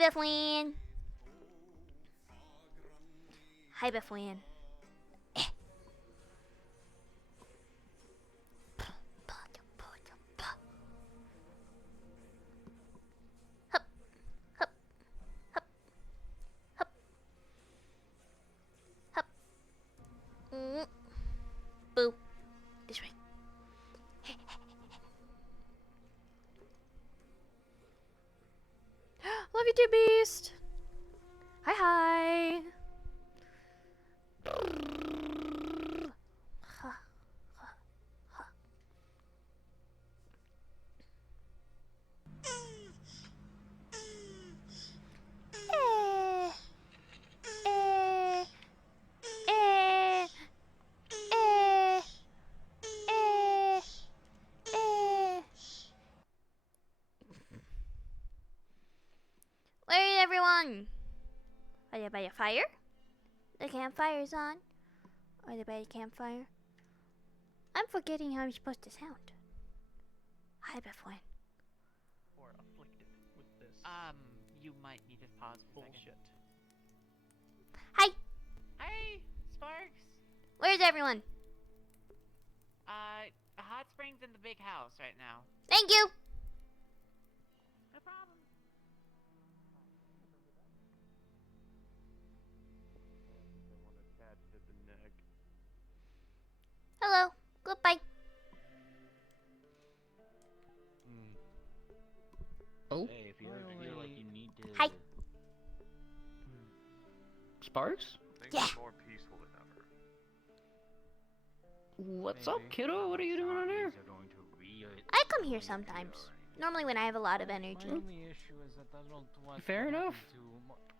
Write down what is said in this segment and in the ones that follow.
Bethlean. Hi, Bethlean. Hup, hup, hup, hup, hup. Boo. This way. Love you too, Beast. Hi, hi. Where is everyone? Are they by a fire? The campfire's on. Are they by a campfire? I'm forgetting how I'm supposed to sound. Hi, Bethlean. Or afflicted with this. You might need to pause for a second. Bullshit. Hi. Hi, Sparks. Where's everyone? Hot Springs in the big house right now. Thank you. No problem. Hello. Goodbye. Oh. Hey, if you feel like you need to. Hi. Sparks? Things Yeah. are more peaceful than ever. What's up, kiddo? What are you doing on here? I come here sometimes. Normally when I have a lot of energy. Fair enough.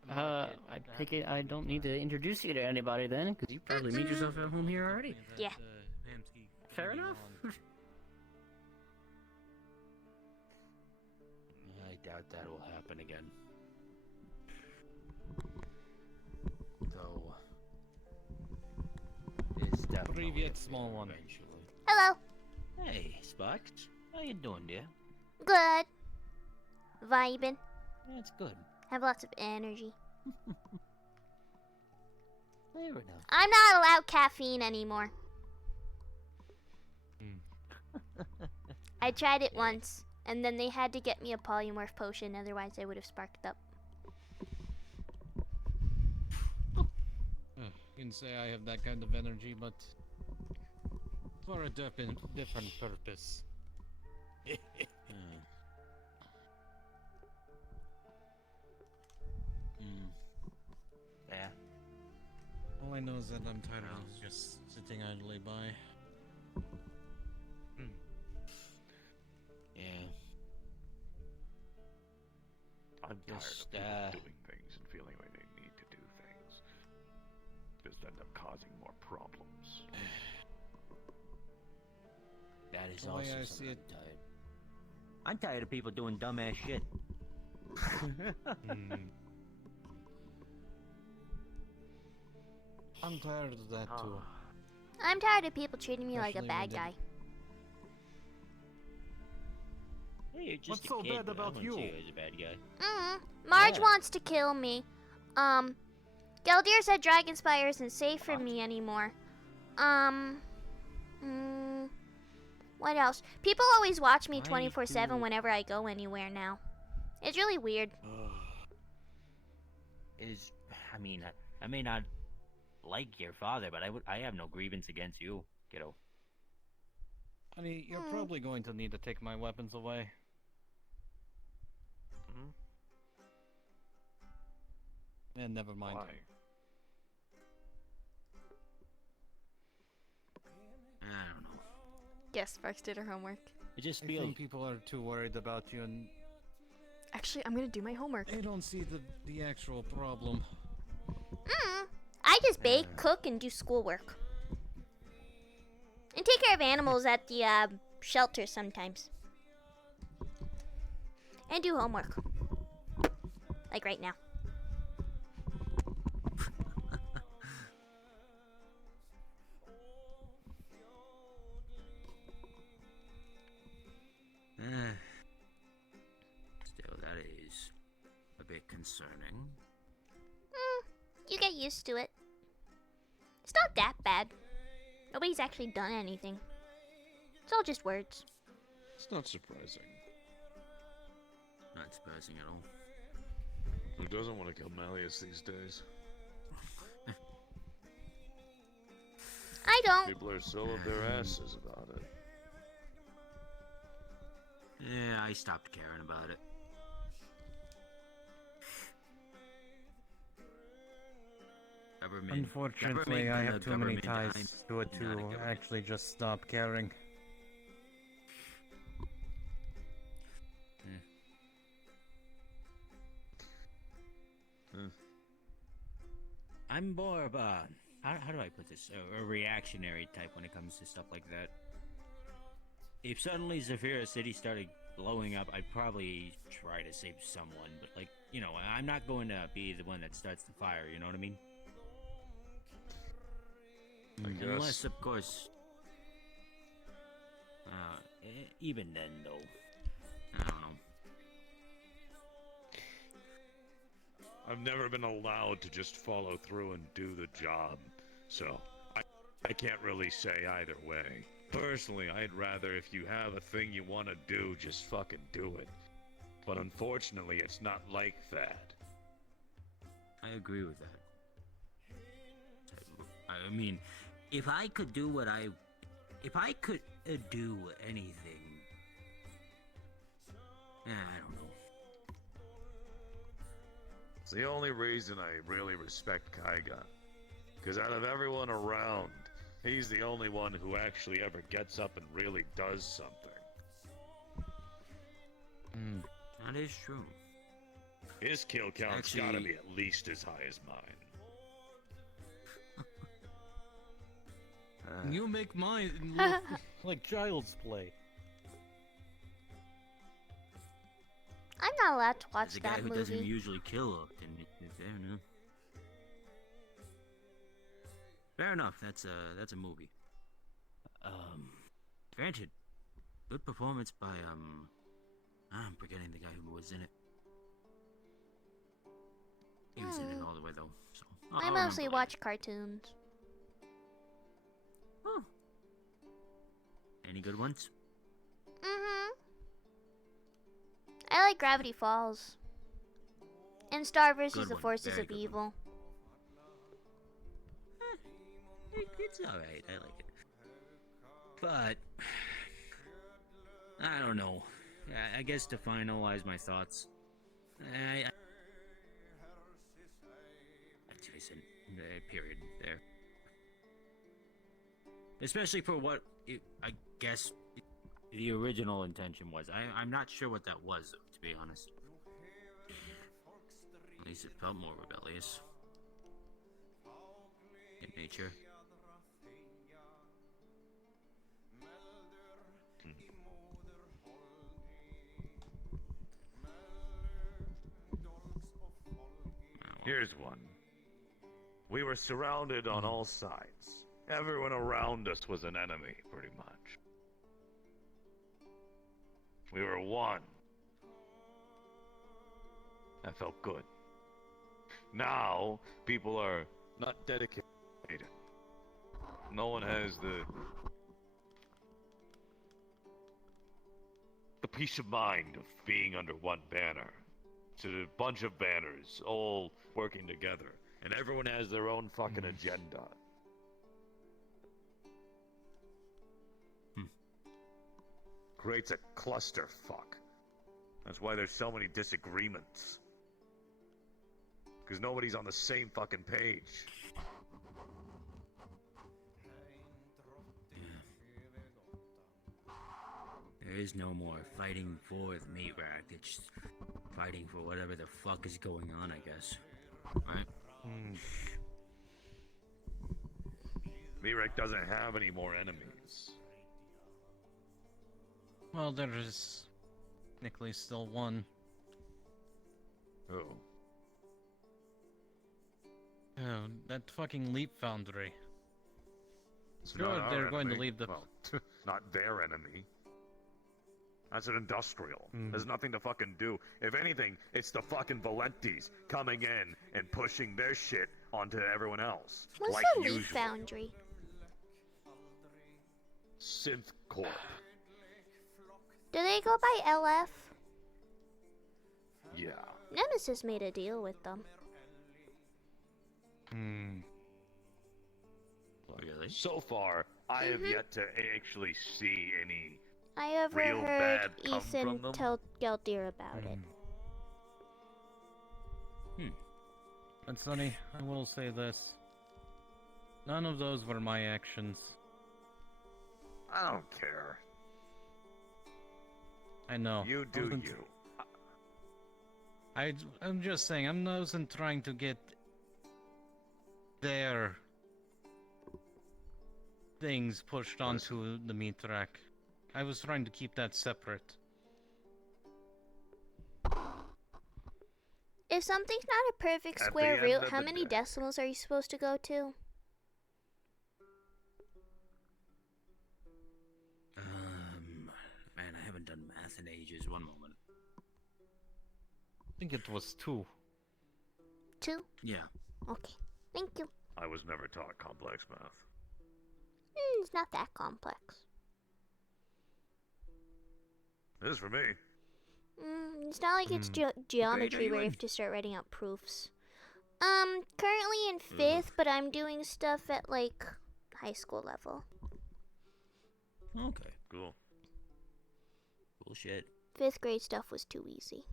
I take it I don't need to introduce you to anybody then, because you probably made yourself at home here already. Yeah. Fair enough. I doubt that will happen again. Though, it's definitely Привет, a small fear one. eventually. Hello. Hey, Sparks. How you doing, dear? Good. Vibing. That's good. Have lots of energy. Fair enough. I'm not allowed caffeine anymore. I tried it once, and then they had to get me a polymorph potion, otherwise I would have sparked up. You can say I have that kind of energy, but for a different purpose. Yeah. All I know is that I'm tired of just sitting idly by. Yeah. I'm Just, tired of people doing things and feeling like they need to do things. Just end up causing more problems. That is The way also I something see it- I'm tired. I'm tired of people doing dumbass shit. I'm tired of that too. I'm tired of people treating me like a Especially bad when they- guy. Hey, you're just What's a so kid, bad but I about wouldn't you? see you as a bad guy. Marge Yeah. wants to kill me. Geldir said Dragonspire isn't safe for me anymore. What else? People always watch me Why 24/7 do- whenever I go anywhere now. It's really weird. I mean, I may not like your father, but I have no grievance against you, kiddo. Honey, you're probably going to need to take my weapons away. And never mind. Why? I don't know. Yes, Sparks did her homework. It just I feels. think people are too worried about you and Actually, I'm gonna do my homework. they don't see the actual problem. I just bake, cook, and do schoolwork. And take care of animals at the shelter sometimes. And do homework. Like right now. Still, that is a bit concerning. concerning. You get used to it. It's not that bad. Nobody's actually done anything. It's all just words. It's not surprising. Not surprising at all. Who doesn't want to kill Malleus these days? I don't. People are so up their asses about it. Yeah, I stopped caring about it. Unfortunately, I have too many ties to it to actually just stop caring. I'm more of a how do I put this? A reactionary type when it comes to stuff like that. If suddenly Zafira City started blowing up, I'd probably try to save someone, but like, you know, I'm not going to be the one that starts the fire, you know what I mean? Unless, of course, even then, though, I don't know. I've never been allowed to just follow through and do the job, so I can't really say either way. Personally, I'd rather if you have a thing you want to do, just fucking do it. But unfortunately, it's not like that. I agree with that. I mean, if I could do anything, I don't know. It's the only reason I really respect Kaiga. Because out of everyone around, he's the only one who actually ever gets up and really does something. That is true. His kill count's gotta be at least as high as mine. You make mine look like child's play. I'm not allowed to watch As a guy that who doesn't movie. usually kill often, fair enough. Fair enough. That's a movie. Granted, good performance by I'm forgetting the guy who was in it. He was in it all the way though. So I I'll mostly remember watch cartoons. later. Huh. Any good ones? I like Gravity Falls. And Star vs. Good the one, Forces very of good one. Evil. It's alright. I like it. But I don't know. I guess to finalize my thoughts, Activision, period. There. Especially for what I guess the original intention was. I'm not sure what that was, though, to be honest. At least it felt more rebellious in nature. Here's one. We were surrounded on all sides. Everyone around us was an enemy, pretty much. We were one. That felt good. Now, people are not dedicated. No one has the peace of mind of being under one banner. It's a bunch of banners, all working together. And everyone has their own fucking agenda. Creates a clusterfuck. That's why there's so many disagreements. Because nobody's on the same fucking page. There is no more fighting for the meat rack. It's just fighting for whatever the fuck is going on, I guess. Right? Mirek doesn't have any more enemies. Well, there is technically still one. Who? Oh, that fucking Leap Foundry. It's Sure, not our they're going to enemy. leave the... Well, not their enemy. That's an industrial. There's nothing to fucking do. If anything, it's the fucking Valentis coming in and pushing their shit onto everyone else. What's like the Leaf usual. Foundry? Synth Corp. Do they go by LF? Yeah. Nemesis made a deal with them. Really? So far, I have yet to actually see any. I ever Real heard bad come Ethan from them? tell Galdir about it. But Sonny, I will say this. None of those were my actions. I don't care. I know. You do Wasn't- you. I'm just saying, I wasn't trying to get their things pushed onto the meat rack. I was trying to keep that separate. If something's not a perfect At the square end root, of how the many day. decimals are you supposed to go to? Man, I haven't done math in ages. One moment. I think it was 2. 2? Yeah. Okay. Thank you. I was never taught complex math. It's not that complex. It is for me. It's not like it's geometry you where you in? have to start writing out proofs. Currently in 5th, but I'm doing stuff at, like, high school level. Okay. Cool. Bullshit. 5th grade stuff was too easy.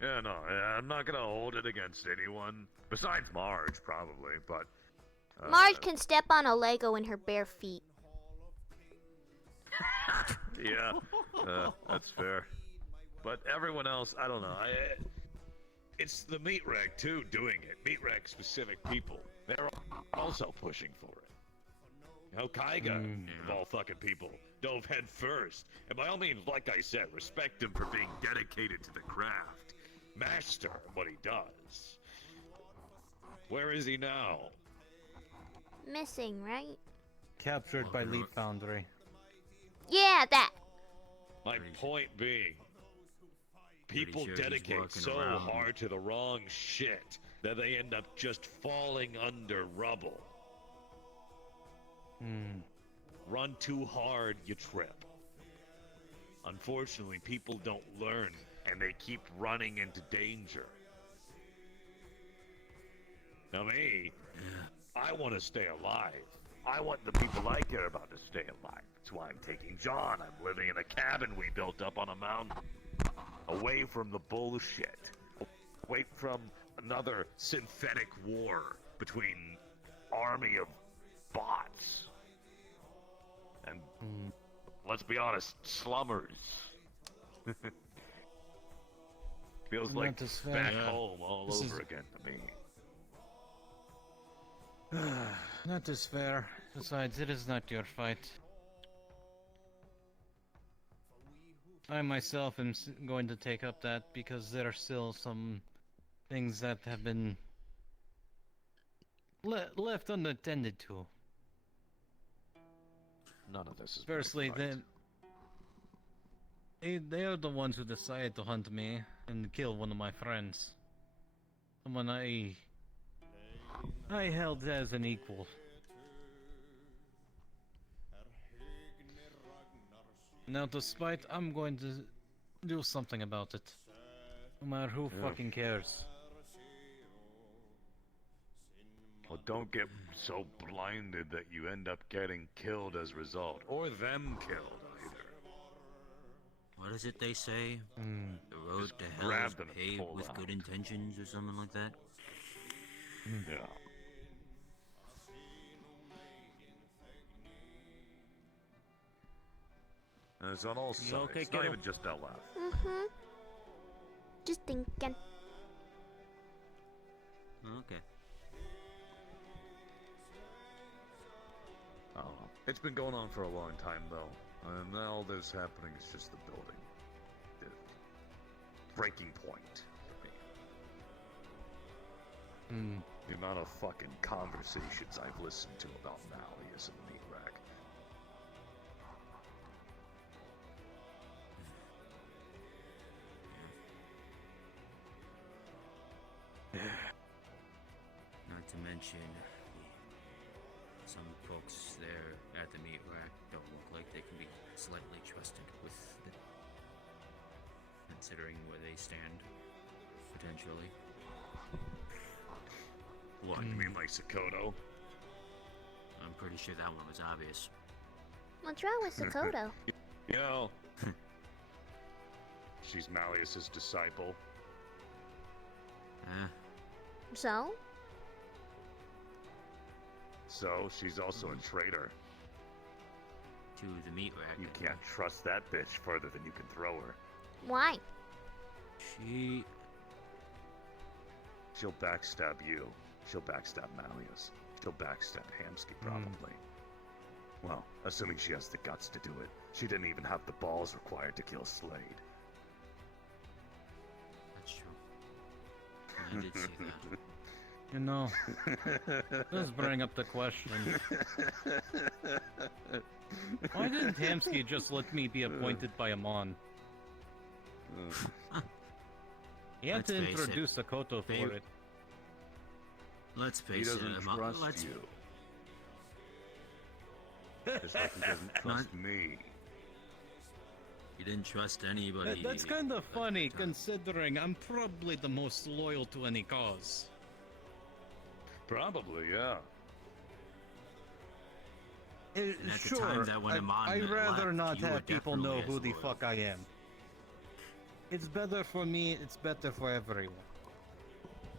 Yeah, no, I'm not gonna hold it against anyone. Besides Marge, probably, but... Marge can step on a Lego in her bare feet. Yeah, that's fair. But everyone else, I don't know. It's the meat rack, too, doing it. Meat rack specific people. They're also pushing for it. You know, Kaiga, of all fucking people, dove head first. And by all means, like I said, respect him for being dedicated to the craft. Master of what he does. Where is he now? Missing, right? Captured by Leaf Foundry. Yeah, that. My point being, people sure he's dedicate walking so around. hard to the wrong shit that they end up just falling under rubble. Run too hard, you trip. Unfortunately, people don't learn, and they keep running into danger. Now me, I want to stay alive. I want the people I care about to stay alive. That's why I'm taking John. I'm living in a cabin we built up on a mountain. Away from the bullshit. Away from another synthetic war between army of bots. And let's be honest, slummers. Feels like Not as fair. back Yeah. home all This over is- again to me. That is fair. Besides, it is not your fight. I myself am going to take up that because there are still some things that have been left unattended to. None of this is my Firstly, fight. they are the ones who decided to hunt me and kill one of my friends. Someone I held as an equal. Now, despite, I'm going to do something about it. No matter who fucking cares. Well, don't get so blinded that you end up getting killed as a result. Or them killed, either. What is it they say? The road Just to hell grab is them and paved pull with out. good intentions or something like that? Yeah. And it's on all sides. okay, It's not kiddo? even just LF. Just thinking. Okay. Oh, it's been going on for a long time, though. And now all this happening is just the building. The breaking point. The amount of fucking conversations I've listened to about Malleus and the meat rack. Not to mention, some folks there at the meat rack don't look like they can be slightly trusted with the, considering where they stand, potentially. What, you mean like Sakoto? I'm pretty sure that one was obvious. What's wrong with Sakoto? You know, she's Malleus's disciple. So? So, she's also a traitor. To the meat rack. You can't trust that bitch further than you can throw her. Why? She'll backstab you. She'll backstab Malleus. She'll backstab Hamsky, probably. Well, assuming she has the guts to do it. She didn't even have the balls required to kill Slade. That's true. I did see that. You know, let's bring up the question. Why didn't Hamsky just let me be appointed by Amon? He had to introduce Sakoto for it. Let's face it, He doesn't trust you. Just like he doesn't trust me. He didn't trust anybody. That's kind of funny, considering I'm probably the most loyal to any cause. Probably, yeah. And at the Sure, time that when Amon I'd rather left, not you were have people know definitely who as the loyal. fuck I am. It's better for me, it's better for everyone.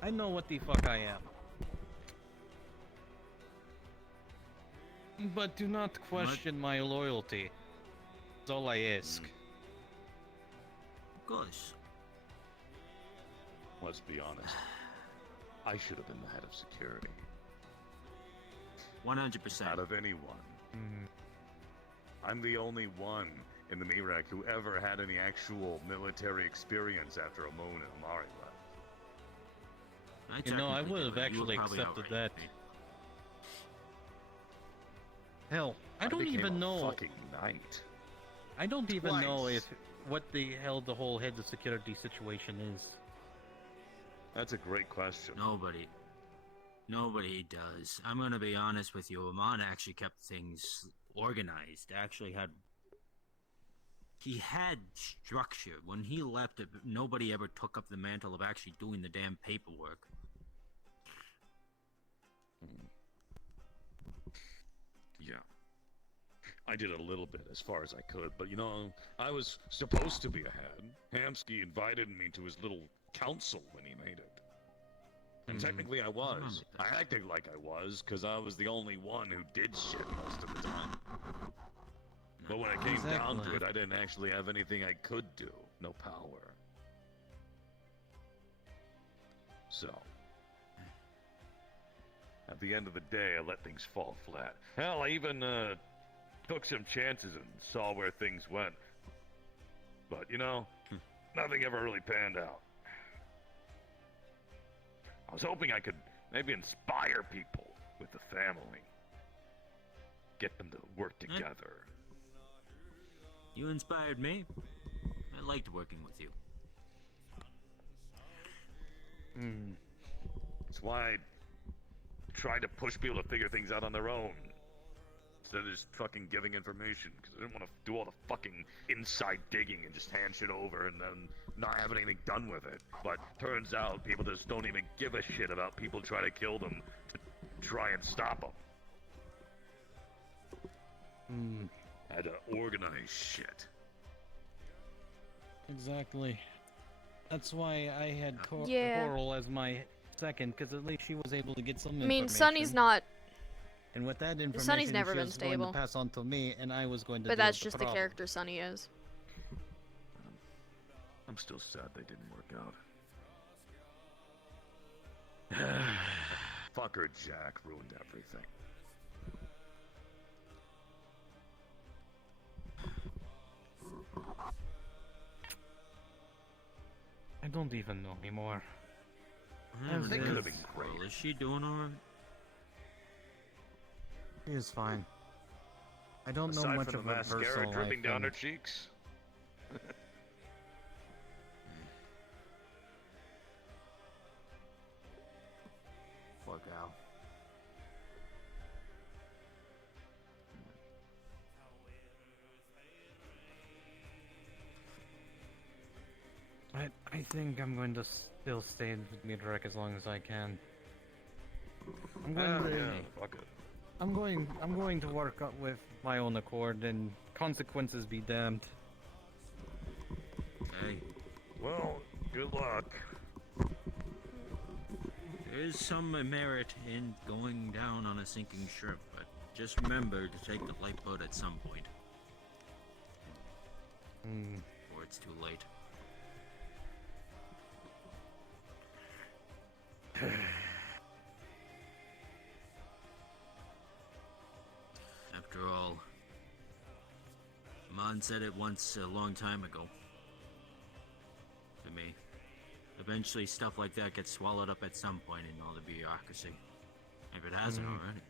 I know what the fuck I am. But do not question my loyalty. That's all I ask. Of course. Let's be honest. I should have been the head of security. 100%. Out of anyone. I'm the only one in the Mirak who ever had any actual military experience after Amon and Amari left. You know, I technically would have did, but you were actually probably accepted alright. that. Hell, I don't became even a know. fucking knight. I don't even know Twice. if what the hell the whole head of security situation is. That's a great question. Nobody does. I'm gonna be honest with you. Amon actually kept things organized. He had structure. When he left, nobody ever took up the mantle of actually doing the damn paperwork. Yeah. I did a little bit as far as I could, but you know, I was supposed to be a head. Hamsky invited me to his little council when he made it. And technically I was. I acted like I was, because I was the only one who did shit most of the time. But when it came down to it, I didn't actually have anything I could do. No power. So, at the end of the day, I let things fall flat. Hell, I even took some chances and saw where things went. But, you know, nothing ever really panned out. I was hoping I could maybe inspire people with the family. Get them to work together. You inspired me. I liked working with you. That's why I tried to push people to figure things out on their own. Instead of just fucking giving information. Because I didn't want to do all the fucking inside digging and just hand shit over and then not have anything done with it. But turns out people just don't even give a shit about people trying to kill them to try and stop them. I had to organize shit. Exactly. That's why I had Yeah. Coral as my second, because at least she was able to get some I information. mean, Sunny's not, And with that information, Sunny's never she been was going stable. to pass on to me, and I was going to but deal that's with just the problem. character Sunny is. I'm still sad they didn't work out. Fucker Jack ruined everything. I don't even know anymore. They could have been Well, great. is she doing alright? He is fine. I don't know Aside much from of the her mascara personal dripping life. down her and- cheeks. Fuck Al. I think I'm going to still stay with Midrek as long as I can. I'm going to. Fuck it. I'm going to work up with my own accord, and consequences be damned. Hey, Well, good luck. there is some merit in going down on a sinking ship, but just remember to take the lifeboat at some point, Hmm. or it's too late. After all, Mon said it once a long time ago. To me. Eventually stuff like that gets swallowed up at some point in all the bureaucracy. If it hasn't already.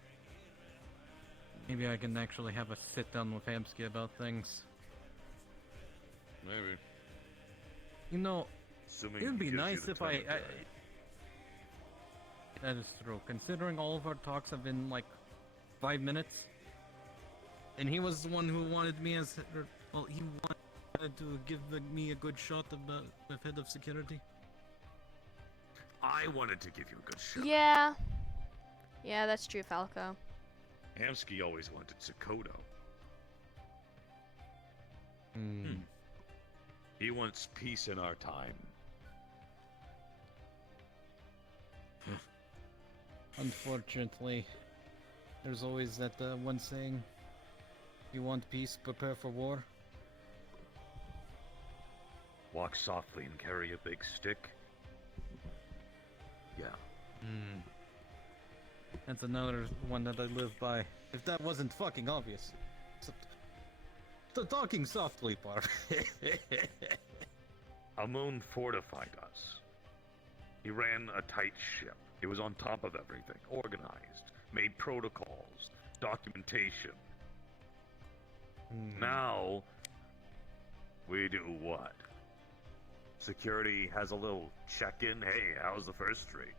Maybe I can actually have a sit down with Hamsky about things. Maybe. You know, Assuming it would he be gives you nice the if time I of day. That is true. Considering all of our talks have been like 5 minutes, and he was the one who wanted me as, well, he wanted to give me a good shot of head of security. I wanted to give you a good shot. Yeah. Yeah, that's true, Falco. Hamsky always wanted Sakoto. Hmm. He wants peace in our time. Unfortunately, there's always that one saying: "You want peace, prepare for war." Walk softly and carry a big stick. Yeah. Hmm. That's another one that I live by. If that wasn't fucking obvious. The talking softly part. Amun fortified us. He ran a tight ship. He was on top of everything, organized, made protocols, documentation. Now, we do what? Security has a little check-in. Hey, how's the first street?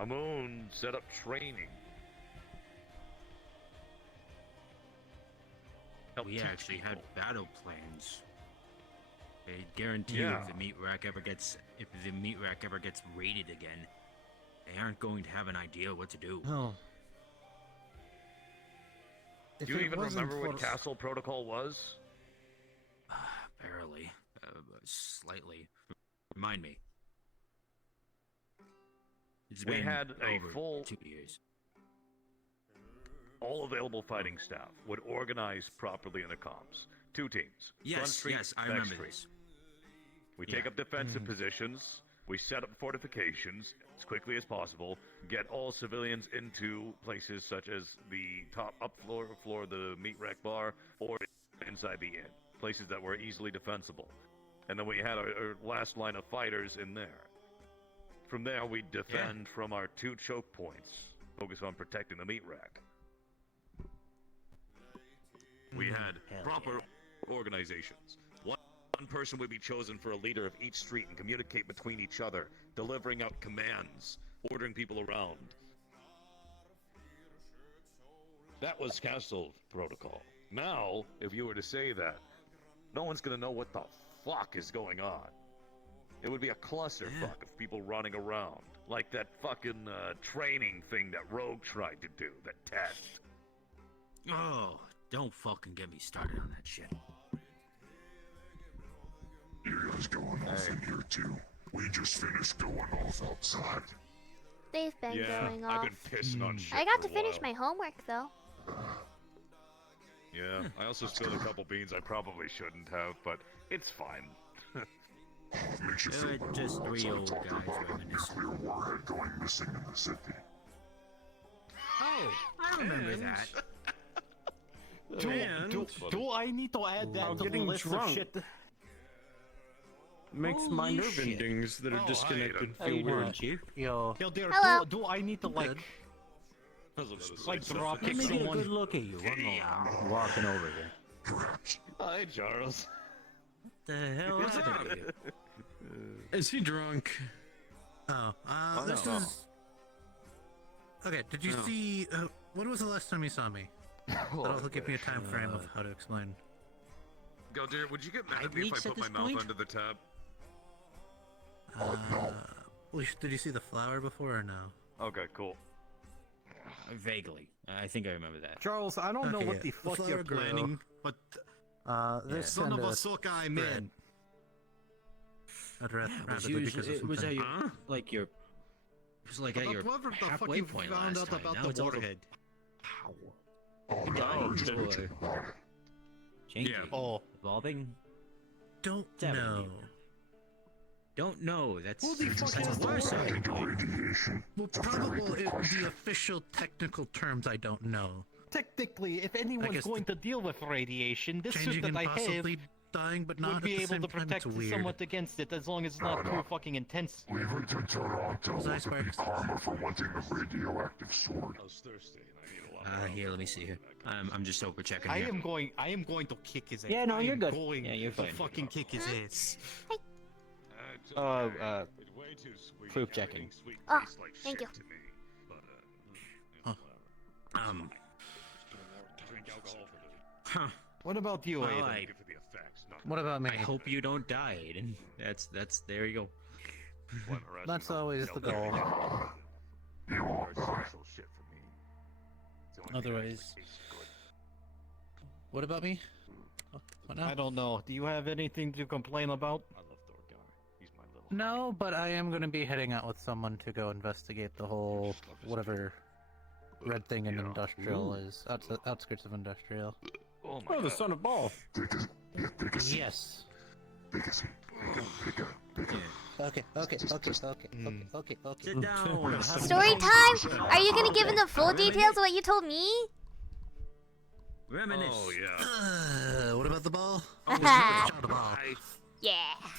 Amun set up training. Help We teach actually had people. battle plans. They guarantee Yeah. if the meat rack ever gets raided again, they aren't going to have an idea what to do. Oh. If Do you it even wasn't remember what for- Castle Protocol was? Barely, slightly. Remind me. It's We been had a over full- 2 years. All available fighting staff would organize properly in the comms. 2 teams. Front Yes, street, yes, I back remember street. this. We take Yeah. up defensive positions. We set up fortifications as quickly as possible. Get all civilians into places such as the top floor of the meat rack bar or inside the inn. Places that were easily defensible. And then we had our last line of fighters in there. From there, we defend from our 2 choke points. Focus on protecting the meat rack. We had proper organizations. One person would be chosen for a leader of each street and communicate between each other, delivering out commands, ordering people around. That was Castle Protocol. Now, if you were to say that, no one's gonna know what the fuck is going on. It would be a clusterfuck of people running around. Like that fucking training thing that Rogue tried to do, that test. Oh, don't fucking get me started on that shit. You guys going off in here too? We just finished going off outside. They've been going off. I've been pissing on shit I got for to a finish while. my homework though. Yeah, I also spilled a couple beans I probably shouldn't have, but it's fine. It makes you feel They're better just once 3 I old talk guys about a reminiscing. nuclear warhead going missing in the city. Oh, I remember that. Do I need to add that to the list of shit? makes my Holy nerve shit. endings that are Oh, disconnected How you feel doing, weird. Chief? Yo. Yo, dear, Hello. do I need to like drop Let kick me get a someone? good look at you. One moment. I'm walking over here. Hi, Charles. The hell What's happened up? to you? Is he drunk? Oh, this no. is. Okay, did you No. see? When was the last time you saw me? That'll give me a time frame of how to explain. Galdir, would you get mad Five at me if I weeks at put my this mouth point? under the tab? Did you see the flower before or no? Okay, cool. Vaguely. I think I remember that. Charles, I don't know Okay, what yeah. the The fuck flower you're grew. planning, but This son of kinda a sockeye spread. man. I'd Yeah, rapidly because of it was something. like your. It was like at But your whatever the fuck halfway you point found last out time. about Now the it's all warhead? Oh, dying no, just or think about it. changing, Oh, evolving. Don't Seven. know. Don't know. That's Who the fuck that's is the worst that? of it. The radiation. Well, That's a very probably good question. the official technical terms I don't know. technically, if anyone's guess going to deal with radiation, this suit Changing that and I have possibly dying, but not would be at the able same to time. protect It's weird. somewhat against it, as long as it's not too fucking intense. Leave it to Toronto Those with ice the sparks. karma for wanting the radioactive sword. I was thirsty and I need a lot Here, let me see here. I'm just sober checking I here. am going to kick his ass. Yeah, no, I you're am good. Going Yeah, you're to fine. fucking kick his ass. Way too sweet. Proof Everything checking. Sweet Oh, tastes like thank shit you. to me. But, Huh. whatever. Drink alcohol for the What about you, Well, Aiden? I- for the effects, not What about me? I hope you don't die, Aiden. That's there you go. That's always the goal. Social shit for me. It's the only thing that Otherwise- tastes good. What about me? What now? I don't know. Do you have anything to complain about? I love Thorgar. He's my little. No, but I am going to be heading out with someone to go investigate the whole whatever red thing in industrial is. Outskirts of industrial. Oh my Oh, the god. son of ball. Take a, yeah, take a seat. Yes. Take a seat. Take a. Okay. Sit down. Story time? Are you gonna give him the full details of what you told me? Reminisce. Oh yeah. What about the ball? Haha. The ball. Yeah.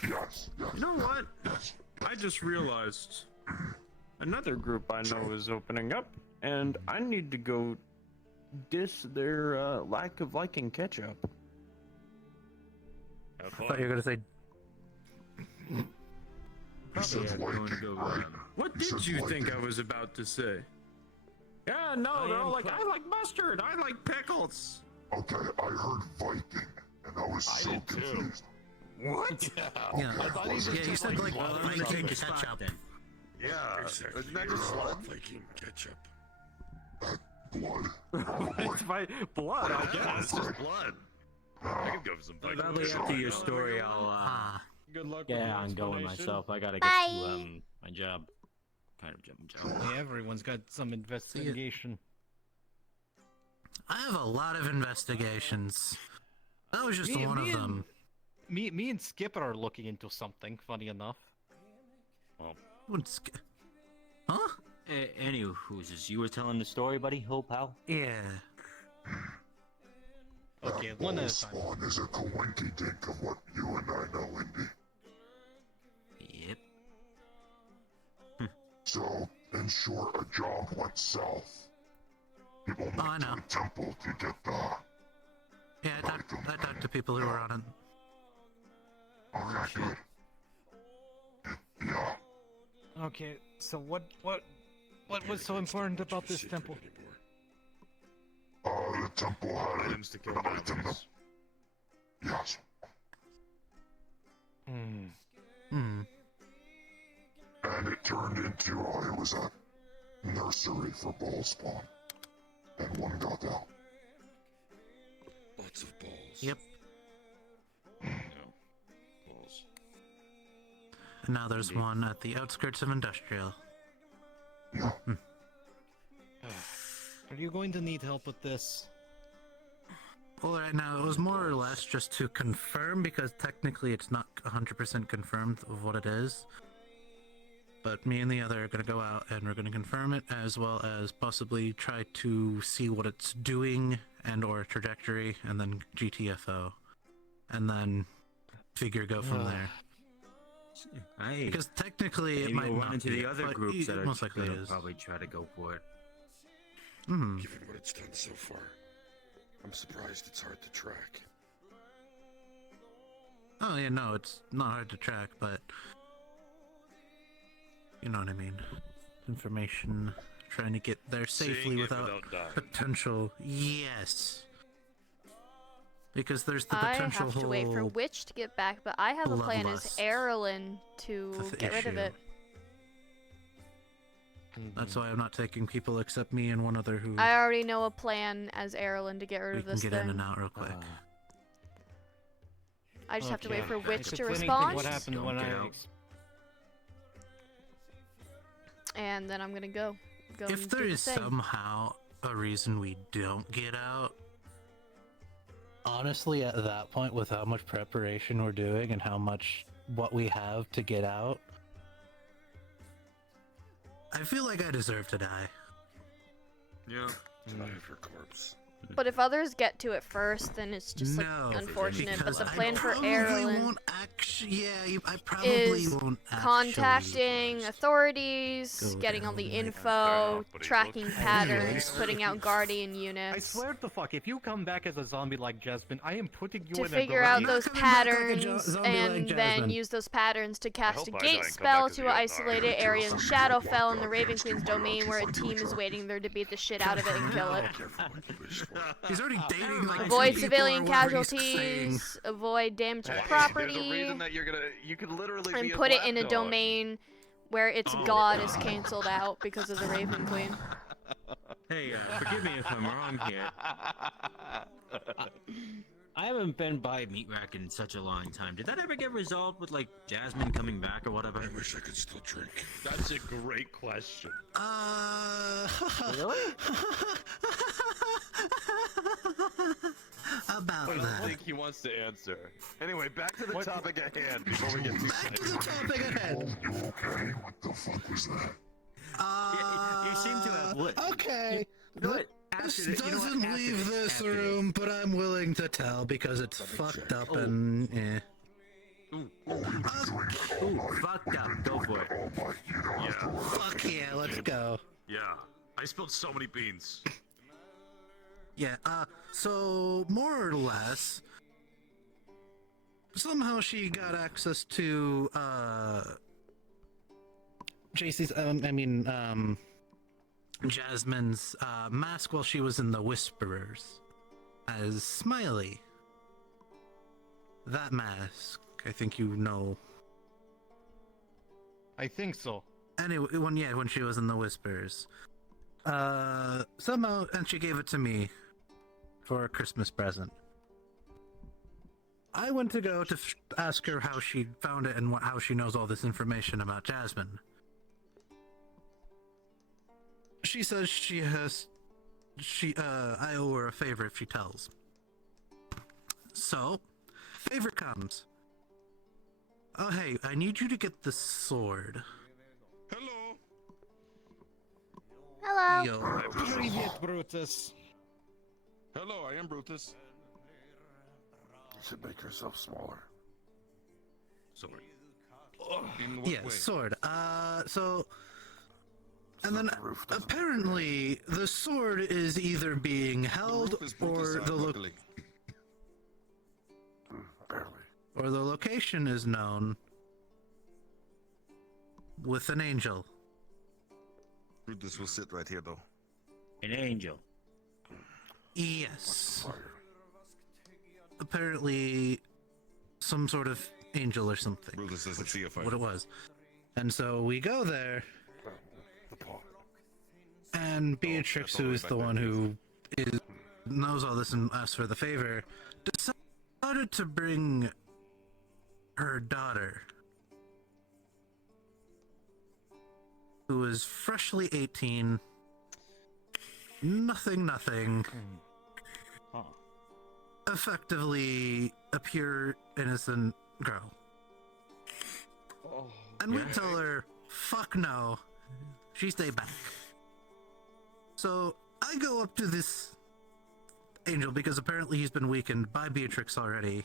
Yes. You know what? I just realized another group I know is opening up, and I need to go diss their lack of liking ketchup. Have I thought you fun. were going to say. Probably are going to go. What did you think I was about to say? Yeah, no, I they're all am like, pro- I like mustard, I like pickles. Okay, I heard Viking, and I was so did too. confused. What? Yeah, I thought he yeah, just you said, said like, like, I'm going to take ketchup. Then. Yeah. Isn't that just blood? Viking ketchup. Blood. It's my blood, I Yeah, guess. it's just blood. I could go for some Viking. Probably after your story, I'll Ah. Good luck with yeah, your I'm going explanation. myself. I gotta get Bye. to my job. Kind of job. Yeah, everyone's got some investigation. I have a lot of investigations. That was just one of me and- them. Me and Skipper are looking into something. Funny enough. Wouldn't sk- Huh? Anywho, you were telling the story, buddy? Ho, pal? Yeah. Okay, one at a time. Spawn is a coinky dink of what you and I know, Indy. Yep. So, in short, a job went south. People Oh, I went to know. the temple to get the. Yeah, I talked to people who were on it. Okay, good. Yeah. Okay, so what was so important about this temple? The temple had Items to kill an item goblins. that. Yes. Hmm. And it turned into, it was a nursery for ball spawn. And one got out. Lots of balls. Yep. Balls. And now there's one at the outskirts of industrial. Yeah. Are you going to need help with this? Well, right now, it was more or less just to confirm, because technically it's not 100% confirmed of what it is. But me and the other are going to go out and we're going to confirm it, as well as possibly try to see what it's doing and or trajectory, and then GTFO. And then go from there. Hey, Because technically it maybe might we'll not run into be, the other but groups that are most likely gonna is. probably try to go for it. Hmm. Given what it's done so far, I'm surprised it's hard to track. Oh yeah, no, it's not hard to track, but you know what I mean. Information, trying to get there safely Seeing it without dying. potential. Yes. Because there's the I potential have to wait for whole Witch to get back, but I have a plan as bloodlust Erlen to get rid of issue. it. That's why I'm not taking people except me and one other who I already know a plan as Erlen to get rid we of can this get thing. in and out real quick. I just have to wait Okay. for Witch to Explaining respond, what happened when I... and then I'm gonna go. If and there do the is thing. somehow a reason we don't get out, Honestly, at that point, with how much preparation we're doing and how much what we have to get out, I feel like I deserve to die. Yeah. Can I have your corpse? But if others get to it first, then it's just No, like unfortunate. But because the I plan for probably Erlen won't I probably is won't contacting authorities, go getting all down the like info, but he's tracking looking- patterns, Yeah. putting out guardian I units swear to fuck, if you come back as a zombie like Jasmine, I am putting you to in figure a out garage. Not those coming back like a patterns zombie like and then Jasmine. use those patterns to cast hope a I die gate and come spell back as to a an Yeltar. isolated area in Shadowfell in the Ravenqueen's domain where a team is waiting there to beat the shit out of it and kill it. He's already dating like Avoid two people civilian or whatever he's saying. casualties, avoid damage to Hey, There's a property, reason that you could literally be and his put it in a lapdog. domain where its god is cancelled out because of the Raven Queen. Hey, forgive me if I'm wrong here. I haven't been by Meat Rack in such a long time. Did that ever get resolved with, like, Jasmine coming back or whatever? I wish I could still drink. That's a great question. Really? About I don't that. think he wants to answer. Anyway, back to the topic at hand before we get too Back to the topic ahead. You okay? What the fuck was that? You seem to have okay. But This doesn't leave this room, but I'm willing to tell because it's fucked up and eh. Ooh, fucked up. Go for it. Yeah. Fuck yeah, let's go. Yeah. I spilled so many beans. Yeah, so more or less, somehow she got access to, JC's, Jasmine's, mask while she was in the Whisperers as Smiley. That mask, I think you know. I think so. Anyway, when she was in the Whisperers. Somehow, and she gave it to me for a Christmas present. I went to go to ask her how she found it and how she knows all this information about Jasmine. She says I owe her a favor if she tells. So, favor comes. Oh hey, I need you to get the sword. Hello. Hello. Yo. Привет, Brutus. Hello, I am Brutus. You should make yourself smaller. Sword. In what Yeah, way? sword. And then apparently the sword is either being held or or the location is known with an angel. Brutus will sit right here, though. An angel. Yes. Apparently some sort of angel or something. Brutus doesn't see a fire. What it was. And so we go there. And Beatrix, who is the one who knows all this and asks for the favor, decided to bring her daughter, who is freshly 18, nothing, effectively a pure, innocent girl. And we tell her, fuck no, she stay back. So I go up to this angel because apparently he's been weakened by Beatrix already,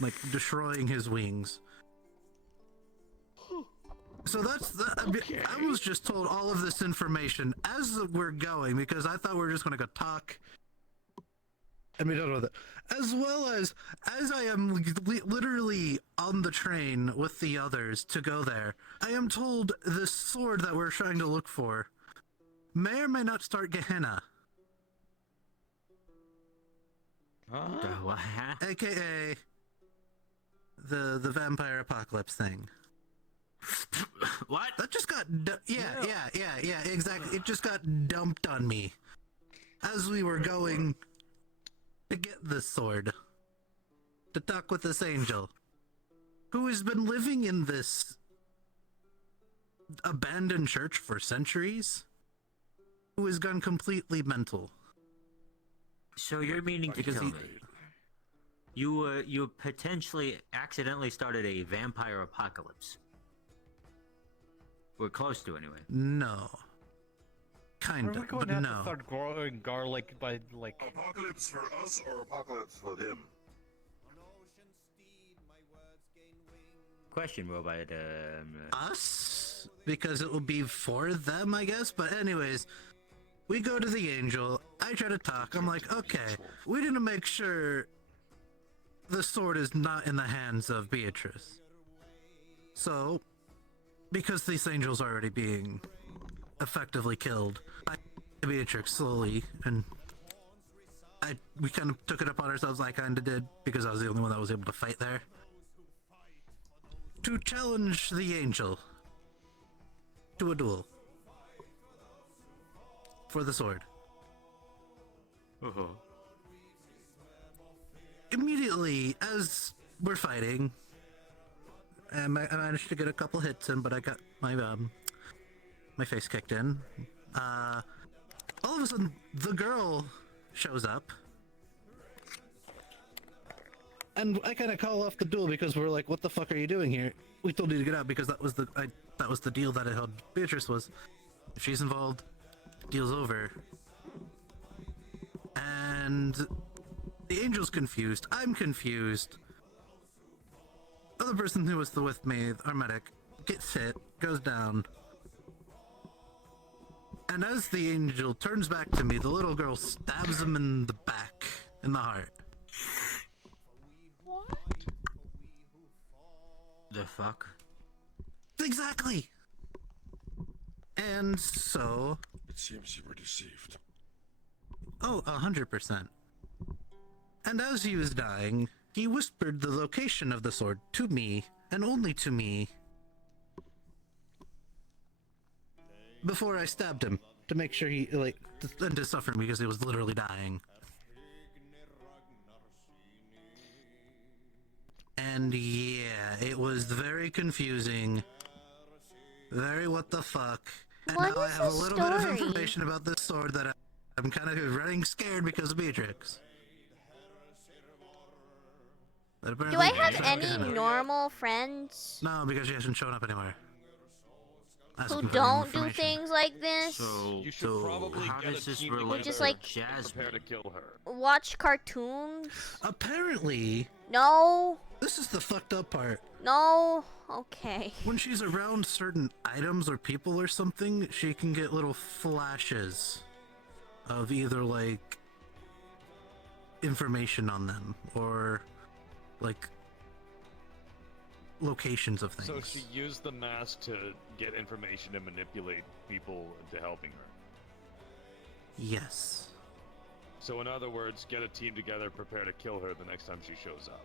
like destroying his wings. So I was just told all of this information as we're going because I thought we were just going to go talk. And we don't know that. As well as I am literally on the train with the others to go there, I am told this sword that we're trying to look for may or may not start Gehenna. AKA the vampire apocalypse thing. What? That just got yeah, exactly. It just got dumped on me as we were going to get this sword to talk with this angel who has been living in this abandoned church for centuries, who has gone completely mental. So you're meaning to tell me you potentially accidentally started a vampire apocalypse? We're close to anyway. No. Kind Are we of, going but to have no. to start growing garlic by, like... Apocalypse for us or apocalypse for them? Question, Robot. Us? Because it will be for them, I guess? But anyways, we go to the angel. I try to talk. I'm like, okay, we need to make sure the sword is not in the hands of Beatrice. So, because this angel's already being effectively killed, I Beatrix slowly, and we kind of took it upon ourselves. I kind of did, because I was the only one that was able to fight there, to challenge the angel to a duel for the sword. Immediately, as we're fighting, I managed to get a couple hits in, but I got my face kicked in. All of a sudden, the girl shows up, and I kind of call off the duel because we're like, "What the fuck are you doing here? We told you to get out because that was the deal that I held. Beatrice was, if she's involved, deal's over." And the angel's confused. I'm confused. Other person who was with me, our medic, gets hit, goes down. And as the angel turns back to me, the little girl stabs him in the back, in the heart. What? The fuck? Exactly! And so... It seems you were deceived. Oh, 100%. And as he was dying, he whispered the location of the sword to me, and only to me, before I stabbed him, to make sure he, and to suffer because he was literally dying. And yeah, it was very confusing. Very what the fuck. And What now I is have a the little bit of story? information about this sword that I'm kind of running scared because of Beatrix. Do I have any normal friends No, because she hasn't shown up anywhere. who don't do things like this? So, You should probably how get does a this team relate just to like Jasmine? prepare to kill her. Watch cartoons? Apparently, No. this is the fucked up part. No. Okay. When she's around certain items or people or something, she can get little flashes of either like information on them or like locations of things. So she used the mask to get information and manipulate people into helping her. Yes. So in other words, get a team together, prepare to kill her the next time she shows up.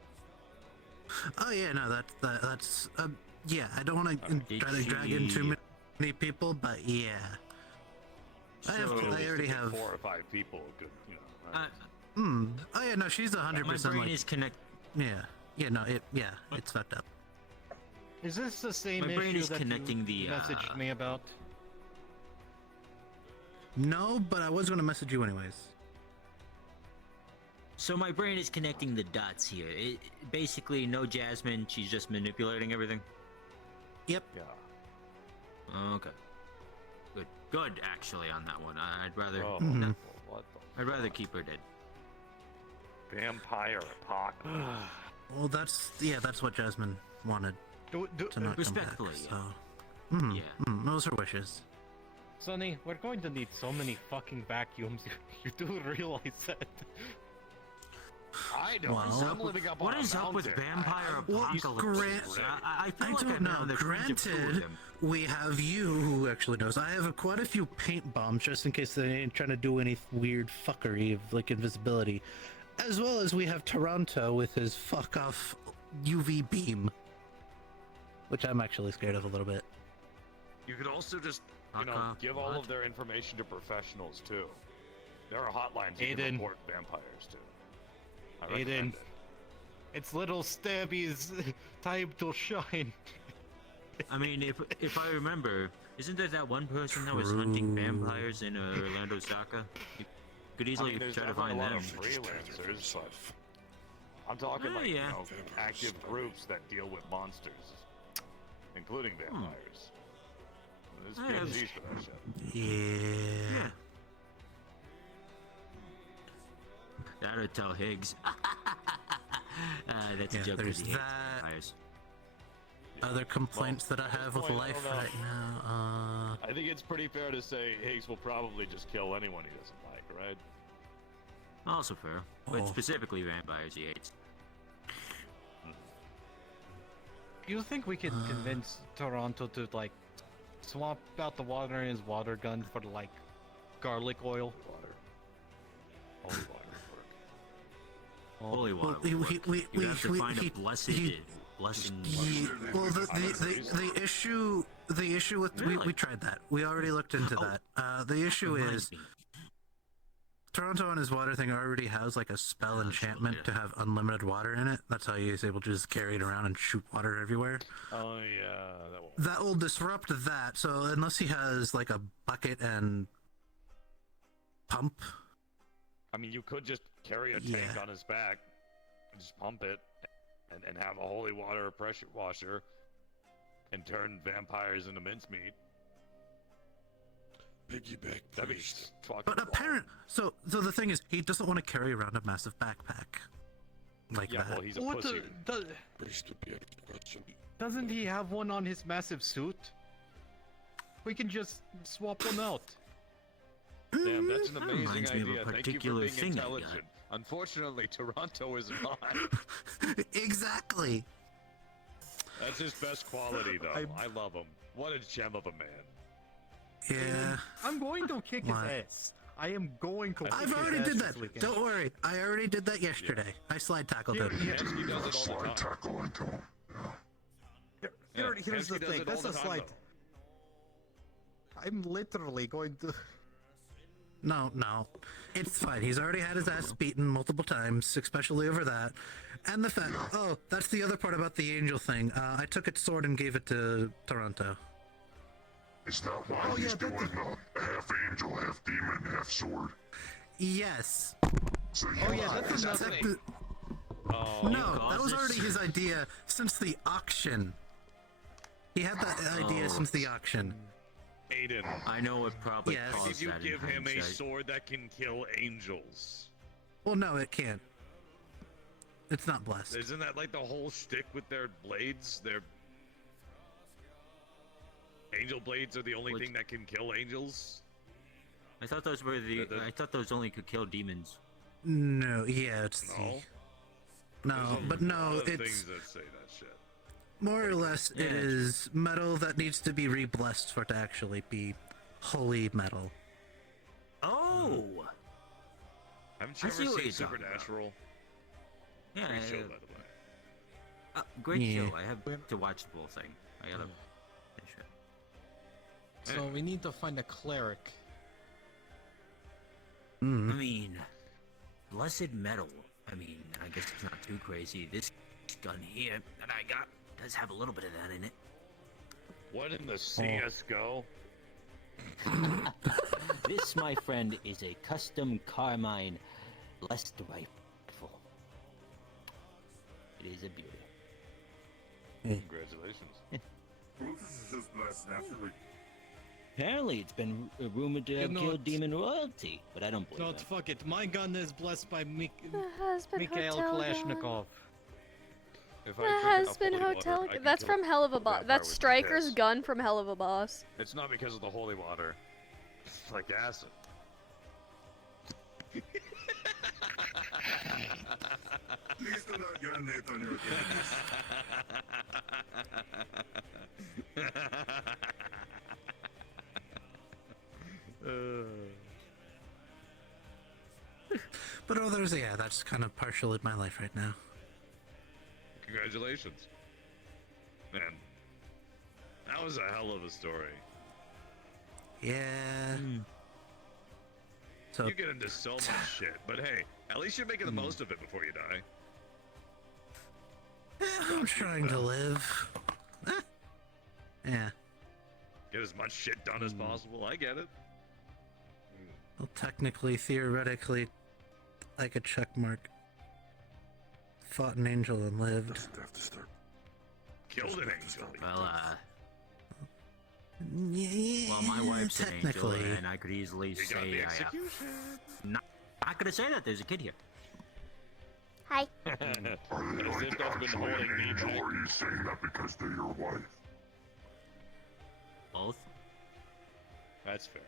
Oh yeah, no, that's yeah. I don't want to try to drag in too many people, but yeah. I already have 4 or 5 people. Good, you know. Right? Oh yeah, no, she's 100%. My brain like, is connect. Yeah, no, it's fucked up. Is this the same My brain issue is that connecting you the, messaged me about? No, but I was gonna message you anyways. So my brain is connecting the dots here. Basically, no Jasmine. She's just manipulating everything. Yep. Yeah. Okay. Good. Actually, on that one, I'd rather. Oh, what the I'd rather keep her dead. Vampire apocalypse. Well, that's what Jasmine wanted to not Respectfully, come back, so. Yeah. Those are wishes. Sonny, we're going to need so many fucking vacuums. You do realize that? I don't. I'm living up on What is up with vampire apocalypse? I feel I like don't I've been know. on the fringe of two of Granted, them. we have you who actually knows. I have quite a few paint bombs just in case they ain't trying to do any weird fuckery of like invisibility. As well as we have Toronto with his fuck off UV beam. Which I'm actually scared of a little bit. You could also just, give all of their information to professionals too. There are hotlines you can report vampires to. I recommend it. It's little Stabby's time to shine. I mean, if I remember, isn't there that one person that was hunting vampires in Orlando, Saka? You could easily try to find them. Freelancers, but I'm talking active groups that deal with monsters, including vampires. There's PhDs for that shit. Yeah. That'll tell Higgs. That's a joke. There's that. Vampires. Other complaints that I have with life right now. I think it's pretty fair to say Higgs will probably just kill anyone he doesn't like, right? Also fair, but specifically vampires he hates. You think we could convince Toronto to like swap out the water in his water gun for like garlic oil? Holy water. Holy water. You have to find a blessed. Well, the issue with we tried that. We already looked into that. The issue is Toronto on his water thing already has like a spell enchantment to have unlimited water in it. That's how he's able to just carry it around and shoot water everywhere. Oh yeah, that will disrupt that. So unless he has like a bucket and pump. I mean, you could just carry a tank on his back and just pump it. And have a holy water pressure washer and turn vampires into mincemeat. Piggyback priest. But so the thing is, he doesn't want to carry around a massive backpack like that. Well, he's a pussy. Priest would be a question. Doesn't he have one on his massive suit? We can just swap one out. Damn, that's an amazing reminds me of a idea. Thank you for particular being thing I got. intelligent. Unfortunately, Toronto is not. Exactly. That's his best quality, though. I love him. What a gem of a man. Yeah. I'm going to kick his ass. I am going to. I've already did that. Don't worry. I already did that yesterday. I slide tackled him. He does it all the Slide time. tackling to him. Here's the Hensky does thing. it That's all a the time, slide. I'm literally going to. No. It's fine. He's already had his ass beaten multiple times, especially over that. And the fact... Oh, that's the other part about the angel thing. I took its sword and gave it to Toronto. Is that why he's doing half angel, half demon, half sword? Yes. So that's another thing. No, that was already his idea since the auction. He had that idea since the auction. Aiden. I know what probably Yes. caused Did you that in give him a hindsight. sword that can kill angels? Well, no, it can't. It's not blessed. Isn't that like the whole shtick with their blades? Their angel blades are the only thing that can kill angels? I thought those were I thought those only could kill demons. No, yeah, it's... No? No, but no, There's a lot of it's... things that say that shit. More or less, it is metal that needs to be re-blessed for it to actually be holy metal. Oh! Haven't you I see ever what seen you're talking about. Supernatural? Yeah, Great show, by the way. great Yeah. show. I have to watch the whole thing. I gotta finish it. So we need to find a cleric. I mean, blessed metal. I mean, I guess it's not too crazy. This gun here that I got does have a little bit of that in it. What in the CSGO? This, my friend, is a custom Carmine blessed rifle. It is a beauty. Congratulations. This is just blessed naturally. Apparently, it's been rumored to have killed demon royalty, but I don't believe No, that. fuck it. My gun is blessed by The husband Mikhail hotel Kalashnikov. If The I drink enough Husband holy water, Hotel. I can That's kill from Hell of a a Boss. vampire That's with Stryker's piss. gun from Hell of a Boss. It's not because of the holy water. It's like acid. Please do not urinate on your But others, yeah, that's kind of partially my life right now. Congratulations. Man, that was a hell of a story. Yeah. So You get into so much shit, but hey, at least you're making the most of it before you die. yeah, I'm trying to live. Yeah. Get as much shit done as possible. I get it. Well, technically, theoretically, I could check mark. Fought an angel and lived. Killed an angel. Well, Yeah, well, my wife's an angel, technically. and I could easily You got say the I execution. not gonna say that. There's a kid here. Hi. As if that's been holding me back. Are you saying that because they're your wife? Both. That's fair.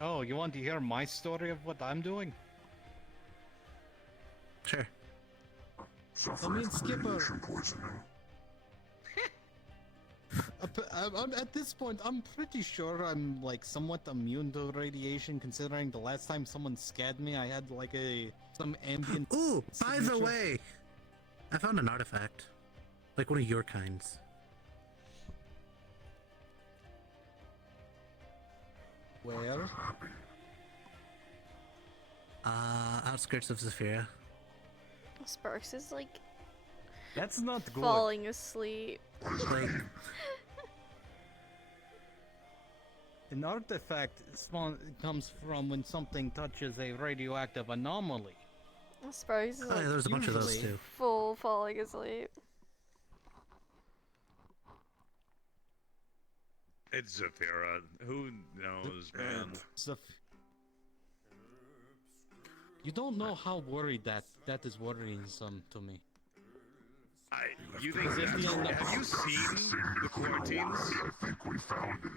Oh, you want to hear my story of what I'm doing? Sure. Suffering from Skipper. radiation poisoning. At this point, I'm pretty sure I'm like somewhat immune to radiation, considering the last time someone scared me, I had like some ambient. Ooh, by the signature. way, I found an artifact, like one of your kinds. Where? Outskirts of Zephyria. Sparks is like That's not good. falling asleep. Like, An artifact comes from when something touches a radioactive anomaly. Sparks is oh yeah, like there's a bunch of those usually- too. full falling asleep. It's Zafira. Who knows, man? You don't know how worried that is worrisome to me. You think? Have you seen the quarantines? I think we found it.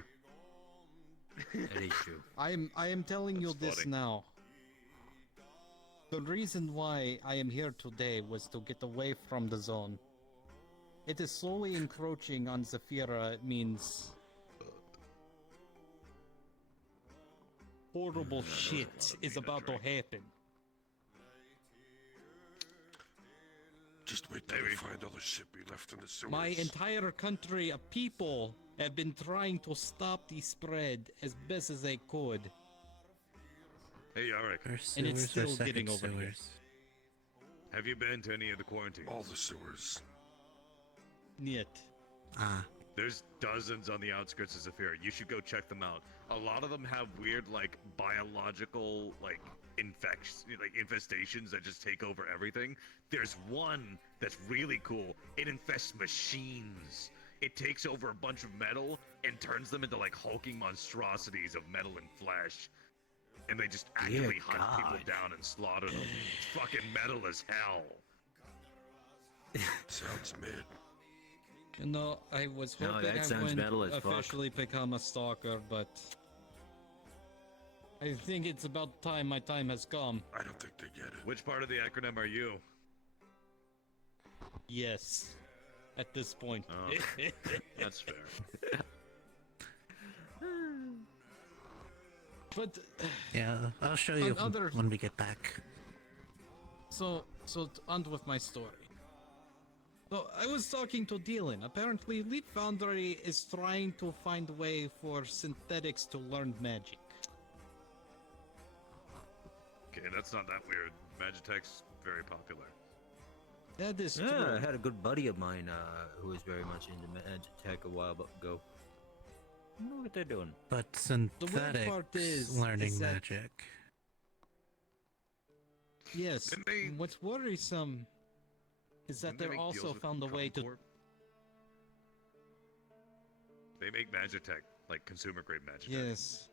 That is true. I am telling you That's this funny. now. The reason why I am here today was to get away from the zone. It is slowly encroaching on Zafira. It means horrible shit is about to happen. Just wait till we find all the shit we left in the sewers. My entire country of people have been trying to stop the spread as best as they could. Hey, Yarick. Our And it's sewers are still getting second over here. sewers. Have you been to any of the quarantines? All the sewers. Yet. There's dozens on the outskirts of Zafira. You should go check them out. A lot of them have weird, like, biological, like, infestations that just take over everything. There's one that's really cool. It infests machines. It takes over a bunch of metal and turns them into, like, hulking monstrosities of metal and flesh. And they just actively hunt people down and slaughter them. It's fucking metal as hell. Sounds mid. You know, I was No, hoping that I sounds metal as wouldn't fuck. officially become a stalker, but I think it's about time my time has come. I don't think they get it. Which part of the acronym are you? Yes. At this point. Oh, that's fair. But Yeah, I'll show you On other- when we get back. so to end with my story. So I was talking to Dylan. Apparently, Leap Foundry is trying to find a way for synthetics to learn magic. Okay, that's not that weird. Magitech's very popular. That is Yeah, true. I had a good buddy of mine who was very much into Magitech a while ago. I don't know what they're doing. But synthetics part is learning that- magic. Yes. Didn't they- What's worrisome is that Didn't they they make also deals with found a way to. Concorp? They make Magitech, like consumer grade Magitech. Yes.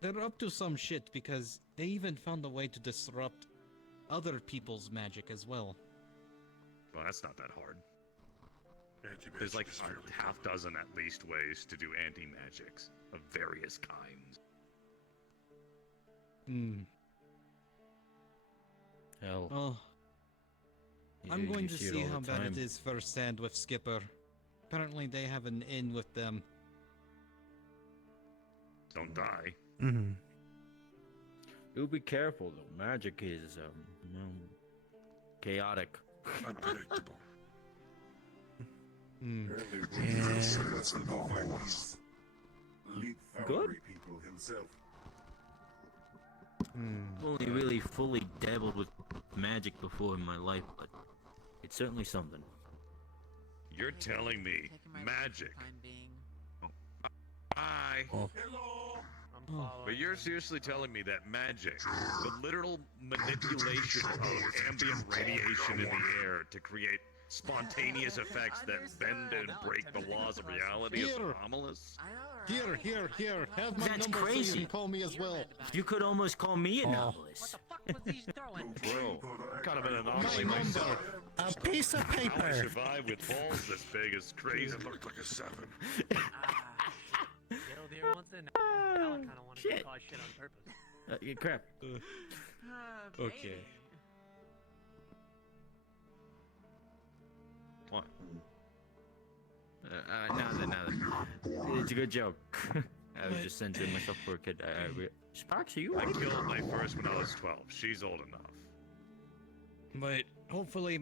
They're up to some shit because they even found a way to disrupt other people's magic as well. Well, that's not that hard. There's like a half dozen at least ways to do anti-magics of various kinds. Hmm. Hell. Well, I'm you going to see it see all how the bad it time. is firsthand with Skipper. Apparently they have an in with them. Don't die. Mm-hmm. You'll be careful though. Magic is chaotic. Unpredictable. Hmm. Yeah. That's anomalous. Good. People himself. I've only really fully dabbled with magic before in my life, but it's certainly something. You're telling me magic. Oh. Bye. Oh. But you're seriously telling me that magic, the literal manipulation of ambient radiation in the air to create spontaneous effects that bend and break the laws of reality is Here. anomalous? Here. Have my That's number so you crazy. can call me as well. You could almost call me anomalous. Bro, I'm kind of an anomaly My myself. A piece of How I paper. survive with balls this big is crazy. Looked like a 7. There once in I kind of wanted to Shit. cause shit on purpose. Yeah, crap. Okay. What? Now then. It's a good joke. I was just censoring myself for a kid. Sparks, are you? I killed my first when I was 12. She's old enough. But hopefully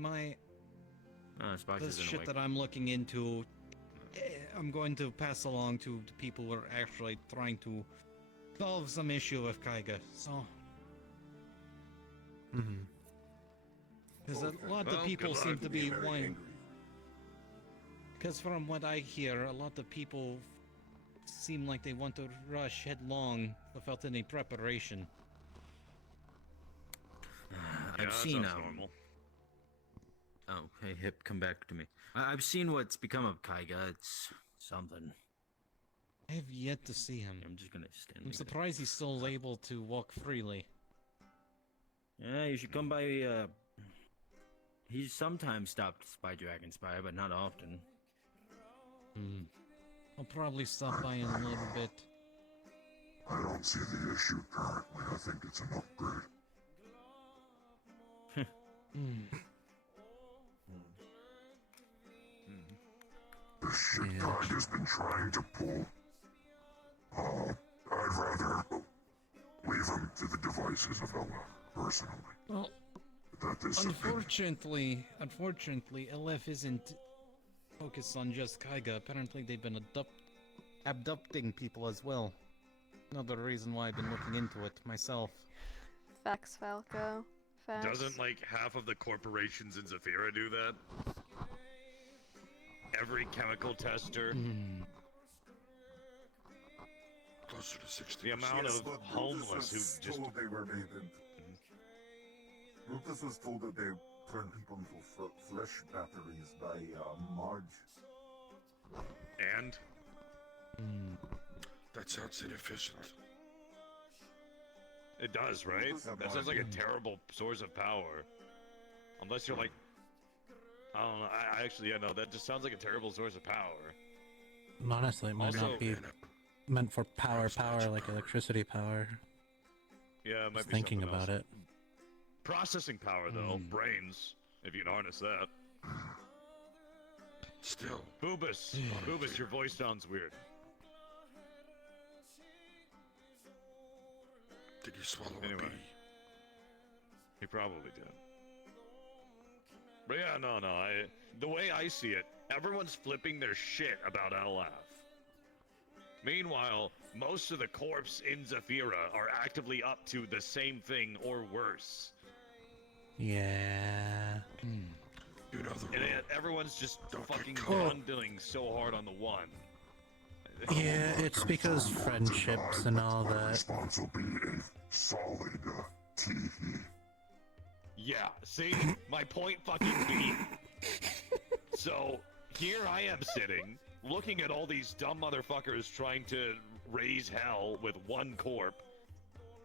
Sparks this isn't shit awake. that I'm looking into, I'm going to pass along to the people who are actually trying to solve some issue with Kaiga. So, Mm-hmm. because a lot Well, of people good seem luck. to be wanting. Because from what I hear, a lot of people seem like they want to rush headlong without any preparation. Yeah, I've that seen sounds normal. Oh, hey, Hip, come back to me. I've seen what's become of Kaiga. It's something. I have yet to see him. I'm just gonna stand. I'm like that. surprised he's still able to walk freely. Yeah, you should come by. He's sometimes stopped by Dragonspire, but not often. I'll probably stop by in a little bit. I don't see the issue currently. I think it's an upgrade. The shit Kaiga's been trying to pull. I'd rather leave him to the devices of Ella, personally. Well, That is unfortunately, LF isn't focused on just Kaiga. Apparently, they've been abducting people as well. Another reason why I've been looking into it myself. Facts, Falco. Facts. Doesn't like half of the corporations in Zafira do that? Every chemical tester. closer to 60. The amount of homeless who just. told they were made into. Lucas was told that they turned people into flesh batteries by Marge. And? That sounds inefficient. It does, right? That sounds like a terrible source of power. Unless you're like. I don't know. I actually, yeah, no, that just sounds like a terrible source of power. Honestly, it might Also- not be meant for power, like electricity power. Yeah, it might Just be thinking something about else. it. Processing power, though. Brains, if you can harness that. Still. Boobus, Boobus, your voice sounds weird. Did you swallow Anyway. a bee? He probably did. But yeah, no, the way I see it, everyone's flipping their shit about LF. Meanwhile, most of the corps in Zafira are actively up to the same thing or worse. Yeah. You know the And yet everyone's just fucking Oh. bundling so hard on the one. Yeah, it's because friendships and all that. response will be a solid tee-hee. Yeah, see? My point fucking beat. So, here I am sitting, looking at all these dumb motherfuckers trying to raise hell with one corp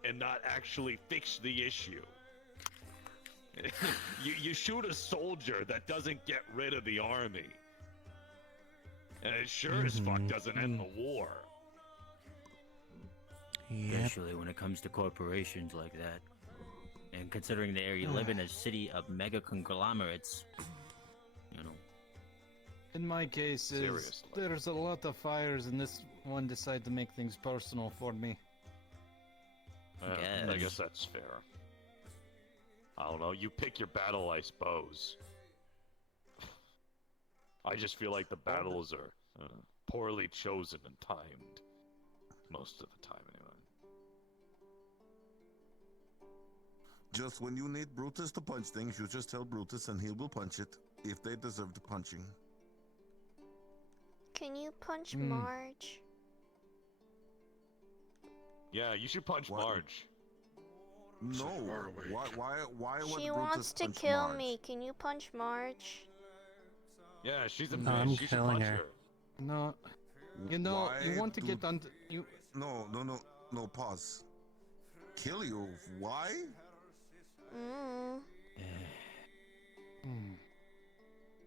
and not actually fix the issue. you shoot a soldier that doesn't get rid of the army. And it sure as fuck doesn't end the war. Especially when it comes to corporations like that. And considering the area you live in, a city of mega conglomerates, you know. In my case, there's a lot of fires, and this one decided to make things personal for me. I guess that's fair. I don't know. You pick your battle, I suppose. I just feel like the battles are poorly chosen and timed. Most of the time, anyway. Just when you need Brutus to punch things, you just tell Brutus and he will punch it, if they deserve the punching. Can you punch Marge? Yeah, you should punch Marge. No, why would She Brutus wants to punch kill Marge? me. Can you punch Marge? Yeah, she's a No, bitch. I'm You should killing punch her. her. No, you know, you Why want to do- get under you. No, pause. Kill you? Why?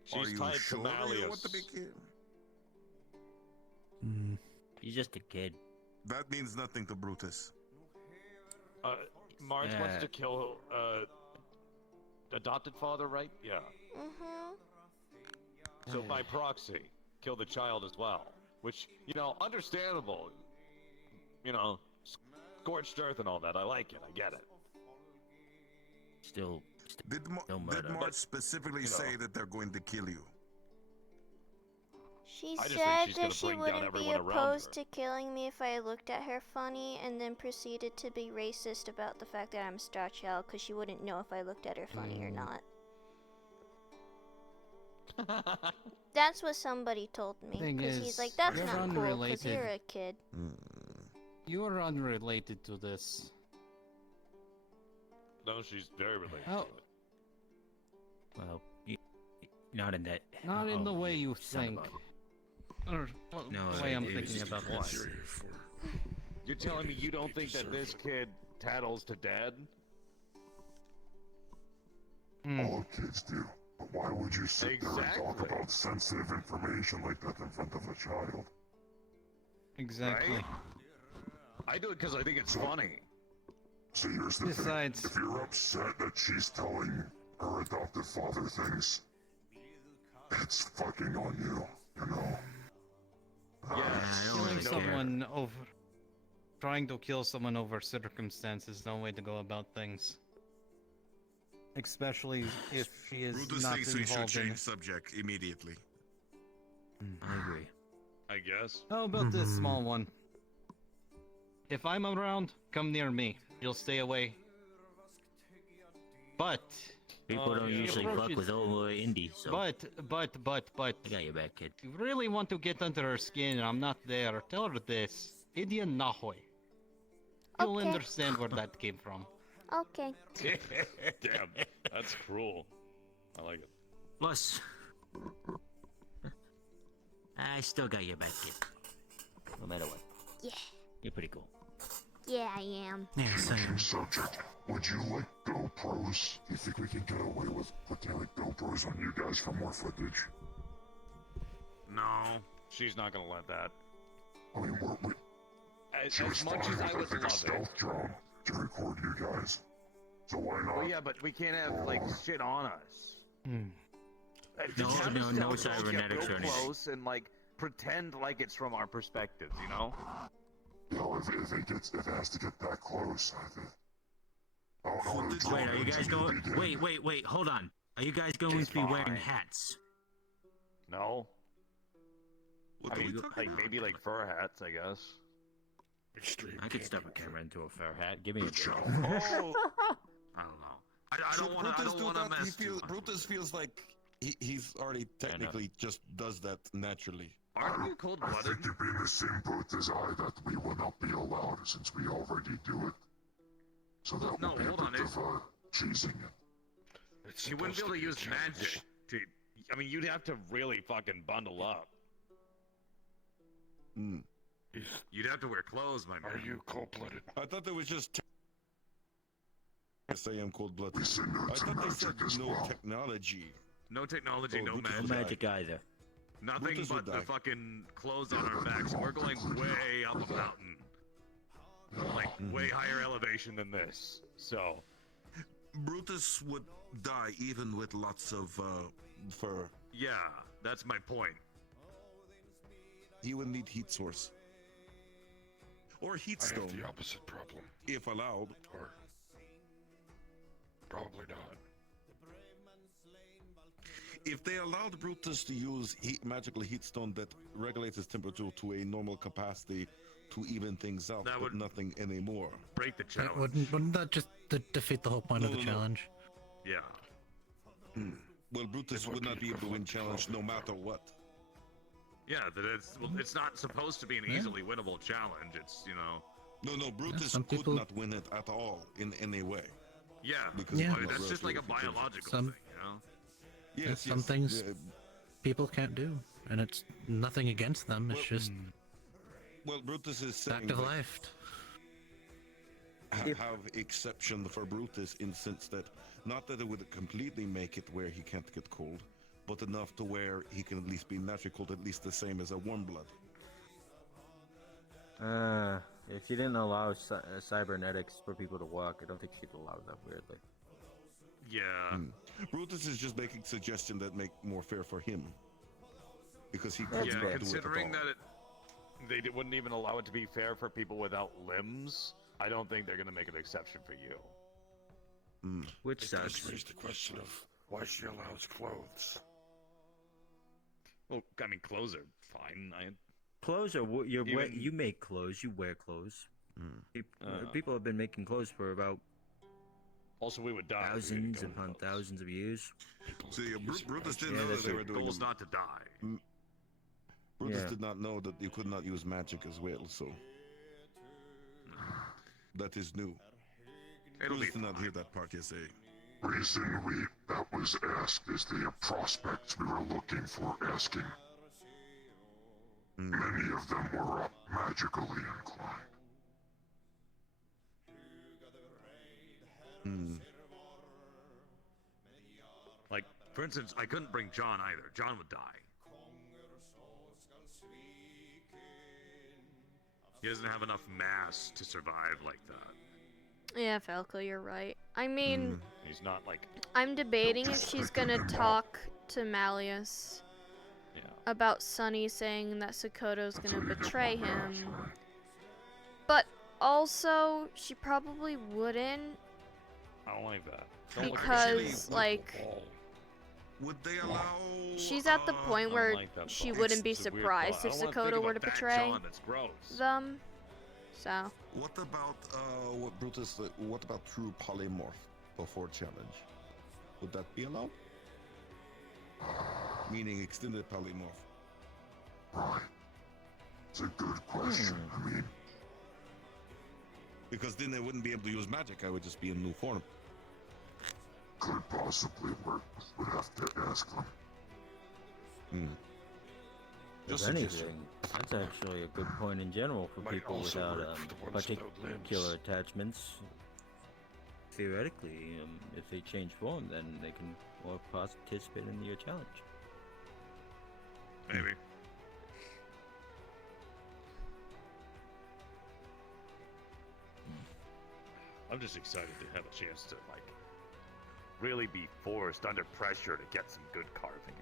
She's Are you tied sure to you Malleus. want to be killed? He's just a kid. That means nothing to Brutus. Marge wants to kill adopted father, right? Yeah. So by proxy, kill the child as well. Which, you know, understandable. You know, scorched earth and all that. I like it. I get it. Still Did Marge specifically say that they're going to kill you? She I just think said she's that gonna she bring down wouldn't be everyone around opposed to killing me if I looked at her funny, and then proceeded to be racist about the fact that I'm a star child because she wouldn't know if I looked at her funny or not. That's what somebody told me. Thing Because is, he's like, that's you're not cool because unrelated. you're a kid. You are unrelated to this. No, she's very related Oh. to it. Well, not in that. Not in the way you son think. of Or No, the way I'm it was thinking just about one. this. You're telling me you don't think that this kid tattles to dad? All kids do. But why would you sit there and talk Exactly. about sensitive information like that in front of a child? Exactly. Right? I do it because I think it's funny. So here's the Besides- thing. If you're upset that she's telling her adopted father things, it's fucking on you, you know? Killing someone over. Trying to kill someone over circumstances is no way to go about things. Especially if she is Brutus not thinks we should involved in change it. subject immediately. I agree. I guess. How about this small one? If I'm around, come near me. You'll stay away. But People don't usually fuck with old Indy, so. But I got your back, kid. you really want to get under her skin and I'm not there, tell her this. Indian Nahoy. You'll Okay. understand where that came from. Okay. Damn, that's cruel. I like it. Plus, I still got your back, kid. No matter what. Yeah. You're pretty cool. Yeah, I am. Changing subject. Would you like GoPros? Do you think we can get away with putting like GoPros on you guys for more footage? No, she's not gonna let that. I mean, As much as I would like a love it. stealth drone to record you guys. So why not? Well, yeah, but we can't have like shit on us. No, Just have no, the no stealth drones get cybernetics real or anything. close and like pretend like it's from our perspectives, you know? You know, if it has to get that close, I don't know what the Wait, are you guys drone is going? Wait, hold on. Are you guys going to be wearing hats? No. What I are we mean, talking like about? maybe like fur hats, I guess. I could stuff a camera into a fur hat. Give me a Oh, I don't know. I don't want to. I Brutus don't do want to that. mess too much. Brutus feels like he's already technically just does that naturally. Aren't you I cold-blooded? think you'd be in the same boat as I, that we will not be allowed since we already do it. So that No, would be hold a on, bit it's- of cheesing it. You wouldn't be able to use magic. I mean, you'd have to really fucking bundle up. You'd have to wear clothes, my man. Are you cold-blooded? I thought there was just say I'm cold-blooded. We say no I to thought they magic said as no well. technology. No technology, Oh, no Brutus magic. would No die. magic either. Nothing Brutus but would the die. fucking clothes on our backs. We're going way up a mountain. Like, Way higher elevation than this. So, Brutus would die even with lots of fur. yeah, that's my point. He would need heat source. Or heat I stone. have the opposite problem. If allowed. Or probably not. If they allowed Brutus to use magical heat stone that regulates his temperature to a normal capacity to even things out, That but would nothing anymore. Break the challenge. Wouldn't that just defeat the whole point of the challenge? Yeah. Well, Brutus would not be able to win challenge no matter what. Yeah, it's not supposed to be an easily winnable challenge. It's, you know. No, Brutus some could people- not win it at all in any way. Yeah, Because Yeah. but that's just like a biological thing, you know? Yes, some things yeah. people can't do, and it's nothing against them. It's just Well, Brutus is saying fact of that life. have exception for Brutus in sense that not that it would completely make it where he can't get cold, but enough to where he can at least be naturally cold, at least the same as a warm blood. If you didn't allow cybernetics for people to walk, I don't think she'd allow that weirdly. Yeah. Brutus is just making suggestions that make more fair for him. Because he couldn't yeah, do it at considering all. that wouldn't even allow it to be fair for people without limbs, I don't think they're gonna make an exception for you. Which It does sucks. raise the question of why she allows clothes. Well, I mean, clothes are fine. Clothes are you Even- make clothes. You wear clothes. People have been making clothes for about Also, we would die. thousands upon thousands of years. So yeah, Brutus didn't Yeah, know that's that they were true. doing Goal's not to die. Brutus Yeah. did not know that you could not use magic as well, so that is new. It'll Brutus be did not hear that part yesterday. Reason that was asked is the prospects we were looking for asking. Many of them were magically inclined. Like, for instance, I couldn't bring John either. John would die. He doesn't have enough mass to survive like that. Yeah, Falco, you're right. I mean, He's not like. I'm debating if she's gonna talk to Malleus about Sunny saying that Sakoto's gonna betray him. But also, she probably wouldn't, I don't like that. because, like, Would they allow? she's at the point where she wouldn't be surprised if Sakoto were to betray them. So, What about what Brutus? What about true polymorph before challenge? Would that be allowed? Meaning extended polymorph. Right. It's a good question. I mean, Because then they wouldn't be able to use magic. I would just be in new form. could possibly work. Would have to ask them. If Just suggestion. anything, that's actually a good point in general for Might people also without work for the ones without particular limbs. attachments. Theoretically, if they change form, then they can more participate in your challenge. Maybe. I'm just excited to have a chance to like really be forced under pressure to get some good carving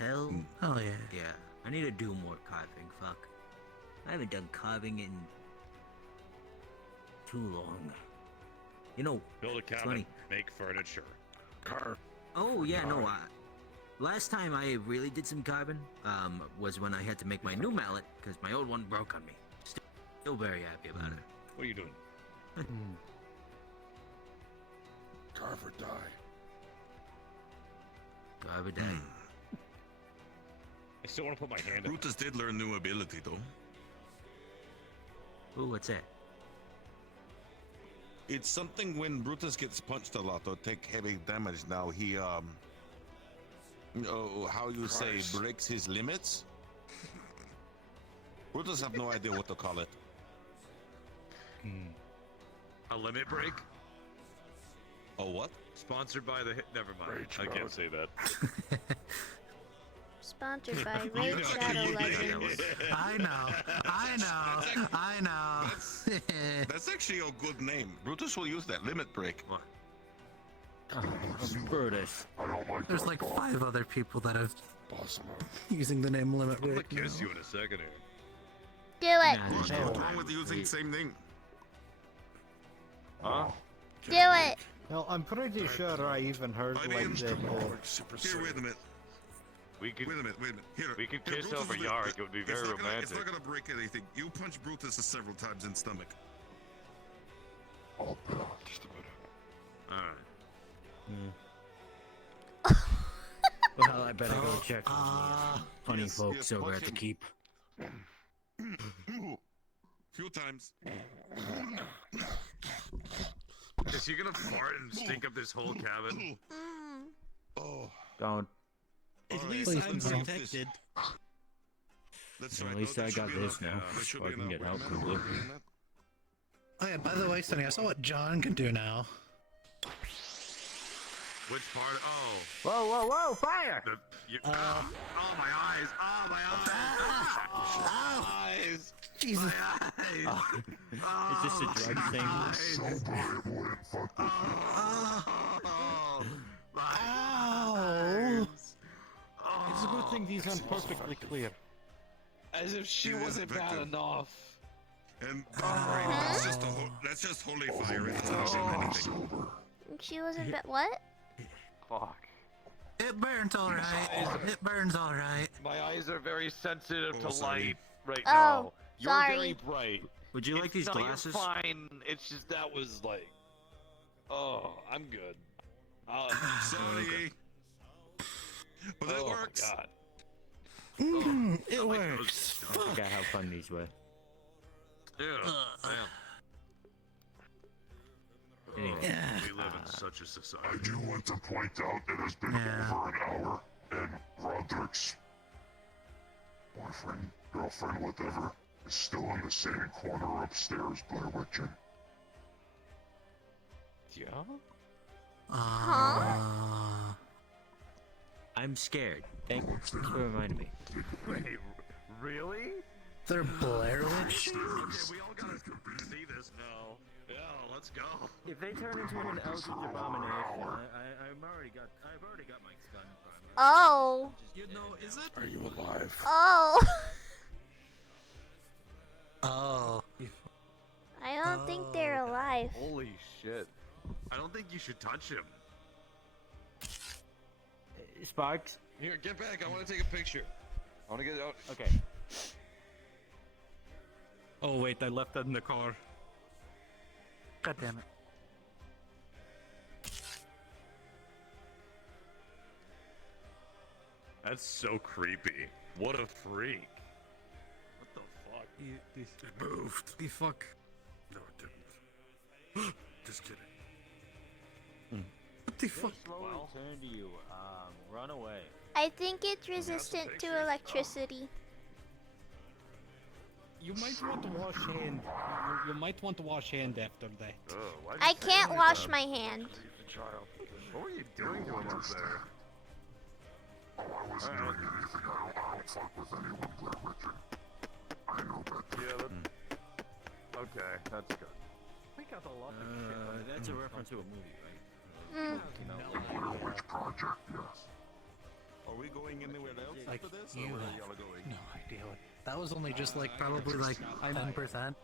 in. Hell, Oh yeah. yeah. I need to do more carving. Fuck. I haven't done carving in too long. You know, Build a it's cabinet, funny. make furniture. Carve. Oh yeah, no. Last time I really did some carving, was when I had to make my new mallet because my old one broke on me. Still very happy about it. What are you doing? Carve or die. Carve a day. I still want to put my hand in. Brutus did learn new ability though. Ooh, what's that? It's something when Brutus gets punched a lot or take heavy damage. Now he how you say, Christ. breaks his limits. Brutus have no idea what to call it. A limit break? A what? Sponsored by the. Never mind. I can't say that. Sponsored by Raid Shadow Legends. I know. That's actually a good name. Brutus will use that limit break. Brutus. There's like 5 other people that have using the name Limit I'm gonna Break. kiss you in a second here. Do it. What's wrong with using the same name? Huh? Do it. Well, I'm pretty sure I even heard like the Here, wait a minute. We could. Wait a minute. Here. We could Here, kiss Brutus over is- Yark. It would be very It's romantic. not gonna break anything. You punch Brutus several times in the stomach. I'll bet. Just a minute. Alright. Well, I better go check on the funny folks over at the keep. Few times. Is he gonna fart and stink up this whole cabin? Oh. Don't. At least I'm protected. That's At right. least that I should got be this enough. now. That should So I be can get enough. help Wait a from minute, Luke. Oh yeah, by the way, Sonny, I saw what John can do now. Which part? Oh. Whoa! Fire! Oh, my eyes! Oh, my eyes! Jesus. My eyes! It's just a drug thing. Ow! It's a good thing these aren't perfectly clear. As if she wasn't bad enough. And that's just holy fire. It's not anything. She wasn't. What? Fuck. It burns alright. It burns alright. My eyes are very sensitive to sorry. light right Oh, now. You're sorry. very bright. Would you like these No, glasses? You're fine. It's just that was like. Oh, I'm good. Sorry. But that works. My God. It works. I forgot how fun these were. Anyway. We live in such a society. I do want to point out it has been over an hour, and Roderick's boyfriend, girlfriend, whatever, is still in the same corner upstairs Blair Witching. Yeah? I'm scared. Thanks for reminding me. Wait, really? They're Blair Witch? Okay, we all gotta see this now. Yeah, let's go. If they turn into an eldritch abomination, I've already got my gun primed. Oh. You know, is it? Are you alive? Oh. Oh. I don't think they're alive. Holy shit. I don't think you should touch him. Sparks? Here, get back. I want to take a picture. I want to get out. Okay. Oh wait, I left that in the car. God damn it. That's so creepy. What a freak. What the fuck? It moved. The fuck? No, it didn't. Just kidding. What the fuck? Slowly turn to you. Run away. I think it's resistant to electricity. You might want to wash hand. You might want to wash hand after that. I can't wash my hand. What were you doing to him up there? Oh, I wasn't doing anything. I don't fuck with anyone Blair Witching. I know better. Yeah, okay, that's good. We got a lot of That's a reference to a movie, right? Blair Witch Project, yes. Are we going anywhere else Like, for this? you Or where are have y'all going? no idea what. That was only just like probably like 10%.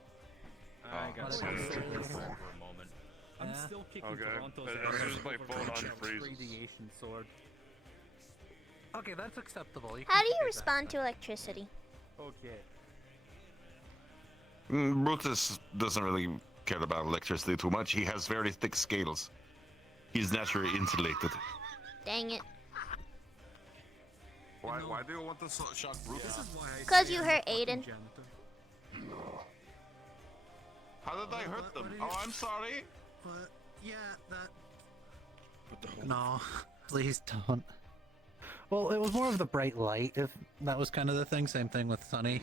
I got What to I for say a is- moment. I'm Yeah. still kicking Okay. Toronto's As ass soon as my over phone Project. unfreezes. radiation sword. Okay, that's acceptable. You How can do you take that. respond to electricity? Okay. Brutus doesn't really care about electricity too much. He has very thick scales. He's naturally insulated. Dang it. Why do you want to shock Brutus? This is why I Cause say you I'm hurt a fucking Aiden. janitor. How did I hurt them? Oh, I'm sorry. But yeah, that. No, please don't. Well, it was more of the bright light. If that was kind of the thing. Same thing with Sunny.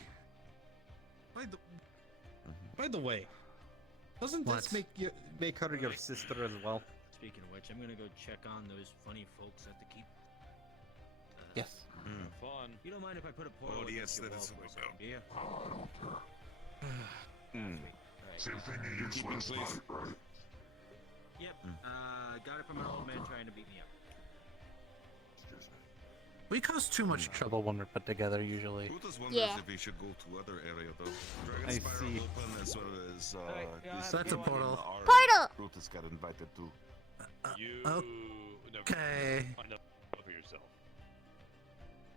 By the way, Doesn't What? this make her your sister as well? Speaking of which, I'm gonna go check on those funny folks at the keep. Yes. Have fun. You don't mind if I put a portal Oh, yes, against your that wall is for a what second, do you? Same thing you used Keep it, last please. night, right? Yep. Got it from an old man trying to beat me up. We cause too much trouble when we're put together, usually. Brutus wonders Yeah. if he should go to other area though. Dragon I Spiral see. open as well as this That's a portal. Portal! Brutus got invited to. You Okay. find out for yourself.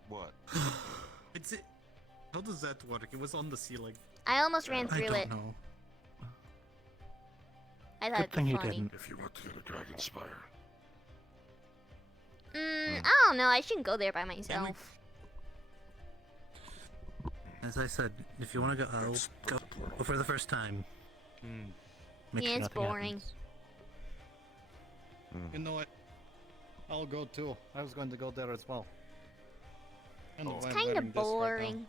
What? It's it. How does that work? It was on the ceiling. I almost ran I through don't it. know. I thought Good it'd thing be you funny. didn't. If you want to get a Dragon Spire. I don't know. I shouldn't go there by myself. As I said, if you want to go, I'll go for the first time. Make Yeah, sure it's nothing boring. happens. You know what? I'll go too. I was going to go there as well. It's kind of boring.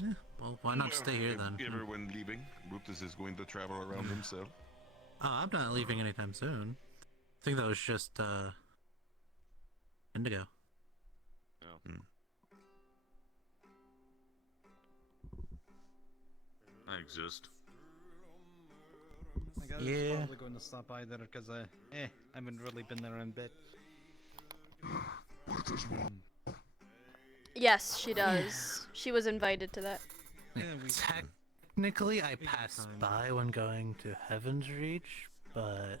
Yeah, well, why not stay here then? Everyone leaving. Brutus is going to travel around himself. Oh, I'm not leaving anytime soon. I think that was just, Indigo. I exist. I guess Yeah. I'm probably going to stop by there because I haven't really been there in a bit. Yes, she does. She was invited to that. Technically, I passed by when going to Heaven's Reach, but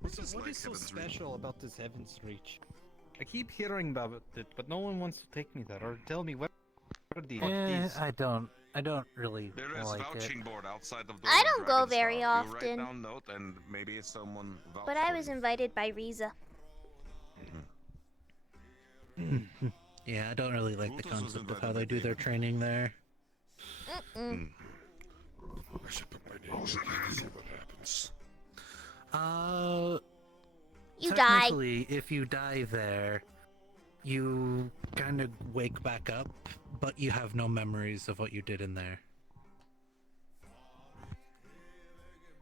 What is so special about this Heaven's Reach? I keep hearing about it, but no one wants to take me there or tell me where the I don't really There is like vouching it. board outside of the I don't go Dragon very Star. You write often. down note and maybe someone vouch But for I was you. invited by Riza. yeah, I don't really like the Brutus was concept of invited how by they do their training there. I should put my name in and see what happens. You die. Technically, if you die there, you kind of wake back up, but you have no memories of what you did in there.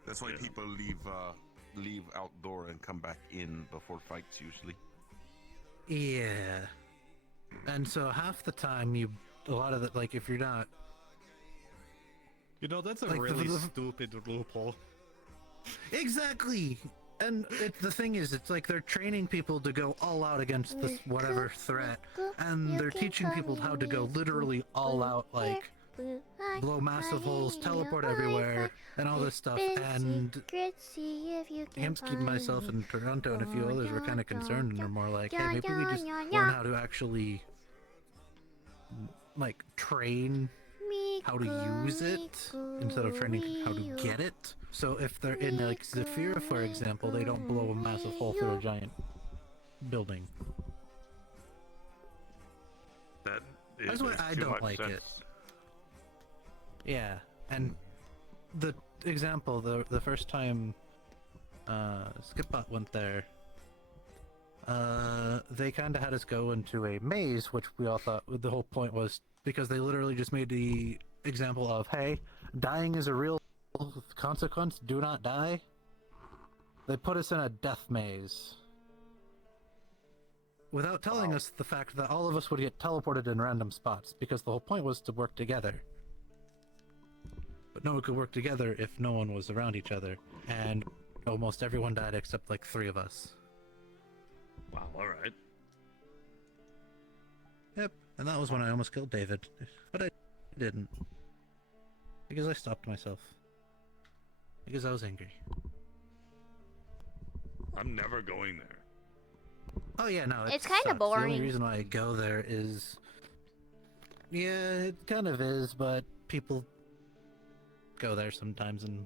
That's why people leave outdoor and come back in before fights usually. Yeah. And so half the time a lot of the, like, if you're not... You know, that's a Like, really stupid loophole. Exactly! And the thing is, it's like they're training people to go all out against this whatever threat, and they're teaching people how to go literally all out, like, blow massive holes, teleport everywhere, and all this stuff, and Hamsky, myself, and Toronto, and a few others were kind of concerned, and they're more like, hey, maybe we just learn how to actually, like, train how to use it, instead of training how to get it. So if they're in, like, Zephyra, for example, they don't blow a massive hole through a giant building. That's why I don't like it. Yeah, and the example, the first time Skipbot went there, they kind of had us go into a maze, which we all thought the whole point was, because they literally just made the example of, hey, dying is a real consequence, do not die. They put us in a death maze. Without telling us the fact that all of us would get teleported in random spots, because the whole point was to work together. But no one could work together if no one was around each other, and almost everyone died except like 3 of us. Wow, alright. Yep, and that was when I almost killed David. But I didn't. Because I stopped myself. Because I was angry. I'm never going there. Oh yeah, no, It's kinda sucks. The boring. only reason why I go there is... Yeah, it kind of is, but people go there sometimes and...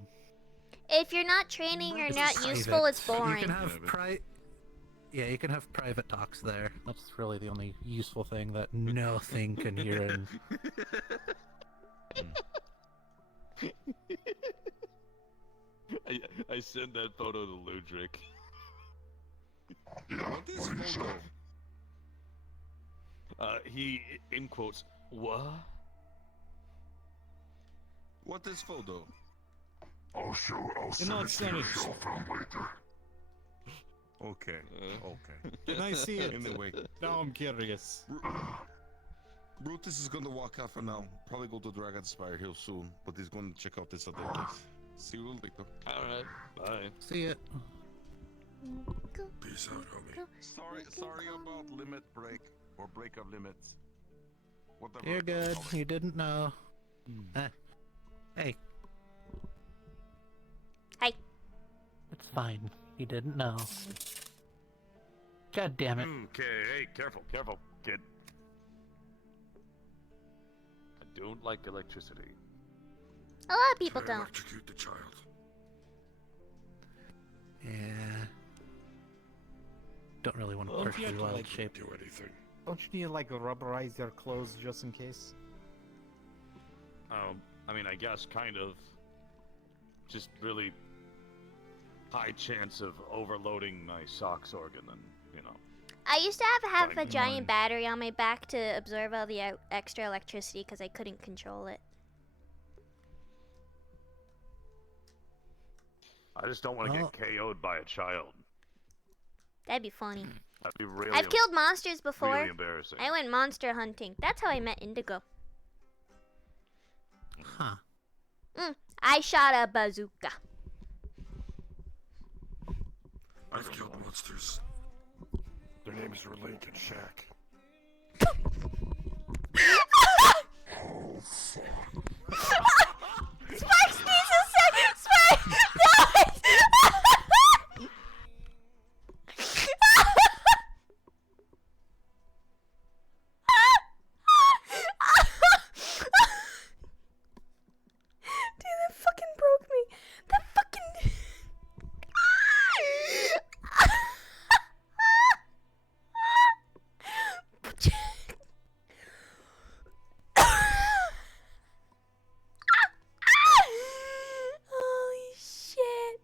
If you're not training or not useful, it's boring. You can have Yeah, you can have private talks there. That's really the only useful thing that no thing can hear in. I sent that photo to Ludric. What is photo? He, in quotes, what? What is photo? I'll send it to your cell phone later. Okay, okay. Can I see it? Anyway. Now I'm curious. Brutus is gonna walk out for now. Probably go to Dragonspire Hill soon, but he's gonna check out this other place. See you later. Alright, bye. See ya. Peace out, homie. Sorry about limit break or break of limits. Whatever. You're good. You didn't know. Hey. Hi. It's fine. You didn't know. God damn it. Okay, hey, careful, kid. I don't like electricity. A lot of people don't. Electrocute the child. Yeah. Don't really want to Don't you perfectly have to, wild like, shape. Do anything. Don't you need to, like, rubberize your clothes just in case? I mean, I guess kind of. Just really high chance of overloading my socks organ and, you know. I used to have a Like giant mine. battery on my back to absorb all the extra electricity because I couldn't control it. I just don't want to get KO'd by a child. That'd be funny. That'd be really I've killed monsters before. Really embarrassing. I went monster hunting. That's how I met Indigo. Huh. I shot a bazooka. I've killed monsters. Their names were Link and Shaq. Oh, fuck. Spike sneezes! Spike! Guys! Dude, that fucking broke me. That fucking... Holy shit.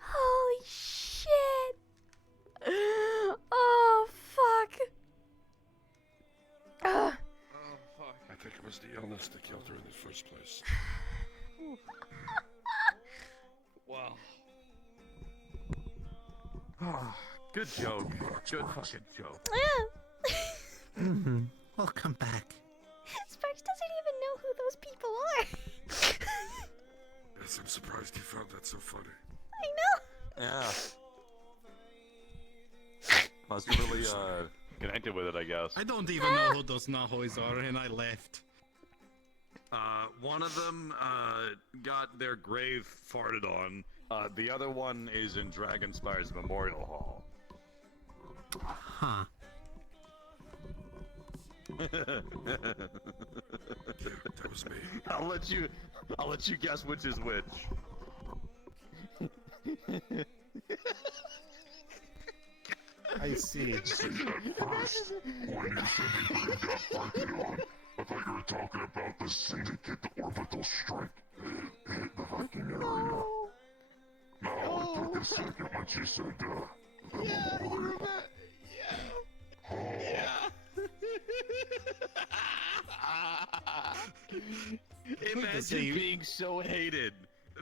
Holy shit. Oh, fuck. Oh, fuck. I think it was the illness that killed her in the first place. Wow. Good joke. Good fucking joke. Welcome back. Sparks doesn't even know who those people are. Yes, I'm surprised you found that so funny. I know. Yeah. Must be really connected with it, I guess. I don't even know who those Nahois are, and I left. One of them got their grave farted on. The other one is in Dragonspire's Memorial Hall. Huh. That was me. I'll let you guess which is which. I see. At first, when you said you bring that party on, I thought you were talking about the syndicate, the orbital strike. It hit the fucking area. Now, it took a second when she said, the memorial. Imagine being so hated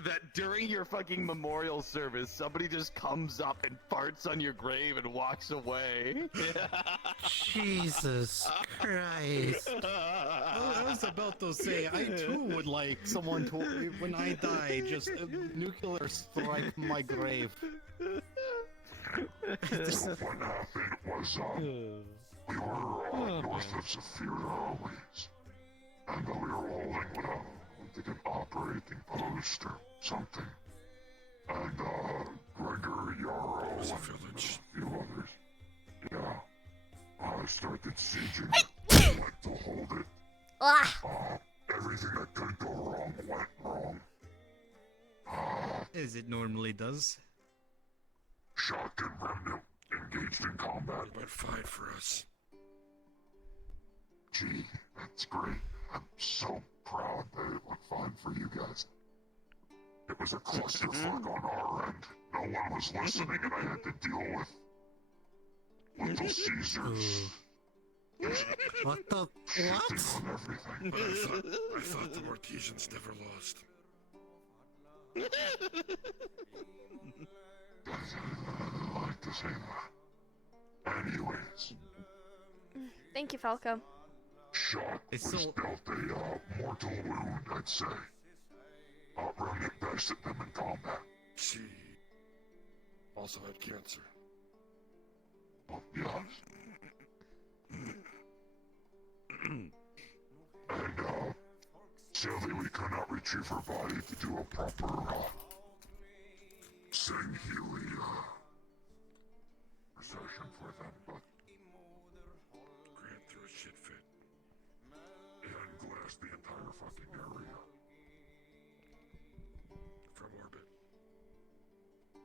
that during your fucking memorial service, somebody just comes up and farts on your grave and walks away. Jesus Christ. I was about to say, I too would like someone to, when I die, just nuclear strike my grave. So what happened was, we were north of Zafira always. And we were holding like an operating post or something. And Gregor, Yarrow, and a few others. Yeah. I started sieging it, like to hold it. Everything that could go wrong went wrong. As it normally does. Shotgun remnant engaged in combat. It went fine for us. Gee, that's great. I'm so proud that it went fine for you guys. It was a clusterfuck on our end. No one was listening and I had to deal with Little Caesars. What the... Shitting on everything. I thought the Mortesians never lost. I like to say that. Anyways, Thank you, Falco. shot was dealt a mortal wound, I'd say. Remy bested them in combat. She also had cancer. Yes. And, sadly we could not retrieve her body to do a proper, St. Healy, procession for them, but Grant threw a shit fit. and glassed the entire fucking area. From orbit.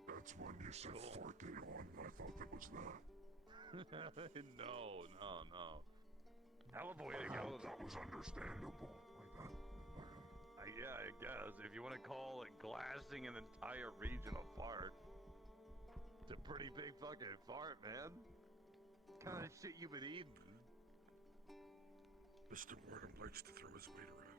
That's when you said 4K1, I thought that was that. No. Hell of a way to go. That was understandable. Like that. Yeah, I guess. If you want to call it glassing an entire region apart, it's a pretty big fucking fart, man. What kind of shit you been eating? Mr. Wardham likes to throw his weight around.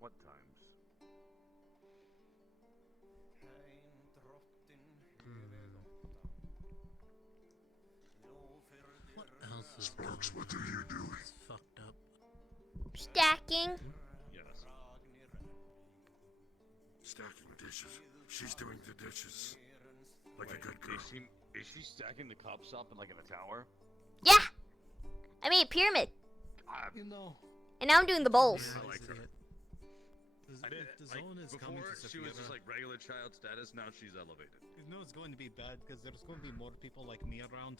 What times? What else is Sparks, what are you doing? It's fucked up. Stacking. Yes. Stacking dishes. She's doing the dishes. Like a good girl. Is she stacking the cups up in like in a tower? Yeah. I made a pyramid. You know. And now I'm doing the bowls. I like her. I did. The Like, zone is coming before to she was just Saphira. like regular child status. Now she's elevated. You know it's going to be bad because there's going to be more people like me around.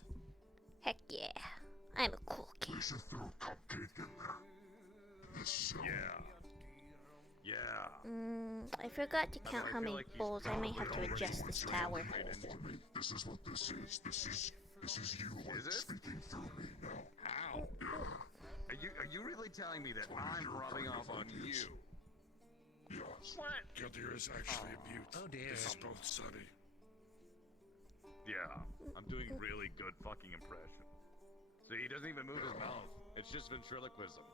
Heck yeah. I'm a cool kid. We should throw a cupcake in there. This zone. Yeah. I forgot to count how many bowls. I may have to adjust this tower. This is what this is. This is you speaking through me now. How? Are you really telling me that I'm rubbing off on you? Yes. What? Gildir is actually a mute. Oh dear. This is both Sunny. Yeah, I'm doing really good fucking impression. So he doesn't even move his mouth. It's just ventriloquism.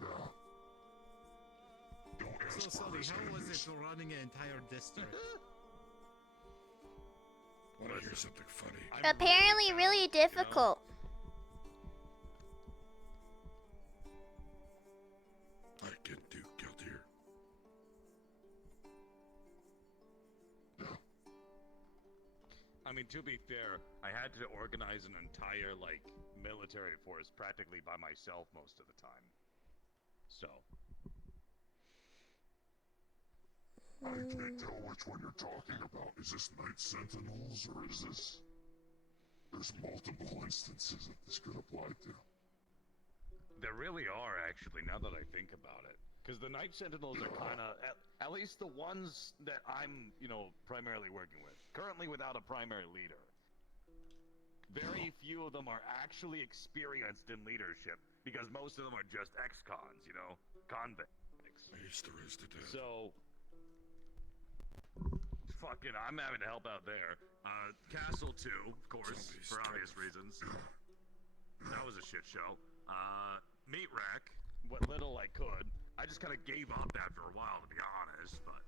Yeah. So, Sully, how was it running an entire district? Want to hear something funny? Apparently really difficult. I can do Gildir. I mean, to be fair, I had to organize an entire, like, military force practically by myself most of the time. So. I can't tell which one you're talking about. Is this Night Sentinels or is this... There's multiple instances that this could apply to. There really are, actually, now that I think about it. Because the Night Sentinels are kind of, at least the ones that I'm, primarily working with. Currently without a primary leader. Very few of them are actually experienced in leadership, because most of them are just ex-cons, convicts. I used to raise the dead. So, fucking, I'm having to help out there. Castle 2, of course, for obvious reasons. That was a shit show. Meat Rack, what little I could. I just kind of gave up after a while, to be honest, but...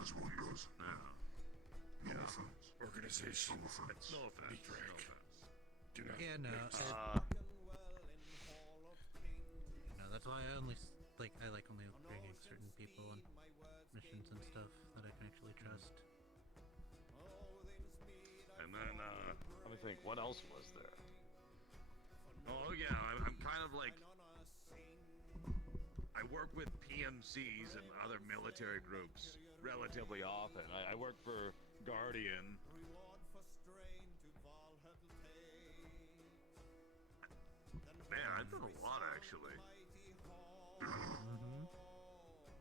As one does. Yeah. No offense. Organization. No offense. Meat Rack. Do not Yeah, no. mix. No, that's why I only only bringing certain people on missions and stuff that I can actually trust. And then, let me think, what else was there? Oh yeah, I'm kind of like... I work with PMCs and other military groups relatively often. I work for Guardian. Man, I've done a lot, actually.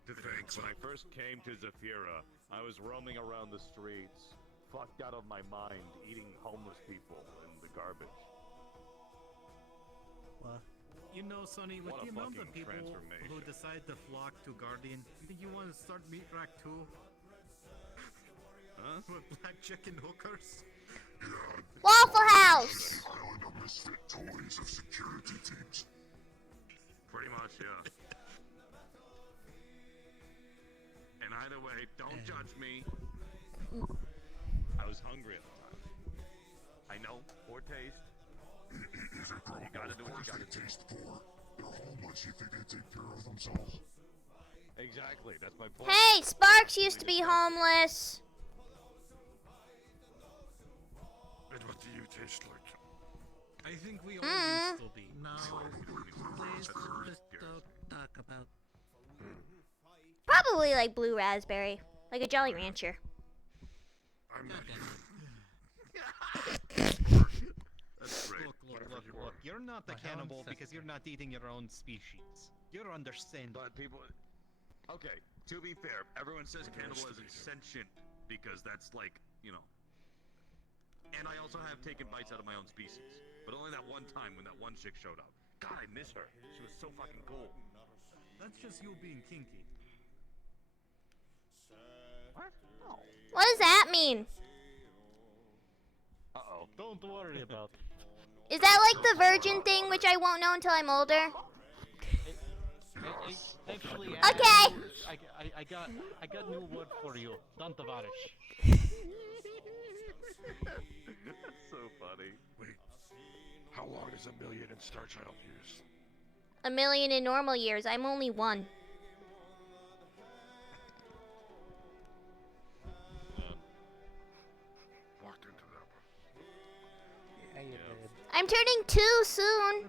When I first came to Zafira, I was roaming around the streets, fucked out of my mind, eating homeless people in the garbage. Well, You know, Sonny, with What a the amount of fucking people who transformation. decide to flock to Guardian, you think you want to start Meat Rack too? Huh? With black chicken hookers? Waffle House! Island of misfit toys of security teams. Pretty much, yeah. And either way, don't judge me. I was hungry at the time. I know, poor taste. If it grows, You gotta do of what you course gotta they do. taste poor. They're homeless. You think they take care of themselves? Exactly, that's my point. Hey, Sparks used to be homeless. And what do you taste like? I think we all Mm. used to be. No, please just don't talk about. Probably like blue raspberry. Like a Jolly Rancher. I'm not That's great. Look. You're not a cannibal because you're not eating your own species. You're understandable. But people... Okay, to be fair, everyone says cannibalism is sentient because that's like, you know... And I also have taken bites out of my own species. But only that one time when that one chick showed up. God, I miss her. She was so fucking cool. That's just you being kinky. What? No. What does that mean? Uh-oh. Don't worry about it. Is that like the virgin thing, which I won't know until I'm older? Actually, Okay. I got new word for you. Don't tovarish. That's so funny. Wait, how long is a million in Star Child years? A million in normal years. I'm only one. Walked into that one. Yeah, you did. I'm turning 2 soon.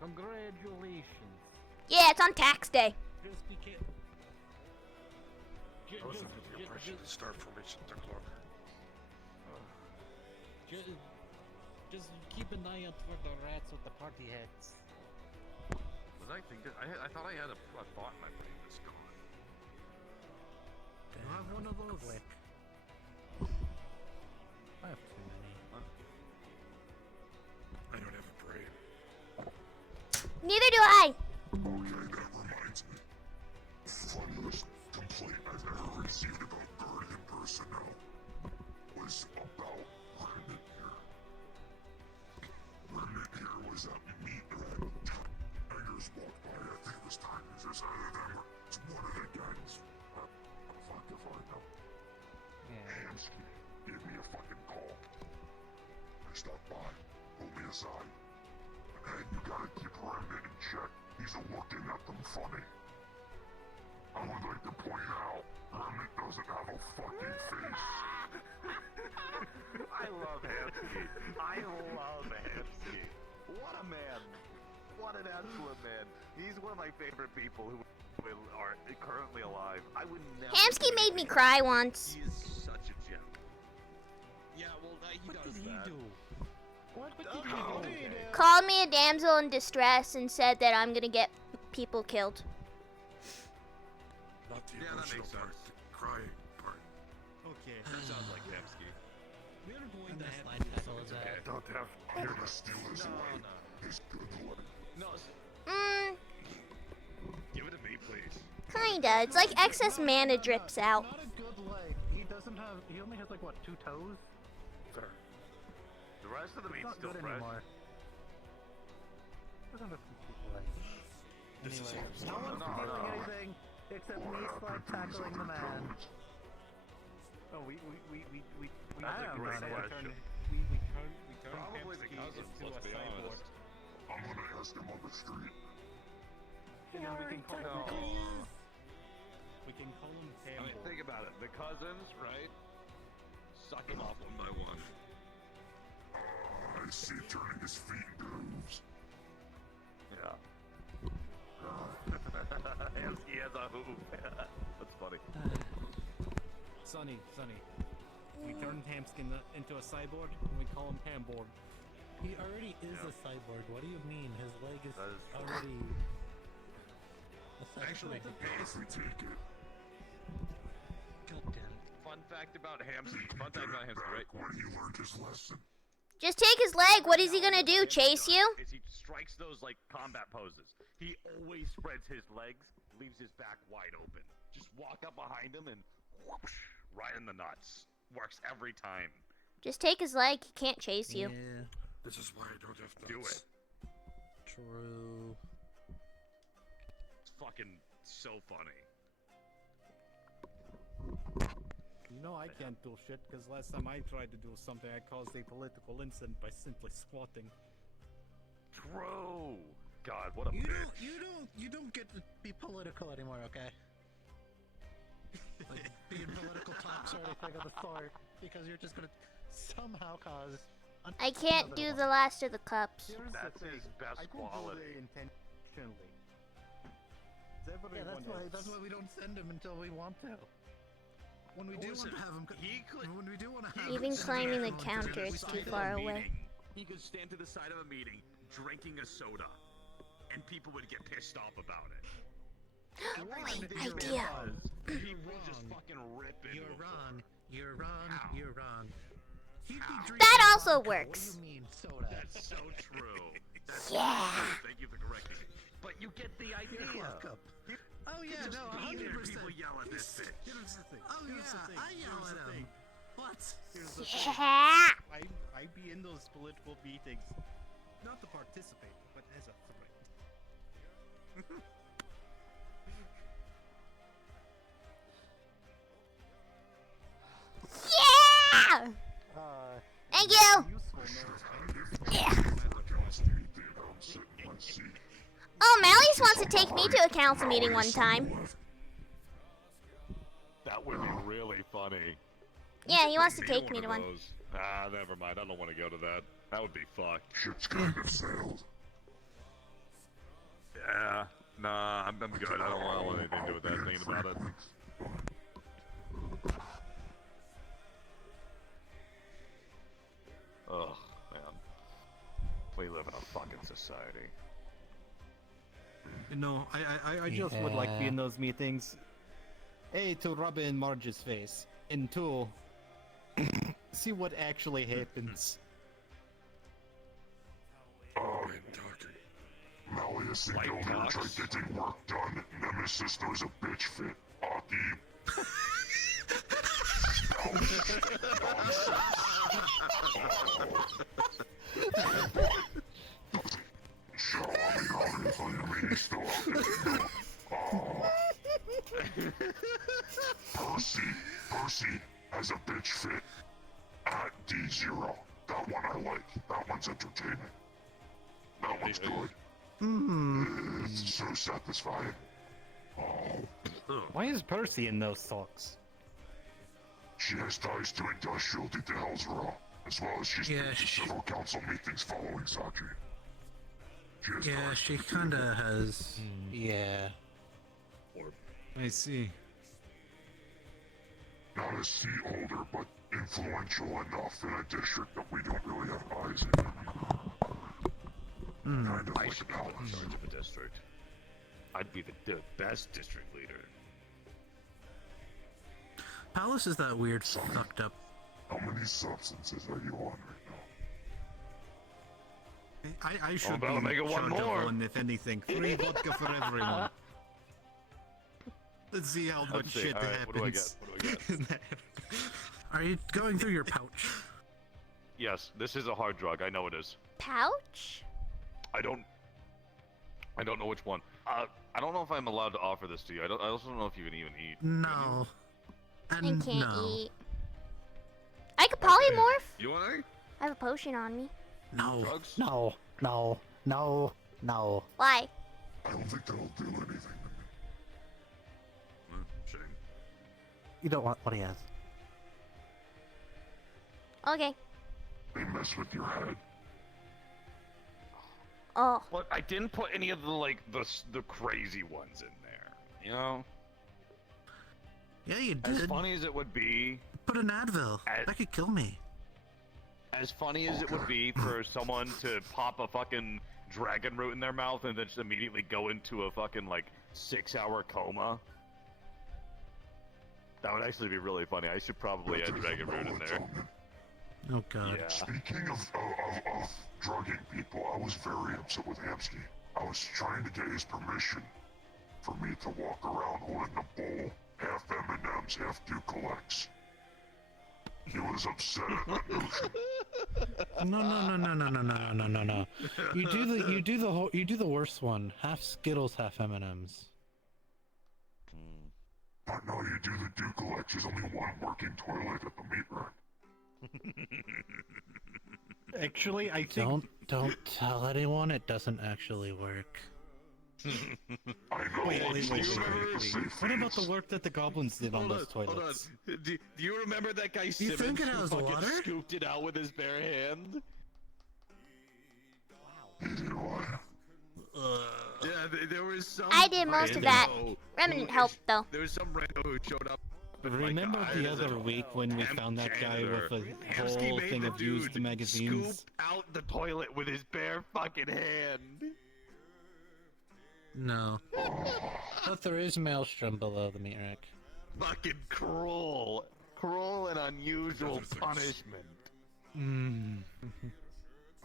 Congratulations. Yeah, it's on tax day. Just be careful. I was under the impression that star formation took longer. Just keep an eye out for the rats with the party hats. Was I thinking? I thought I had a thought in my brain that's gone. You have one of those. Click. I have too many. I don't have a brain. Neither do I. Okay, that reminds me. Funniest complaint I've ever received about Guardian personnel was about Remnant here. Remnant here was at Meat Rack. Tigers walked by, I think it was Tigers or either them or it's one of the gangs. Fuck if I know. Hamsky gave me a fucking call. I stopped by, pulled me aside. Hey, you gotta keep Remnant in check. He's looking at them funny. I would like to point out, Remnant doesn't have a fucking face. I love Hamsky. I love Hamsky. What a man. What an absolute man. He's one of my favorite people who are currently alive. I would never... Hamsky made me cry once. He is such a gem. Yeah, well, he What does did he that. do? What did he do? Called me a damsel in distress and said that I'm gonna get people killed. Not the Yeah, that emotional makes part, sense. the crying part. Okay. That sounds like Hamsky. We're going to have slide to do tackle something. is that. Don't have Here to steal his life. His good life. No, give it to me, please. Kinda. It's like excess mana drips out. Not a good leg. He doesn't have. He only has like what, 2 toes? Fair. The rest of the meat's Not still good fresh. anymore. Doesn't have complete legs. This is Anyway, Hamsky. no one's No, stealing no. anything except me slide tackling the man. Oh, we That's a have great done it. question. We turn Probably the Hamsky cousins, into let's a be cyborg. honest. I'm gonna ask him on the street. You know, we can call We can call him I mean, Hambo. think about it. The cousins, right? Suck him off one by one. I see him turning his feet into hooves. Yeah. Hamsky has a hoof. That's funny. Sonny. We turned Hamsky into a cyborg, and we call him Hamborg. He already is a cyborg. What do you mean? His leg is That is true. already. Actually, If we take it, God damn. Fun fact about Hamsky, right? when he learned his lesson. Just take his leg. What is he gonna do? Chase you? Is he strikes those like combat poses. He always spreads his legs, leaves his back wide open. Just walk up behind him and whoosh, right in the nuts. Works every time. Just take his leg. He can't chase you. Yeah. This is why I don't have nuts. Do it. True. It's fucking so funny. You know I can't do shit because last time I tried to do something, I caused a political incident by simply squatting. True. God, what a You bitch. don't get to be political anymore, okay? Like being political talks or anything of the sort, because you're just gonna somehow cause. I can't do the last of the cups. That's his best quality. Intentionally. Yeah, that's why we don't send him until we want to. When we do want to have him, when we do want to have Even him, climbing the we counter is too far away. He could stand to the side of a meeting drinking a soda, and people would get pissed off about it. Great idea. He was just fucking ripping. You're wrong. You're wrong. You're wrong. That also works. What do you mean soda? That's so true. That's Yeah. So true. Thank you for correcting me. But you get the idea. Oh yeah, no, 100%. People yell at this bitch. Here's the thing. Oh Here's the yeah, thing. I yell Here's at the him. thing. What? Here's the Yeah. thing. I be in those political meetings, not to participate, but as a threat. Yeah! Thank you! Yeah. Oh, Mally's wants to take me to a council meeting one time. That would be really funny. Yeah, he wants to Need take me of to one. those. Ah, never mind. I don't want to go to that. That would be fucked. Ship's kind of sailed. Yeah. Nah, I'm good. I don't want anything to do with that. Thinking about it. Ugh, man. We live in a fucking society. No, I just would like to be in those meetings. A, to rub it in Marge's face, and two, see what actually happens. Malleus the Elder tried getting work done. Nemesis throws a bitch fit. Aki. Percy has a bitch fit at D0. That one I like. That one's entertaining. That one's good. It's so satisfying. Why is Percy in those talks? She has ties to industrial details, Raw, as well as she's been to several council meetings following Sachi. Yeah, she kinda has. Yeah. I see. Not a seat holder, but influential enough in a district that we don't really have eyes in. Kind of I like should a be in palace. charge of a district. I'd be the best district leader. Palace is that weird, fucked up. How many substances are you on right now? I should about be to make it in one charge of more. one, if anything. Free vodka for everyone. Let's see how much Let's see. shit All right, happens. what do I get? Are you going through your pouch? Yes, this is a hard drug. I know it is. Pouch? I don't know which one. I don't know if I'm allowed to offer this to you. I also don't know if you can even eat. No. I And can't no. eat. I could polymorph. You want any? I have a potion on me. No. Drugs? No. No. No. No. Why? I don't think that'll do anything to me. Shame. You don't want what he has. Okay. They mess with your head. Oh. Look, I didn't put any of the crazy ones in there. You know? Yeah, you As did. funny as it would be, Put an Advil. That could kill me. as funny as it would be for someone to pop a fucking dragon root in their mouth and then just immediately go into a fucking 6-hour coma. That would actually be really funny. I should probably add dragon root in there. Oh god. Yeah. Speaking of drugging people, I was very upset with Hamsky. I was trying to get his permission for me to walk around holding a bowl, half M&Ms, half Ducalex. He was upset at that notion. No. You do the worst one. Half Skittles, half M&Ms. But no, you do the Ducalex. There's only one working toilet at the meat rack. Actually, I think... Don't tell anyone it doesn't actually work. Wait. What about the work that the goblins did on those toilets? Do you remember that guy You Simmons think it who has fucking water? scooped it out with his bare hand? Yeah, there was some. I did most of that. Remnant helped though. There was some rando who showed up. Remember the other week when we found that guy with a whole thing of used magazines? Scoop out the toilet with his bare fucking hand. No. But there is Maelstrom below the meat rack. Fucking cruel and unusual punishment. That man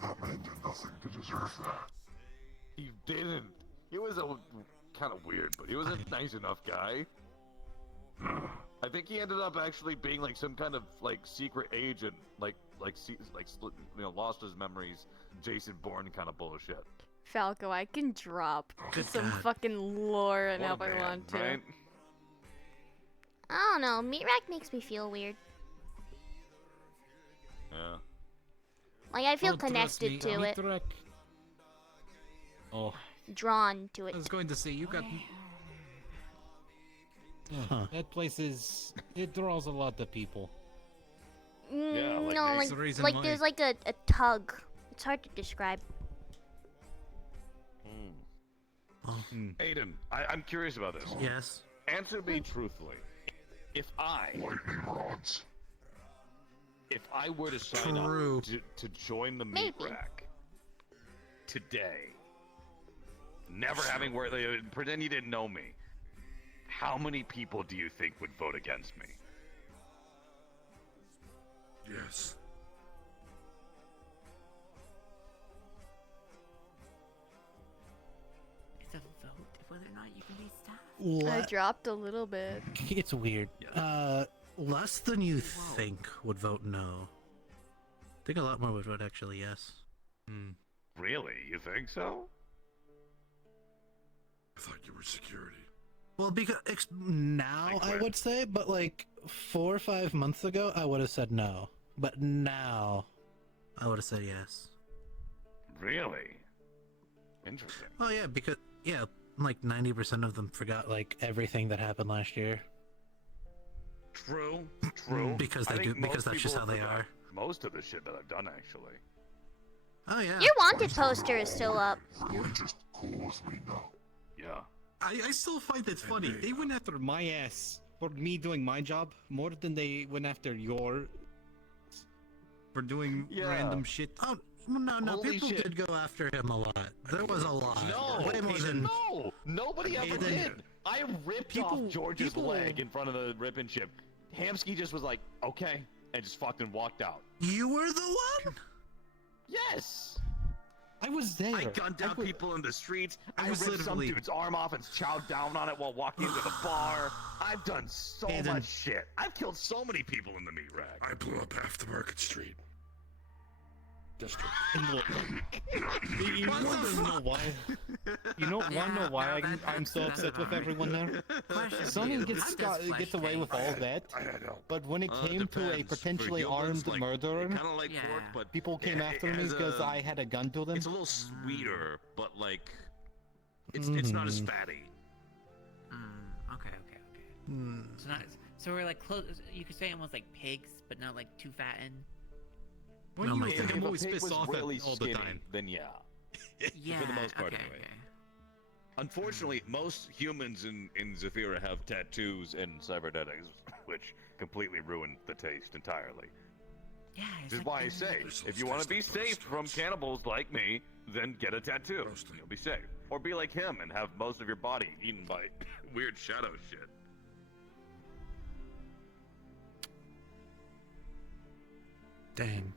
did nothing to deserve that. He didn't. He was a kind of weird, but he was a nice enough guy. I think he ended up actually being like some kind of like secret agent, lost his memories, Jason Bourne kind of bullshit. Falco, I can drop Good some God. fucking lore and What a if I man, want to. right? I don't know. Meat rack makes me feel weird. Yeah. Like I feel Oh, trust connected me, to meat it, rack. Oh, drawn to it. I was going to say you got. That place it draws a lot of people. Yeah, like No, me. That's the reason like why. there's like a tug. It's hard to describe. Aiden, I'm curious about this. Yes. Answer me truthfully. If I were to sign True. up to join the meat rack today, never having worked, pretend you didn't know me, how many people do you think would vote against me? Yes. It's a vote of whether or not you can be staff. I dropped a little bit. It's weird. Less than you think would vote no. I think a lot more would vote actually yes. Really? You think so? I thought you were security. Well, because Now I would say, but like 4 or 5 months ago, I would have said no. But now, I would have said yes. Really? Interesting. Oh yeah, because like 90% of them forgot like everything that happened last year. True. Because I they think do. Because most that's just people how they forgot are. Most of the shit that I've done, actually. Oh yeah. Your wanted poster is still up. Just cool with me now. Yeah. I still find it funny. They went after my ass for me doing my job more than they went after your for doing random shit. Oh no, Holy people shit. did go after him a lot. There was a lot. Way more than No! Nobody ever Aiden. did! I ripped off George's leg in front of the rip and chip. Hamsky just was like, okay, and just fucking walked out. You were the one? Yes! I was there. I gunned down people in the streets. I was ripped some literally- dude's arm off and chowed down on it while walking into the bar. I've done so Aiden. much shit. I've killed so many people in the meat rack. I blew up half the Market Street district. You want to know why? You know, want to know why I'm so upset with everyone there? Sonny gets away with all that, but when it came to a potentially armed murderer, Kind of like pork, but people came after me because I had a gun to them. It's a little sweeter, but like, it's not as fatty. Okay. So we're like close. You could say almost like pigs, but not like too fattened. What do you think? If I'm a always pig pissed was off really at all skinny, the time. Then yeah. Yeah. For the most part, okay, anyway. okay. Unfortunately, most humans in Zafira have tattoos and cybernetics, which completely ruin the taste entirely. Yeah. Which is why I say, if you want to be safe from cannibals like me, then get a tattoo. You'll be safe. Or be like him and have most of your body eaten by weird shadow shit. Dang.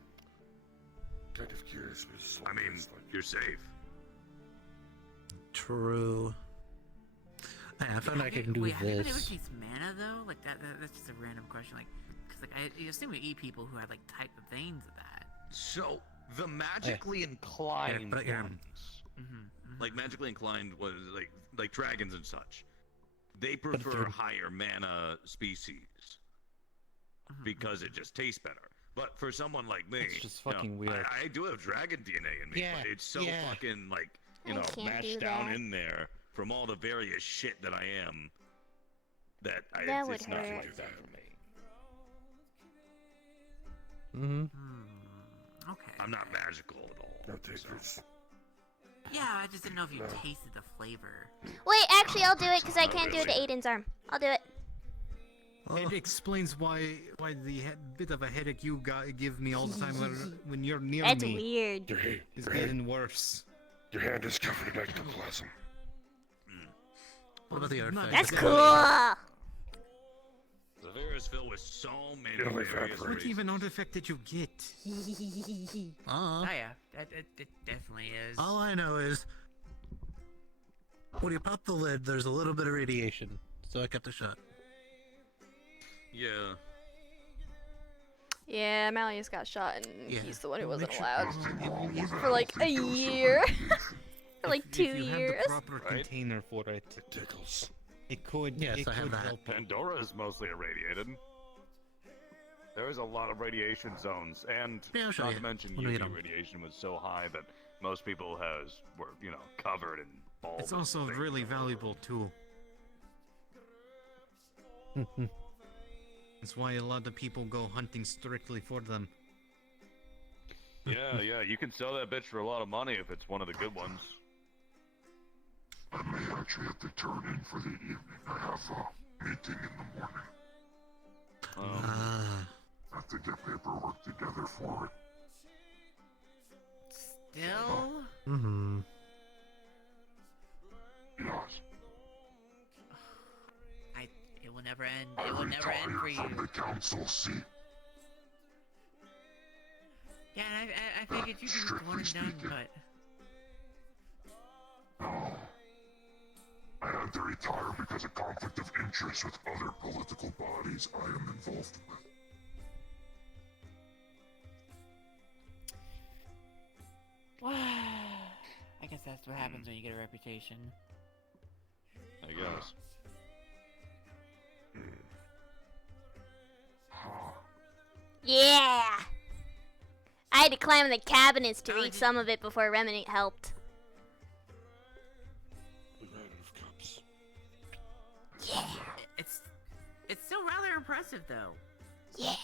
Kind of curious. I mean, you're safe. True. Man, I found I can do Wait, have you been able this. to taste mana though? Like that's just a random question. Like, cause like I assume you eat people who have like type of veins of that. So the magically inclined put it here. ones, like magically inclined was like dragons and such. They prefer higher mana species because it just tastes better. But for someone like me, It's just fucking you know, weird. I do have dragon DNA in me, Yeah, but it's so yeah. fucking like I you know can't mashed do down that. in there from all the various shit that I am. That That would it's not gonna hurt. do that for me. Okay. I'm not magical at all. No takers. Yeah, I just didn't know if you tasted the flavor. Wait, actually, I'll do it because I can't do it to Aiden's arm. I'll do it. It explains why the bit of a headache you give me all the time when you're near That's me. weird. Is getting worse. Your hand is covered in ectoplasm. What about the artifact? That's cool. Severe is filled with so many It'll various evaporate. What races. even artifact did you get? Oh yeah, it definitely is. All I know is when you pop the lid, there's a little bit of radiation, so I kept it shut. Yeah. Yeah, Malleus got shot, and Yeah. he's the one who wasn't Make sure- allowed for like a year, for like 2 If you years. have the proper container for it, It tickles. it could. Yes, it I have could that. help. Pandora is mostly irradiated. There is a lot of radiation zones, and Yeah, I'll show not you to mention when we get UV 'em. radiation was so high that most people were covered in bulbs. It's also and really things. valuable too. That's why a lot of people go hunting strictly for them. Yeah, you can sell that bitch for a lot of money if it's one of the good ones. I may actually have to turn in for the evening. I have a meeting in the morning. Ah. I have to get paperwork together for it. Still? Mm-hmm. Yes. It will never end. It will never end for From the you. council seat. Yeah, and I figured you'd be just one and done, but No. I had to retire because of conflict of interest with other political bodies I am involved with. I guess that's what happens when you get a reputation. I guess. Yeah. I had to climb in the cabinets to read some of it before Remnant helped. We ran out of cups. Yeah. It's still rather impressive though. Yeah.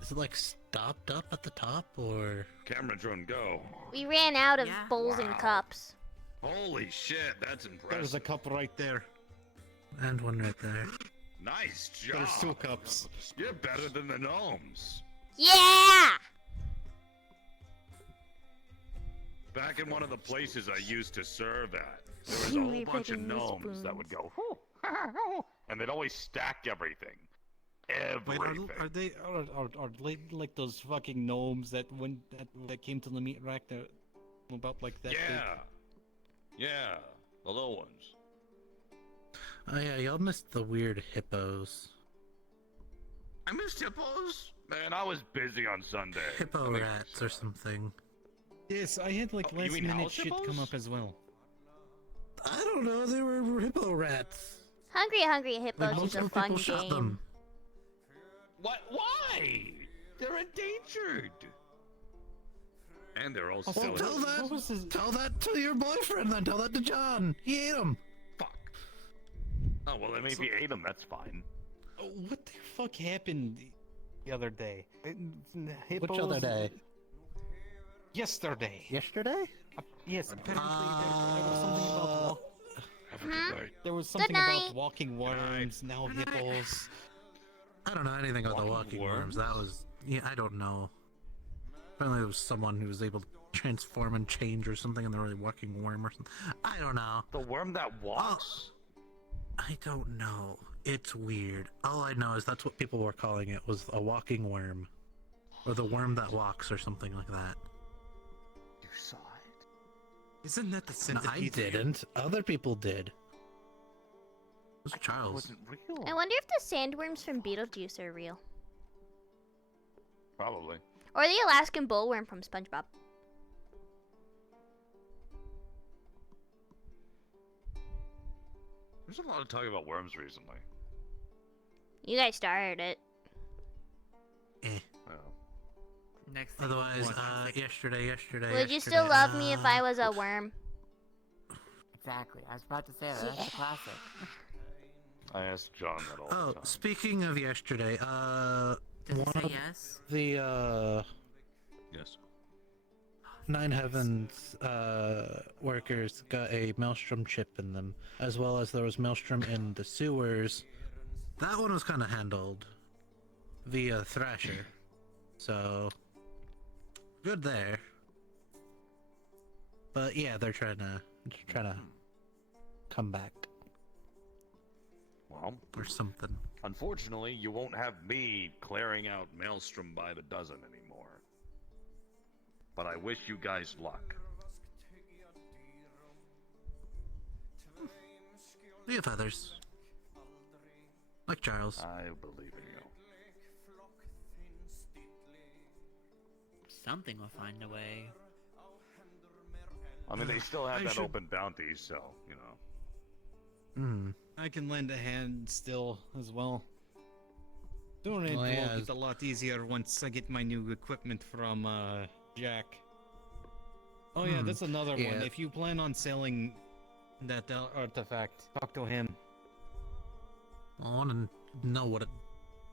Is it like stopped up at the top, or? Camera drone, go. We ran out of Yeah. bowls and cups. Holy shit, that's impressive. There's a cup right there. And one right there. Nice job. There's 2 cups. You're better than the gnomes. Yeah. Back in one of the places I used to serve at, there was a whole We're bunch of putting the gnomes that would go, "Whew." And they'd always stack everything. Wait, Everything. are they like those fucking gnomes that that came to the meat rack that about like that? Yeah. Yeah, the little ones. Oh yeah, y'all missed the weird hippos. I missed hippos. Man, I was busy on Sunday. Hippo rats or something. Yes, I had like Oh, you last mean minute house shit come hippos? up as well. I don't know, they were hippo rats. Hungry Hungry Hippos is multiple a fun people shot game. them. What? Why? They're endangered. And they're all Oh, Well, silly. tell that to your boyfriend then. Tell that to John. He ate them. Fuck. Oh well, I mean, if you ate them, that's fine. Oh, what the fuck happened the other day? Which other day? Yesterday. Yesterday? Yes, apparently there was something about Have a good night. there was something night. about walking worms, now hippos. I don't know anything about the walking worms. That was I don't know. Apparently there was someone who was able to transform and change or something, and they were a walking worm or something. I don't know. The worm that walks. I don't know. It's weird. All I know is that's what people were calling it, was a walking worm. Or the worm that walks, or something like that. You saw it? Isn't that the No, centipede? I didn't. Other people did. It was It Charles. wasn't real. I wonder if the sandworms from Beetlejuice are real. Probably. Or the Alaskan bullworm from SpongeBob. There's a lot of talk about worms recently. You guys started it. Oh. Next thing Otherwise, yesterday. yesterday. Would you still love me if I was a worm? Exactly. I was about to say that. That's a classic. I ask John that all the time. Speaking of yesterday, Does it one say of yes? the Yes. Nine Heavens workers got a Maelstrom chip in them, as well as there was Maelstrom in the sewers. That one was kind of handled via Thrasher, so good there. But yeah, they're trying to come back Well, or something. unfortunately, you won't have me clearing out Maelstrom by the dozen anymore. But I wish you guys luck. We have others, like Charles. I believe in you. Something will find a way. I mean, they still have I that should- open bounty, so, you know. I can lend a hand still as well. Doing it Oh, will yeah. get a lot easier once I get my new equipment from Jack. Oh yeah, that's another one. Yeah. If you plan on selling that artifact, talk to him. I want to know what it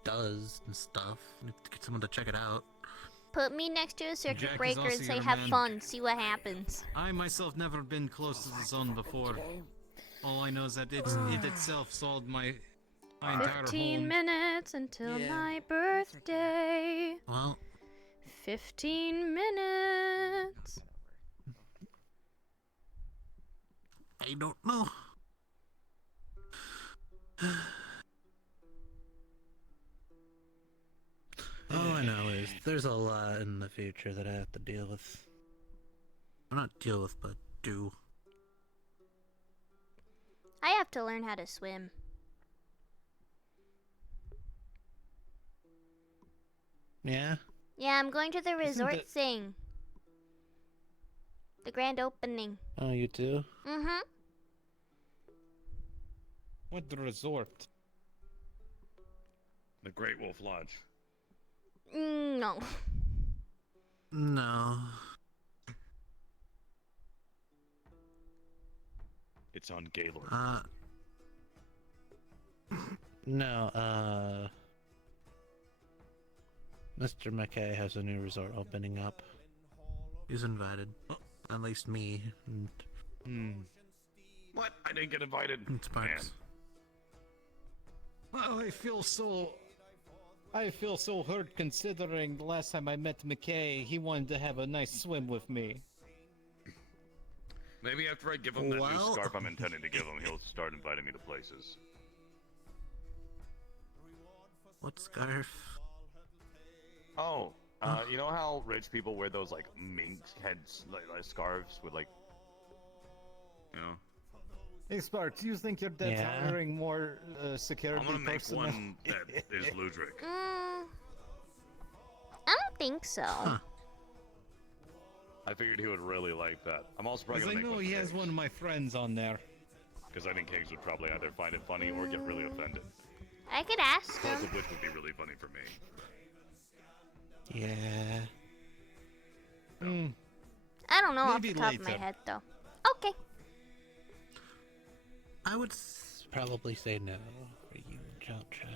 does and stuff. I need to get someone to check it out. Put me next to a circuit Jack is breaker and also say your have man. fun, see what happens. I myself never been close to the zone before. All I know is that it itself sold my entire 15 home. minutes until Yeah, my birthday. Well, 15 minutes. I don't know. All I know is there's a lot in the future that I have to deal with. Well, not deal with, but do. I have to learn how to swim. Yeah? Yeah, I'm going to the resort it- thing. The grand opening. Oh, you too? Mm-hmm. What resort? The Great Wolf Lodge. No. No. It's on Gaylord. No, Mr. McKay has a new resort opening up. He's invited. At least me and What? I didn't get invited. Sparks. Well, I feel so hurt considering the last time I met McKay, he wanted to have a nice swim with me. Maybe after I give him that new Well- scarf I'm intending to give him, he'll start inviting me to places. What scarf? Oh, you know how rich people wear those like mink heads, like scarves with like, you know? Hey Sparks, you think your dad's Yeah? hiring more security I'm gonna make personnel? one that is Ludric. I don't think so. I figured he would really like that. I'm also probably Because gonna I make know one he for has Kings. one of my friends on there. Because I think Kings would probably either find it funny or get really offended. I could ask Both him. of which would be really funny for me. Yeah. I don't know off Maybe the top of my later. head though. Okay. I would probably say no for you, don't try.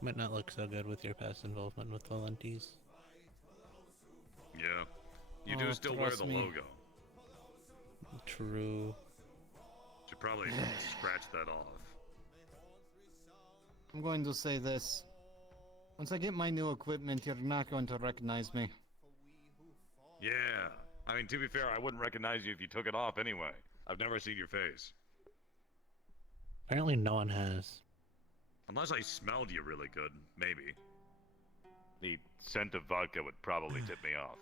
Might not look so good with your past involvement with Valentes. Yeah. You Oh, do still wear trust the me. logo. True. Should probably scratch that off. I'm going to say this. Once I get my new equipment, you're not going to recognize me. Yeah. I mean, to be fair, I wouldn't recognize you if you took it off anyway. I've never seen your face. Apparently no one has. Unless I smelled you really good, maybe. The scent of vodka would probably tip me off.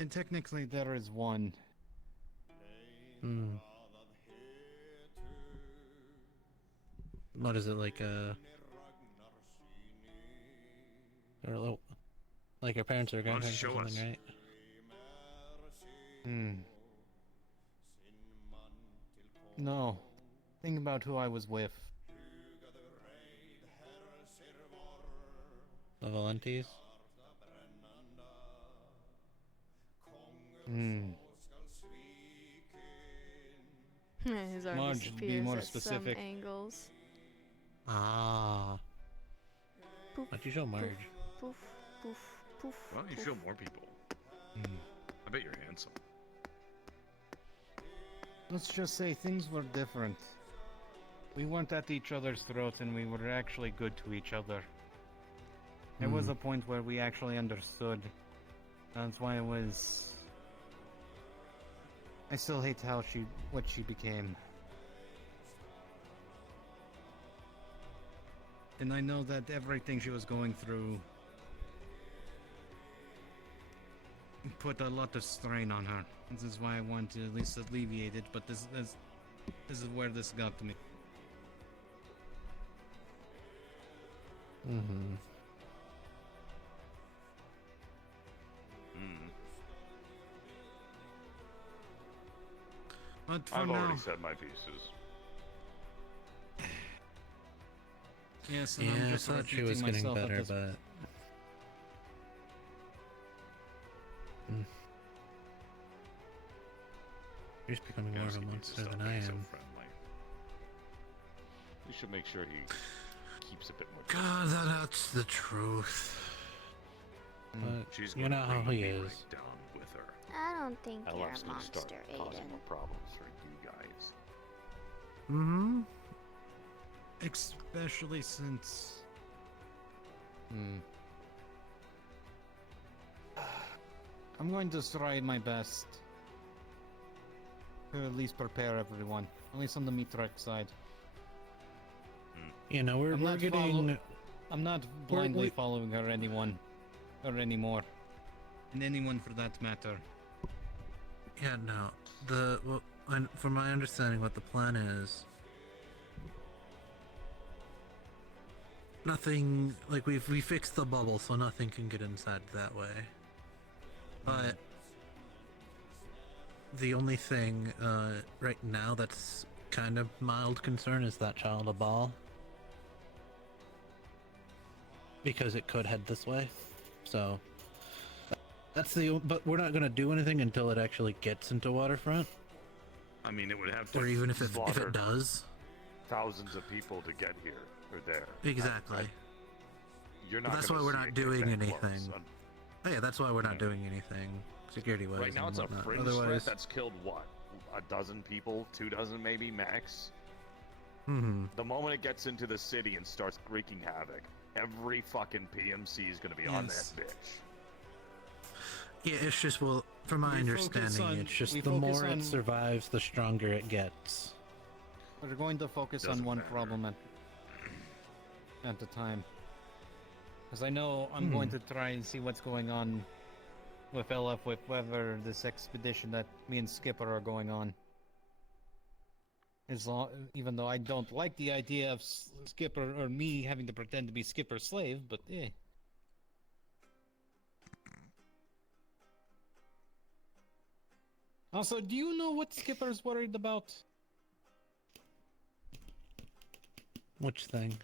And technically there is one. Hmm. What is it, like or a little, like your parents or grandparents or something, right? No. Think about who I was with. The Valentes? His arm Marge, disappears be more at specific. some angles. Ah. Poof, Why'd you show Marge? Poof, poof, poof. Why don't you poof. show more people? I bet you're handsome. Let's just say things were different. We weren't at each other's throats and we were actually good to each other. There was a point where we actually understood. That's why it was... I still hate what she became. And I know that everything she was going through put a lot of strain on her. This is why I want to at least alleviate it, but this is where this got to me. Mm-hmm. But for I've now, already said my pieces. yes, and Yeah, I'm I just thought she was repeating getting myself at better, this but... You're just becoming more of a monster than I am. Friendly. We should make sure he keeps a bit more. God, that's the truth. But She's you're gonna not how bring he me is. right down with her. I don't think you're LF's a gonna start monster, causing Aiden. more problems for you guys. Mm-hmm. especially since... I'm going to try my best to at least prepare everyone, at least on the Mitrek side. You know, we're getting... I'm not blindly following her anymore. And anyone for that matter. Yeah, no. From my understanding, what the plan is, nothing, like we fixed the bubble, so nothing can get inside that way. But the only thing right now that's kind of mild concern is that child of ball, because it could head this way. So that's but we're not gonna do anything until it actually gets into Waterfront. I mean, it would have to. Or even if it slaughter does. thousands of people to get here or there. Exactly. You're not. Well, that's why gonna we're see not it get doing that anything. close. Oh yeah, that's why we're not doing anything security-wise. Right now, and it's a whatnot. fringe Otherwise, threat that's killed what? A dozen people, 2 dozen maybe max. The moment it gets into the city and starts wreaking havoc, every fucking PMC is gonna be on that bitch. Yeah, it's just, well, from my understanding, it's just the more it survives, the stronger it gets. We're going to focus on one problem at a time. Because I know I'm going to try and see what's going on with LF, with whether this expedition that me and Skipper are going on. Even though I don't like the idea of Skipper or me having to pretend to be Skipper's slave, but eh. Also, do you know what Skipper's worried about? Which thing?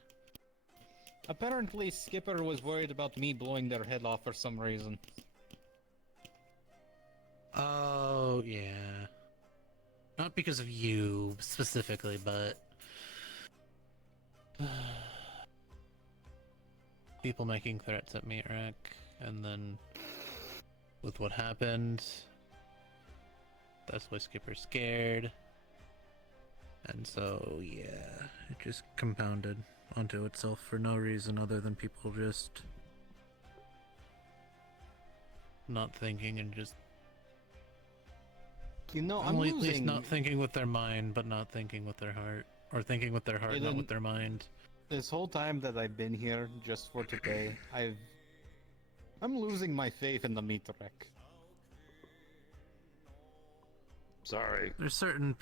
Apparently, Skipper was worried about me blowing their head off for some reason. Oh, yeah. Not because of you, specifically, but... people making threats at Mitrek, and then... with what happened... that's why Skipper's scared. And so, yeah, it just compounded onto itself for no reason other than people just not thinking and just You know, at least not thinking with their mind, but not thinking with their heart, or thinking with their heart, not with their mind. This whole time that I've been here, just for today, I'm losing my faith in the meat wreck. Sorry. There's certain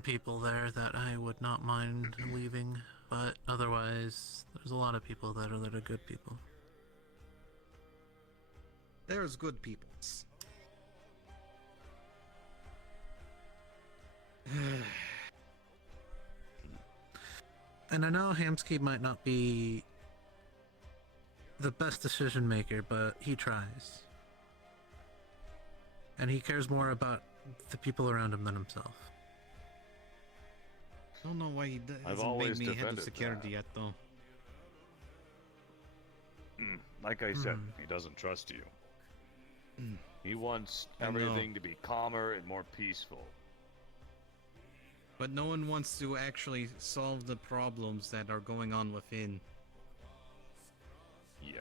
people there that I would not mind leaving, but otherwise, there's a lot of people that are good people. There's good peoples. And I know Hamsky might not be the best decision maker, but he tries. And he cares more about the people around him than himself. I don't know why he I've hasn't always made me head of defended security that. yet, though. Like I said, he doesn't trust you. He wants I know. everything to be calmer and more peaceful. But no one wants to actually solve the problems that are going on within. Yeah.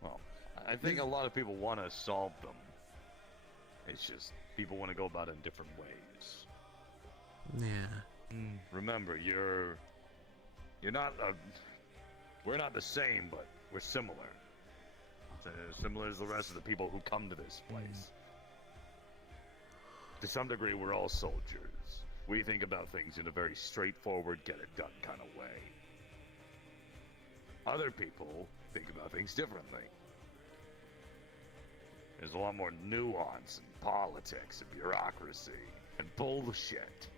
Well, I think a lot of people want to solve them. It's just people want to go about it in different ways. Yeah. Remember, you're not we're not the same, but we're similar. Similar as the rest of the people who come to this place. To some degree, we're all soldiers. We think about things in a very straightforward, get-it-done kind of way. Other people think about things differently. There's a lot more nuance and politics and bureaucracy and bullshit.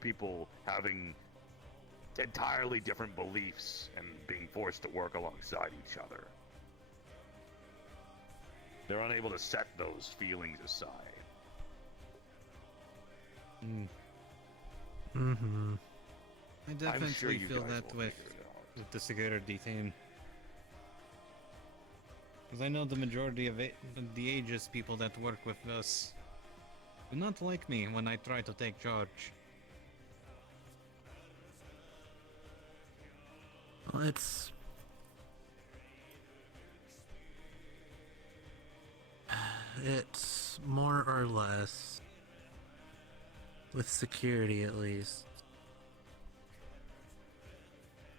People having entirely different beliefs and being forced to work alongside each other. They're unable to set those feelings aside. I definitely sure you feel guys that will with figure it out. the security team. Because I know the majority of the ages people that work with us do not like me when I try to take charge. Well, it's more or less, with security at least,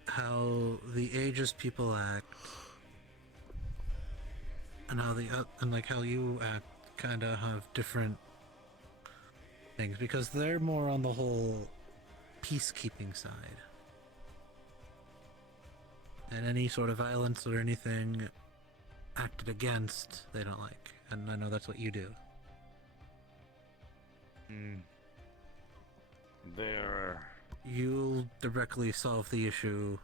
how the ages people act and how how you act kind of have different things, because they're more on the whole peacekeeping side, and any sort of violence or anything acted against they don't like, and I know that's what you do. You'll directly solve the issue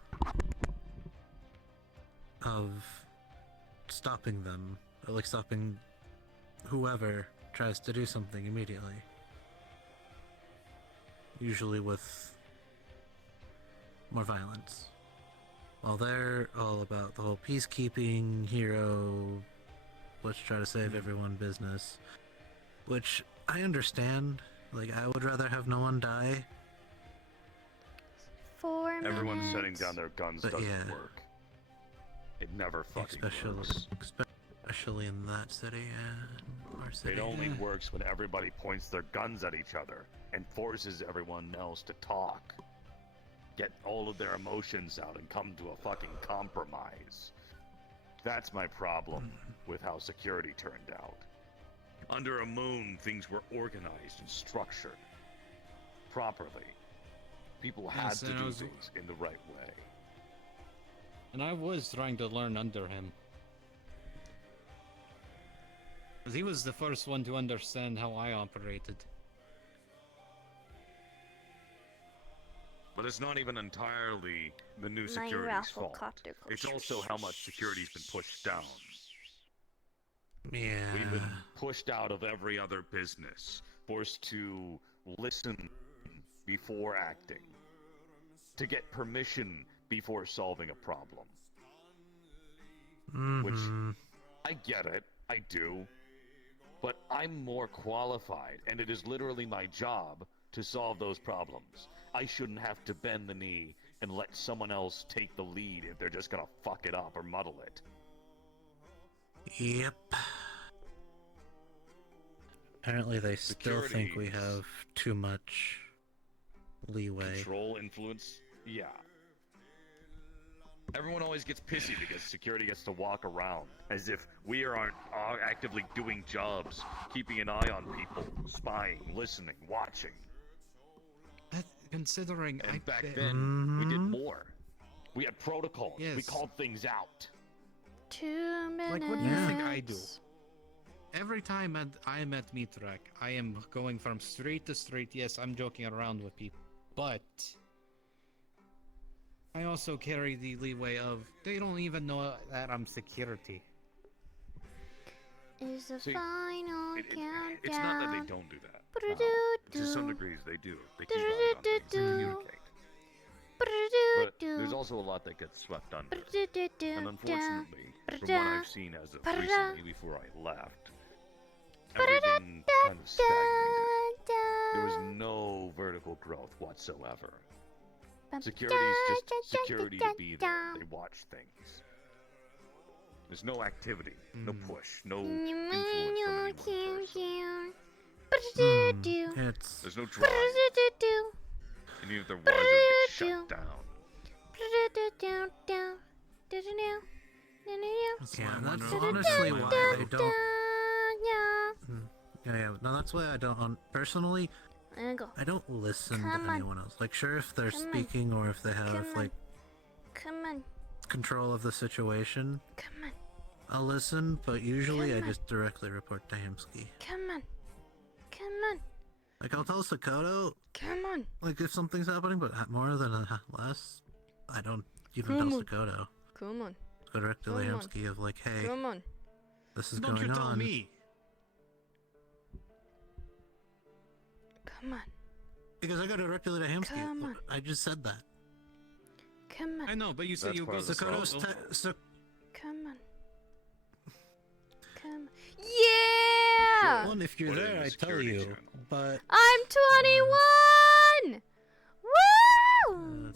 of stopping them, or like stopping whoever tries to do something immediately. Usually with more violence. While they're all about the whole peacekeeping, hero, let's try to save everyone business. Which I understand. Like, I would rather have no one die. 4 minutes. Everyone setting down their guns But doesn't yeah. work. It never fucking works. Especially in that city and our city. It only works when everybody points their guns at each other and forces everyone else to talk. Get all of their emotions out and come to a fucking compromise. That's my problem with how security turned out. Under a moon, things were organized and structured properly. People had Yes, to and I do was- things in the right way. And I was trying to learn under him. Because he was the first one to understand how I operated. But it's not even entirely the new My security's fault. rafflecopter It's also how much security's been pushed down. Yeah. We've been pushed out of every other business, forced to listen before acting, to get permission before solving a problem. Which, I get it, I do, but I'm more qualified, and it is literally my job to solve those problems. I shouldn't have to bend the knee and let someone else take the lead if they're just gonna fuck it up or muddle it. Yep. Apparently they still think we have too much leeway. Control, influence, yeah. Everyone always gets pissy because security gets to walk around, as if we aren't actively doing jobs, keeping an eye on people, spying, listening, watching. Considering and back then, we did more. We had protocols. Yes. We called things out. 2 minutes. Like, what do you think I do? Every time I'm at Mitrak, I am going from street to street. Yes, I'm joking around with people, but I also carry the leeway of they don't even know that I'm security. Is the See, final countdown? It's not that they don't do that. To some degrees, they do. They keep eyes on things, they communicate. But there's also a lot that gets swept under. And unfortunately, from what I've seen as of recently before I left, everything kind of stagnated. There was no vertical growth whatsoever. Security's just security to be there. They watch things. There's no activity, no push, no influence from any one person. There's no drive. And even if there was, it would get shut down. Yeah, that's honestly why they don't. Yeah. No, that's why I don't. Personally, I don't listen to anyone else. Like, sure, if they're speaking or if they have like control of the situation, I'll listen. But usually, I just directly report to Hamsky. Come on. Like, I'll tell Sakoto. Come on. Like, if something's happening, but more than less, I don't even tell Sakoto. Come on. Go directly to Hamsky of like, hey, this is going on. Don't you tell me. Come on. Because I go directly to Hamsky. I just said that. Come on. I know, but you said you go Sakoto's Come on. Yeah! Well, if you're there, I tell you. But I'm 21! Woo!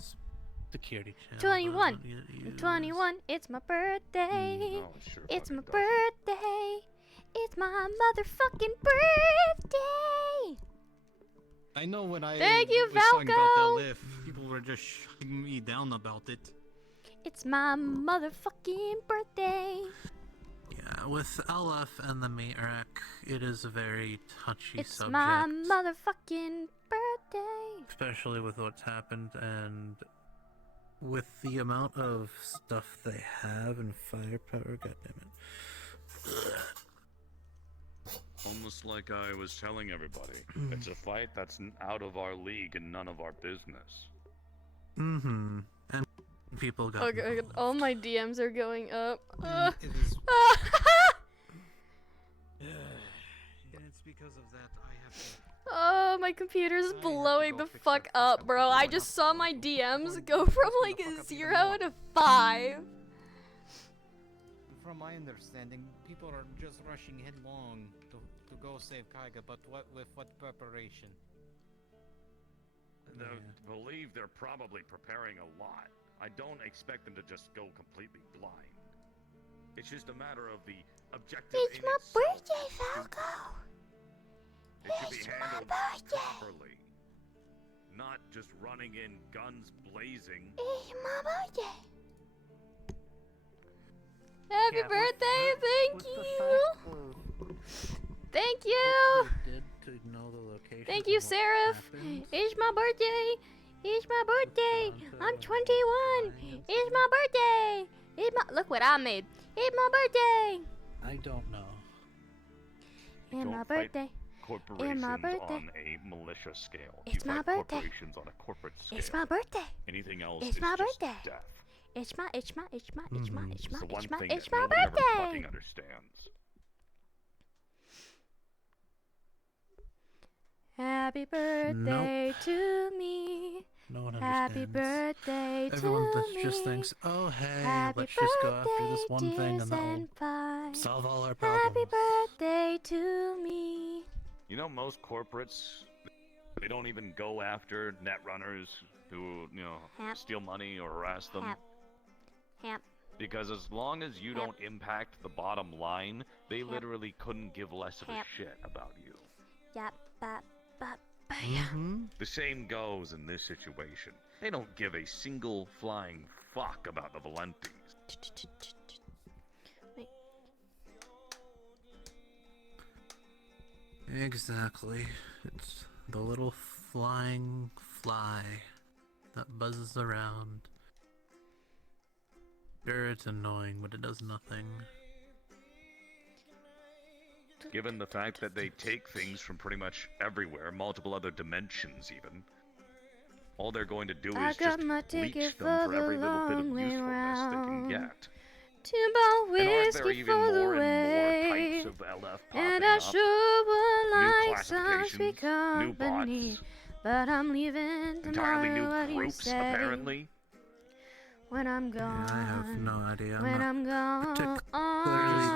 security channel. 21. I'm 21. It's my birthday. It's my birthday. It's my motherfucking birthday. I know when I Thank you, was talking about Falco. that lift, people were just shutting me down about it. It's my motherfucking birthday. Yeah, with LF and the Matrac, it is a very touchy It's subject. my motherfucking birthday. Especially with what's happened and with the amount of stuff they have and firepower, goddammit. Almost like I was telling everybody, it's a fight that's out of our league and none of our business. Mm-hmm. And people got Okay, all my DMs are going up. And it's because of that I have to... Oh, my computer's blowing the fuck up, bro. I just saw my DMs go from like a 0 to 5. From my understanding, people are just rushing headlong to go save Kaiga, but with what preparation? Believe they're probably preparing a lot. I don't expect them to just go completely blind. It's just a matter of the objective. It's my birthday, Falco. It should be handled properly. Not just running in, guns blazing. It's my birthday. Happy birthday, thank you! Thank you! Thank you, Seraph! It's my birthday! It's my birthday! I'm 21! It's my birthday! Look what I made! It's my birthday! I don't know. It's my birthday! Corporations my birthday. on a militia scale. It's You my fight birthday. Corporations on a corporate scale. It's my birthday! Anything else It's is my just birthday. death. It's my It's the one it's thing my that nobody ever birthday! fucking understands. Happy birthday to me. No one Happy understands. birthday Everyone to me. just thinks, oh hey, Happy let's just go after this birthday, one thing dear and that'll senpai. solve all our problems. Happy birthday to me. You know, most corporates, they don't even go after net runners, who, Hap. steal money or harass them. Hap. Because as long as you don't impact the bottom line, they literally couldn't give less of a shit about you. Yap, bap, bap, The same goes in this situation. They don't give a single flying fuck about the Valentes. Wait. Exactly. It's the little flying fly that buzzes around. Sure, it's annoying, but it does nothing. Given the fact that they take things from pretty much everywhere, multiple other dimensions even, all they're going to do is just leech them for every little bit of usefulness they can get. Two-ball And aren't whiskey there even for the more and more way. types of LF And popping I up? sure would New like some classifications, sweet new company, bots, but I'm leaving entirely tomorrow. new What do you groups, say? apparently. When I'm gone. Yeah, I have no idea. When I'm gone.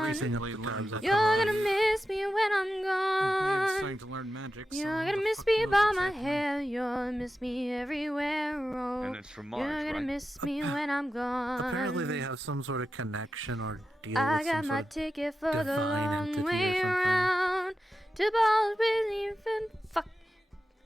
recently learned that You're gonna miss me when I'm I'm gone. starting to learn magic. So You're who gonna the miss fuck me knows by what's my happening? hair. You'll miss me everywhere. Oh, And it's from March, you're gonna right? miss me when I'm gone. Apparently they have some sort of connection or deal I with got some my sort of ticket for the divine long entity way or something. around. To balls with even fuck.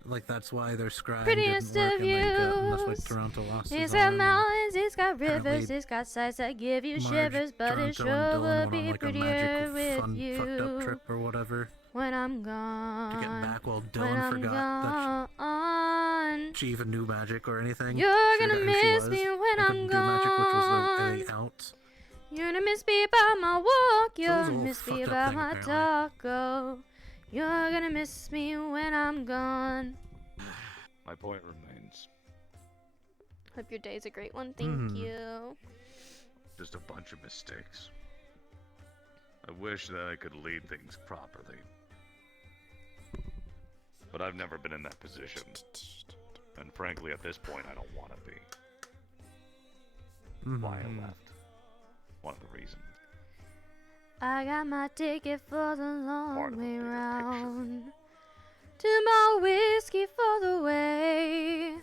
Like that's why their scrying Prettiest didn't work of and they got, and that's why views. Toronto lost It's his got arm. mountains, it's got apparently rivers, it's got sights that give you Marge, shivers, but it Toronto, sure and Dylan would went on be like a prettier magical with fun you fucked up trip or whatever when I'm gone. to get back while when Dylan I'm forgot gone. that she even knew magic or anything. You're She gonna forgot who she miss was me and when I'm couldn't do magic, which was gone. the way out. You're gonna miss me by my walk. So it was a You'll whole miss me fucked up by thing, my apparently. taco. You're gonna miss me when I'm gone. My point remains. Hope your day's a great one. Thank Hmm. you. Just a bunch of mistakes. I wish that I could lead things properly. But I've never been in that position. And frankly, at this point, I don't want to be. Why I left. One of the reasons. I got my ticket for the long Part of a way bigger round. To my whiskey for the way.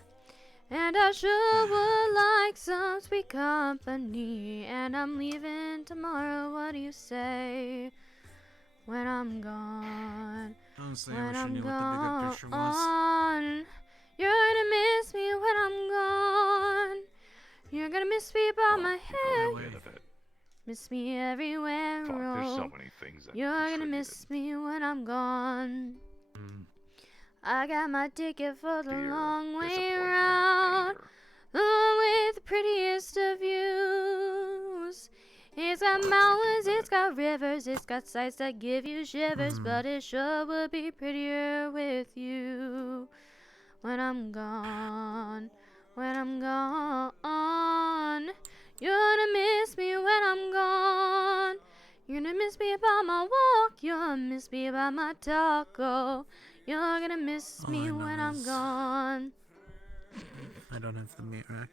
And I sure would like some sweet company. And I'm leaving tomorrow, what do you say? When I'm gone. Honestly, I When wish I I'm knew what the bigger picture was. gone. You're gonna miss me when I'm gone. You're gonna miss me by my hair. Bit of it. Miss me everywhere. Fuck, there's so oh. many things that You're gonna miss me when I'm gone. I got my ticket for the long way round. The one with the prettiest of views. It's got mountains, it's got rivers, it's got sights that give you shivers, but it sure would be prettier with you when I'm gone. When I'm gone. You're gonna miss me when I'm gone. You're gonna miss me by my walk. You're gonna miss me by my taco. You're gonna miss All me I know when I'm is- gone. I don't have the meat rack.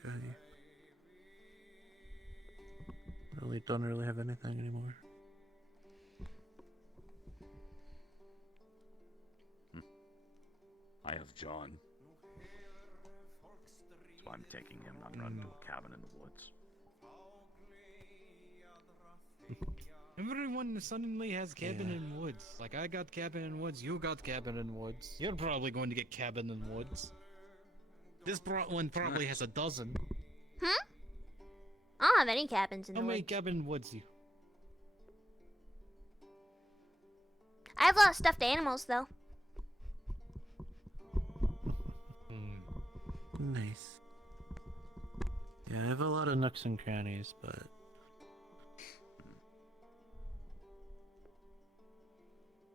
I don't really have anything anymore. I have John. That's why I'm taking him, not running to a cabin in the woods. Everyone suddenly has cabin in woods. Like I got cabin in woods, you got cabin in woods. You're probably going to get cabin in woods. This one probably has a dozen. Hmm? I don't have any cabins in How the many woods. cabin in woods you? I have a lot of stuffed animals, though. Nice. Yeah, I have a lot of nooks and crannies, but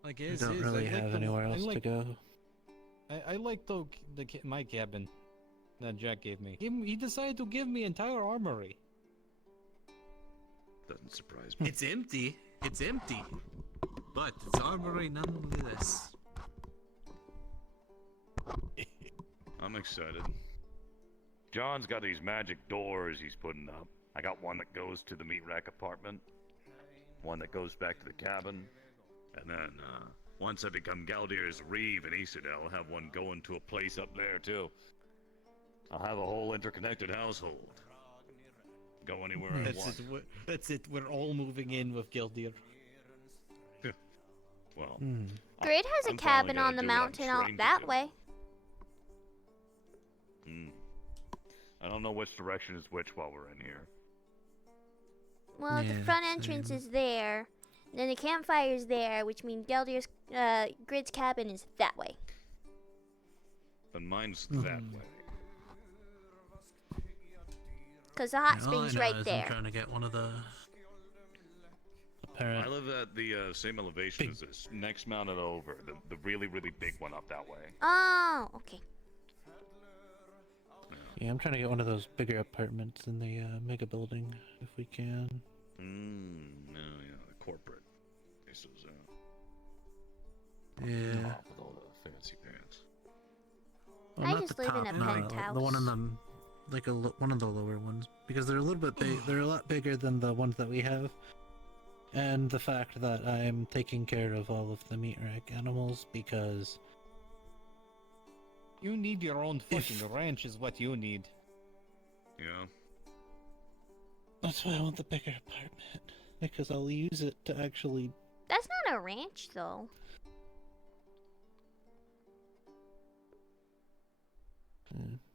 Like I don't really have anywhere else to go. I like my cabin that Jack gave me. He decided to give me entire armory. Doesn't surprise me. It's empty. It's empty. But it's armory nonetheless. I'm excited. John's got these magic doors he's putting up. I got one that goes to the meat rack apartment, one that goes back to the cabin, and then once I become Galdier's Reeve in Isidel, I'll have one going to a place up there too. I'll have a whole interconnected household. Go anywhere I That's want. it. That's it. We're all moving in with Gildir. Well, Grid has a I'm finally cabin gonna on the do what I'm mountain out trained to that do. way. I don't know which direction is which while we're in here. Well, the Yeah, front entrance is there. Then the campfire's there, which means Gildir's Grid's cabin is that way. Then mine's that way. Cause the hot Yeah, all I spring's know right is there. I'm trying to get one of the. I live at the same elevation as this. Next mountain over. The really, really big one up that way. Oh, okay. Yeah, I'm trying to get one of those bigger apartments in the mega building if we can. No, yeah, the corporate places. Yeah. With all the fancy pants. Well, I not just the live in top, a no, penthouse. the one in the, like one of the lower ones, because they're a little bit big. They're a lot bigger than the ones that we have, and the fact that I'm taking care of all of the meat rack animals because You need your own fucking ranch, is what you need. Yeah. that's why I want the bigger apartment because I'll use it to actually. That's not a ranch, though.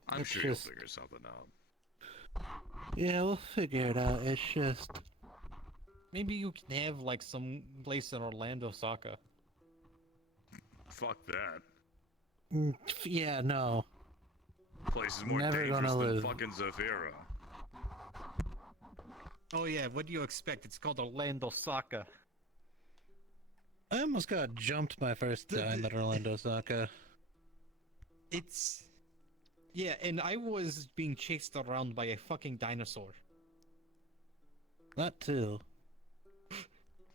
I'm It's sure just- you'll figure something out. Yeah, we'll figure it out. It's just. Maybe you can have like some place in Orlando, Saka. Fuck that. Yeah, no. Place is more Never dangerous gonna than live. fucking Zafira. Oh yeah, what do you expect? It's called Orlando, Saka. I almost got jumped my first time at Orlando Saka. It's... Yeah, and I was being chased around by a fucking dinosaur. That too.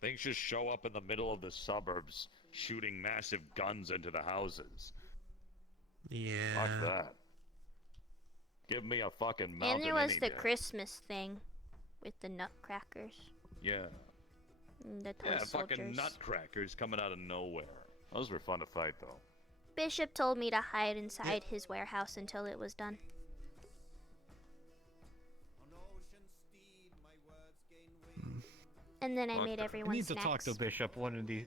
Things just show up in the middle of the suburbs, shooting massive guns into the houses. Yeah. Fuck that. Give me a fucking mountain And there was any the day. Christmas thing with the nutcrackers. Yeah. And the toy Yeah, soldiers. fucking nutcrackers coming out of nowhere. Those were fun to fight, though. Bishop told me to hide inside his warehouse until it was done. And then I made I everyone need snacks. to talk to Bishop one of these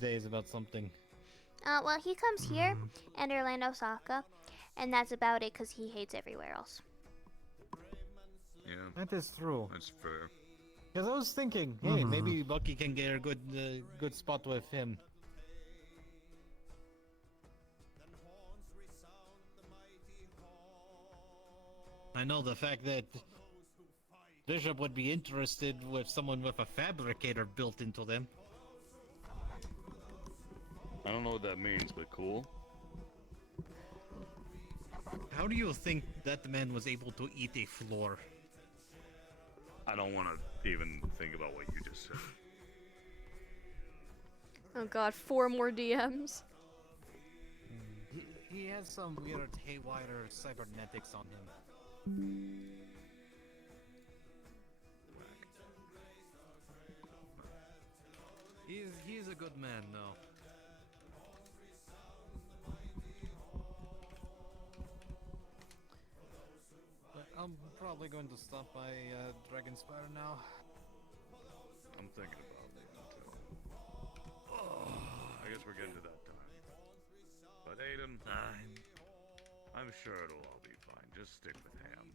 days about something. Well, he comes here and Orlando Saka, and that's about it because he hates everywhere else. Yeah. That is true. That's fair. Because I was thinking, hey, maybe Bucky can get a good spot with him. I know the fact that Bishop would be interested with someone with a fabricator built into them. I don't know what that means, but cool. How do you think that man was able to eat a floor? I don't want to even think about what you just said. Oh god, 4 more DMs. He has some weird haywire cybernetics on him. He's a good man, though. But I'm probably going to stop by Dragonspire now. I'm thinking about it too. I guess we're getting to that time. But Aiden, I'm sure it'll all be fine. Just stick with Ham.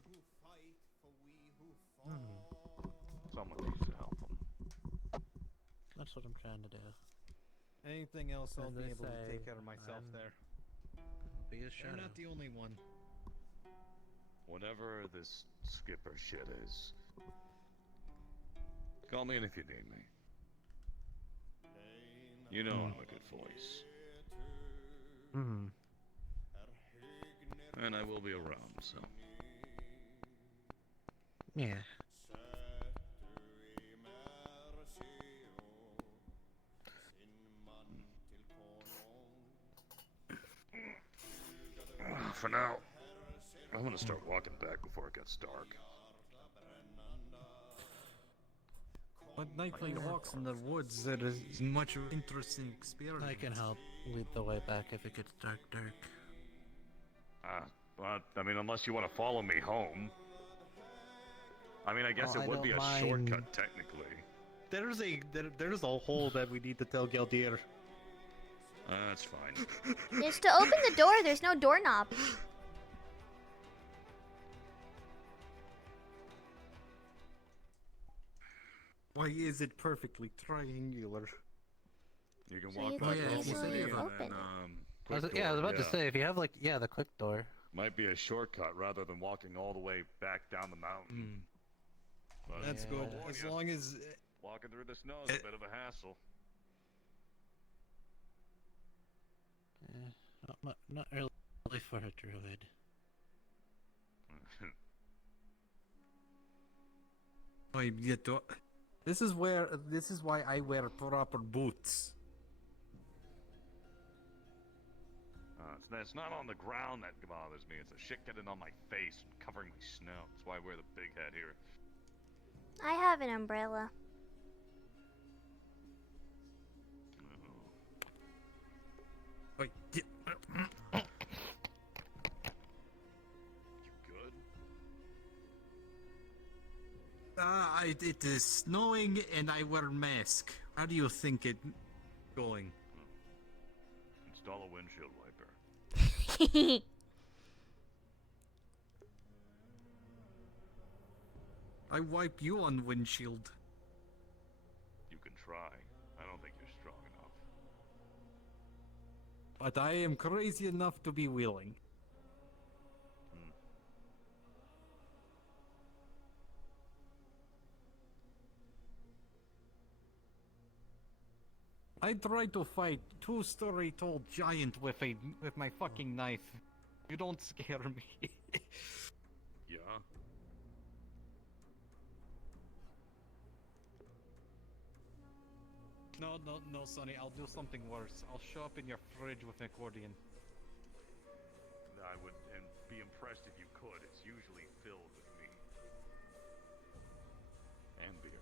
Someone needs to help him. That's what I'm trying to do. Anything else, I'll As be they able to say, take care of myself I'm there. Be a You're shadow. not the only one. Whatever this skipper shit is, call me in if you need me. You know I have a good voice. And I will be around, so. Yeah. For now, I'm gonna start walking back before it gets dark. But nightly walks in the woods, that is much interesting experience. I can help lead the way back if it gets dark. But, I mean, unless you want to follow me home. I mean, I guess Oh, it I would be a don't mind. shortcut, technically. There's a hole that we need to tell Galdir. That's fine. It's to open the door. There's no doorknob. Why is it perfectly triangular? You can So walk you back can over easily here and open then, it. quick I was door, about to say, if you have like, the quick door. Might be a shortcut rather than walking all the way back down the mountain. But That's I'll good. warn As ya, long as walking through the snow is a bit of a hassle. Not really for a druid. This is why I wear proper boots. It's not on the ground that bothers me. It's the shit getting on my face and covering my snow. That's why I wear the big hat here. I have an umbrella. Wait, You good? It is snowing and I wear mask. How do you think it going? Install a windshield wiper. I wipe you on windshield. You can try. I don't think you're strong enough. But I am crazy enough to be willing. I tried to fight 2-story tall giant with my fucking knife. You don't scare me. Yeah? No, Sonny. I'll do something worse. I'll show up in your fridge with an accordion. I would be impressed if you could. It's usually filled with meat. And beer.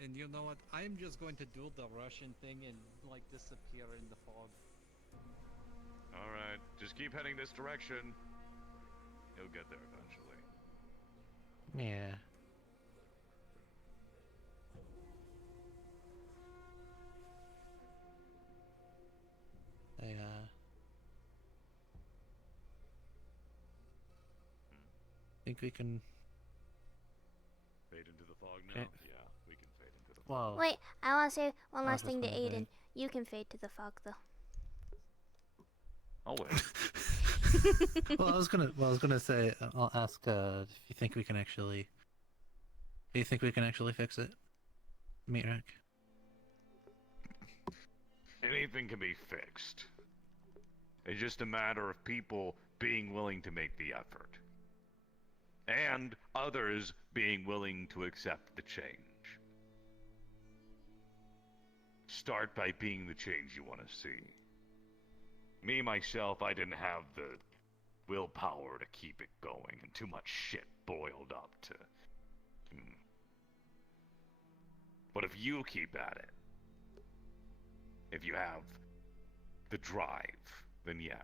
And you know what? I'm just going to do the Russian thing and like disappear in the fog. Alright, just keep heading this direction. You'll get there eventually. Yeah. Think we can. Fade into the fog now? Okay. Yeah, we can fade into the fog. Well, Wait, I want to say one I last was thing to just gonna Aiden. You can fade to the fog, though. I'll wait. well, I was gonna say, I'll ask if you think we can actually. Do you think we can actually fix it, Meatrack? Anything can be fixed. It's just a matter of people being willing to make the effort. And others being willing to accept the change. Start by being the change you want to see. Me, myself, I didn't have the willpower to keep it going, and too much shit boiled up to... But if you keep at it, if you have the drive, then yeah,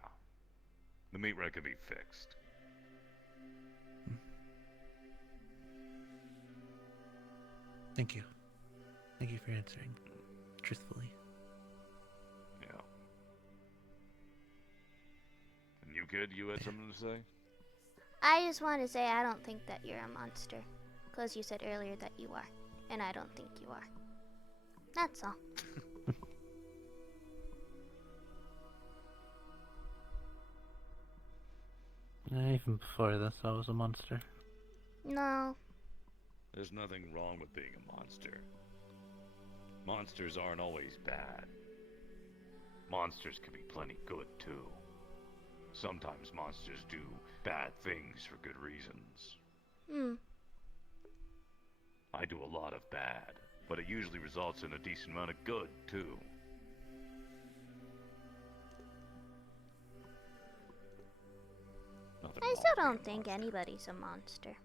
the meat rack can be fixed. Thank you. Thank you for answering truthfully. Yeah. And you, kid, you had something to say? I just want to say I don't think that you're a monster. Because you said earlier that you are. And I don't think you are. That's all. Even before this, I was a monster. No. There's nothing wrong with being a monster. Monsters aren't always bad. Monsters can be plenty good, too. Sometimes monsters do bad things for good reasons. I do a lot of bad, but it usually results in a decent amount of good, too. I still don't think anybody's a monster.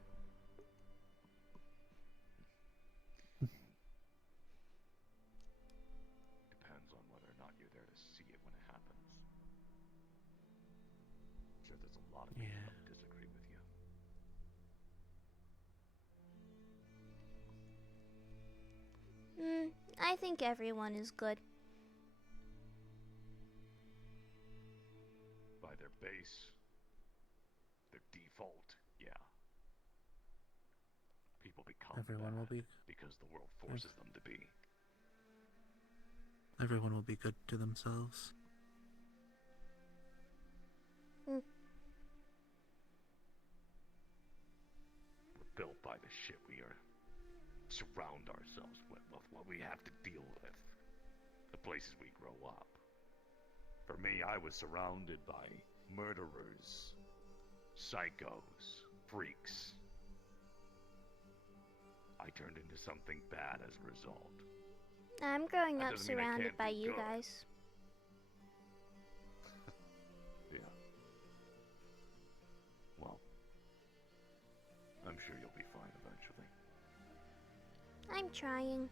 I think everyone is good. By their base, their default, yeah. People become Everyone will be. because the world forces them to be. Everyone will be good to themselves. Mm. We're built by the shit we are surround ourselves with, of what we have to deal with, the places we grow up. For me, I was surrounded by murderers, psychos, freaks. I turned into something bad as a result. I'm growing That up doesn't mean I surrounded can't by do you good. guys. Yeah. Well, I'm sure you'll be fine eventually. I'm trying.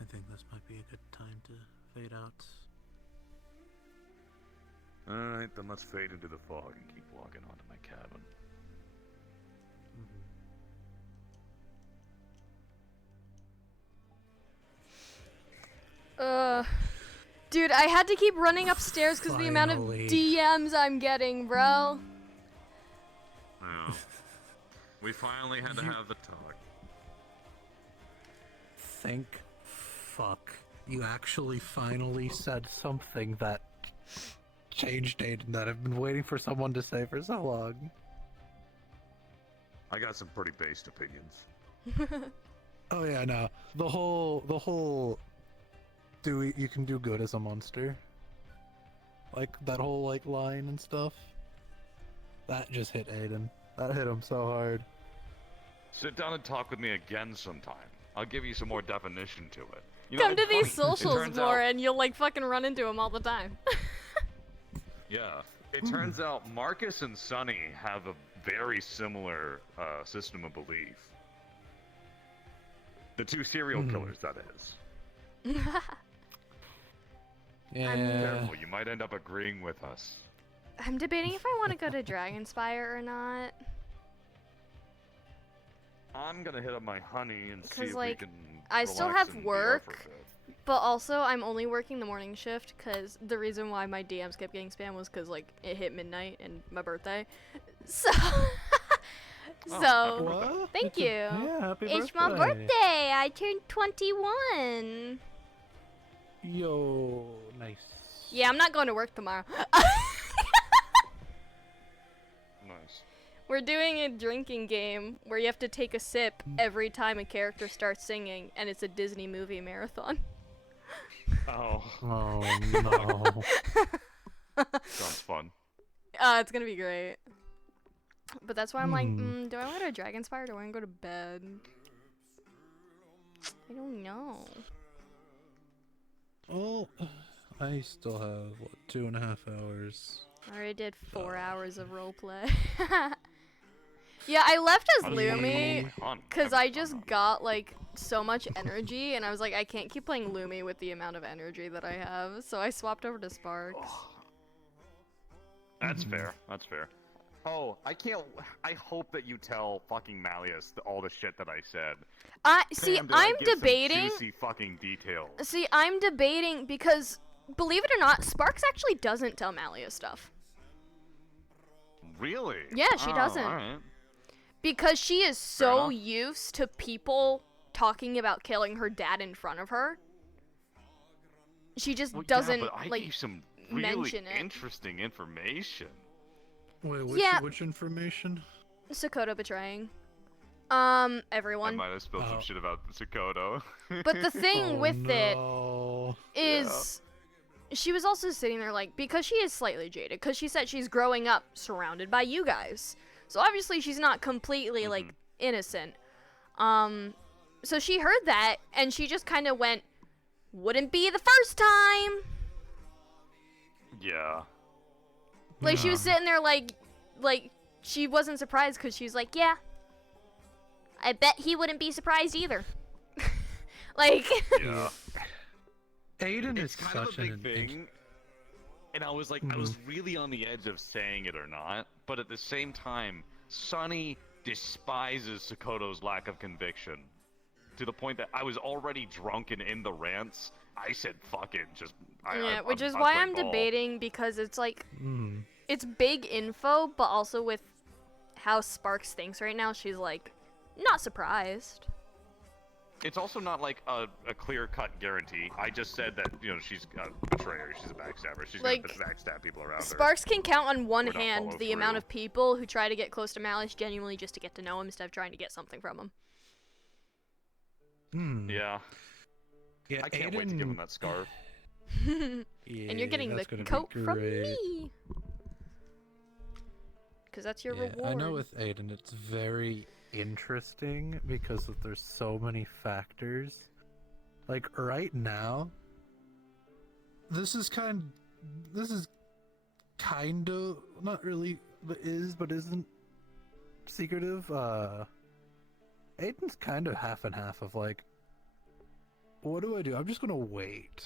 I think this might be a good time to fade out. Alright, then let's fade into the fog and keep walking onto my cabin. Dude, I had to keep running upstairs because the amount of Finally. DMs I'm getting, bro. No. We finally had to have the talk. Thank fuck. You actually finally said something that changed Aiden that I've been waiting for someone to say for so long. I got some pretty based opinions. Oh yeah, no. The whole you can do good as a monster. Like that whole like line and stuff. That just hit Aiden. That hit him so hard. Sit down and talk with me again sometime. I'll give you some more definition to it. You Come it's to these funny. It socials turns more out- and you'll like fucking run into him all the time. Yeah. It turns out Marcus and Sonny have a very similar system of belief. The two serial killers, that is. Yeah. Careful, you might end up agreeing with us. I'm debating if I want to go to Dragonspire or not. I'm gonna hit up my honey and see 'Cause, if like, we can I still relax have in VR work, for a bit. but also I'm only working the morning shift because the reason why my DMs kept getting spam was because like it hit midnight and my birthday. So, happy birthday. thank you. Yeah, happy It's my birthday. I turned 21. Yo, nice. Yeah, I'm not going to work tomorrow. Nice. We're doing a drinking game where you have to take a sip every time a character starts singing, and it's a Disney movie marathon. Oh. Oh no. Sounds fun. It's gonna be great. But that's why I'm like, do I want to go to Dragonspire or do I want to go to bed? I don't know. Oh, I still have what, 2.5 hours. I already did 4 hours of roleplay. Yeah, I left as Lumi because I just got like so much energy, and I was like, I can't keep playing Lumi with the amount of energy that I have, so I swapped over to Sparks. That's fair. That's fair. Oh, I hope that you tell fucking Malleus all the shit that I said. See, Damn, did I I'm give some debating. Juicy fucking details. See, I'm debating because, believe it or not, Sparks actually doesn't tell Malleus stuff. Really? Yeah, she doesn't. Alright. Because she is so used to people talking about killing her dad in front of her. She just doesn't Yeah, but I like gave some really mention it. interesting information. Wait, which information? Sakoto betraying. I Everyone. might have spilled some shit about Sakoto. But the thing with it no. is, she was also sitting there like, because she is slightly jaded, because she said she's growing up surrounded by you guys. So obviously she's not completely like innocent. So she heard that and she just kind of went, wouldn't be the first time. Yeah. Like she was sitting there like she wasn't surprised because she's like, yeah, I bet he wouldn't be surprised either. Like Yeah. Aiden It's is kind of such a big an thing. And I was like, I was really on the edge of saying it or not, but at the same time, Sunny despises Sakoto's lack of conviction. To the point that I was already drunk and in the rants. I said, fuck it, just... which is why I'm debating, because it's like... It's big info, but also with how Sparks thinks right now, she's like, not surprised. It's also not like a clear-cut guarantee. I just said that, you know, she's a betrayer, she's a backstabber, she's Like, gonna backstab people around her. Sparks can count on one Or not hand follow the amount through. of people who try to get close to Malice genuinely just to get to know him instead of trying to get something from him. Yeah. I can't wait to give him that scarf. And you're getting the coat from me. Because that's your reward. I know with Aiden it's very interesting because there's so many factors. Like right now, this is kind of not really, but isn't secretive. Aiden's kind of half and half of like, what do I do? I'm just gonna wait.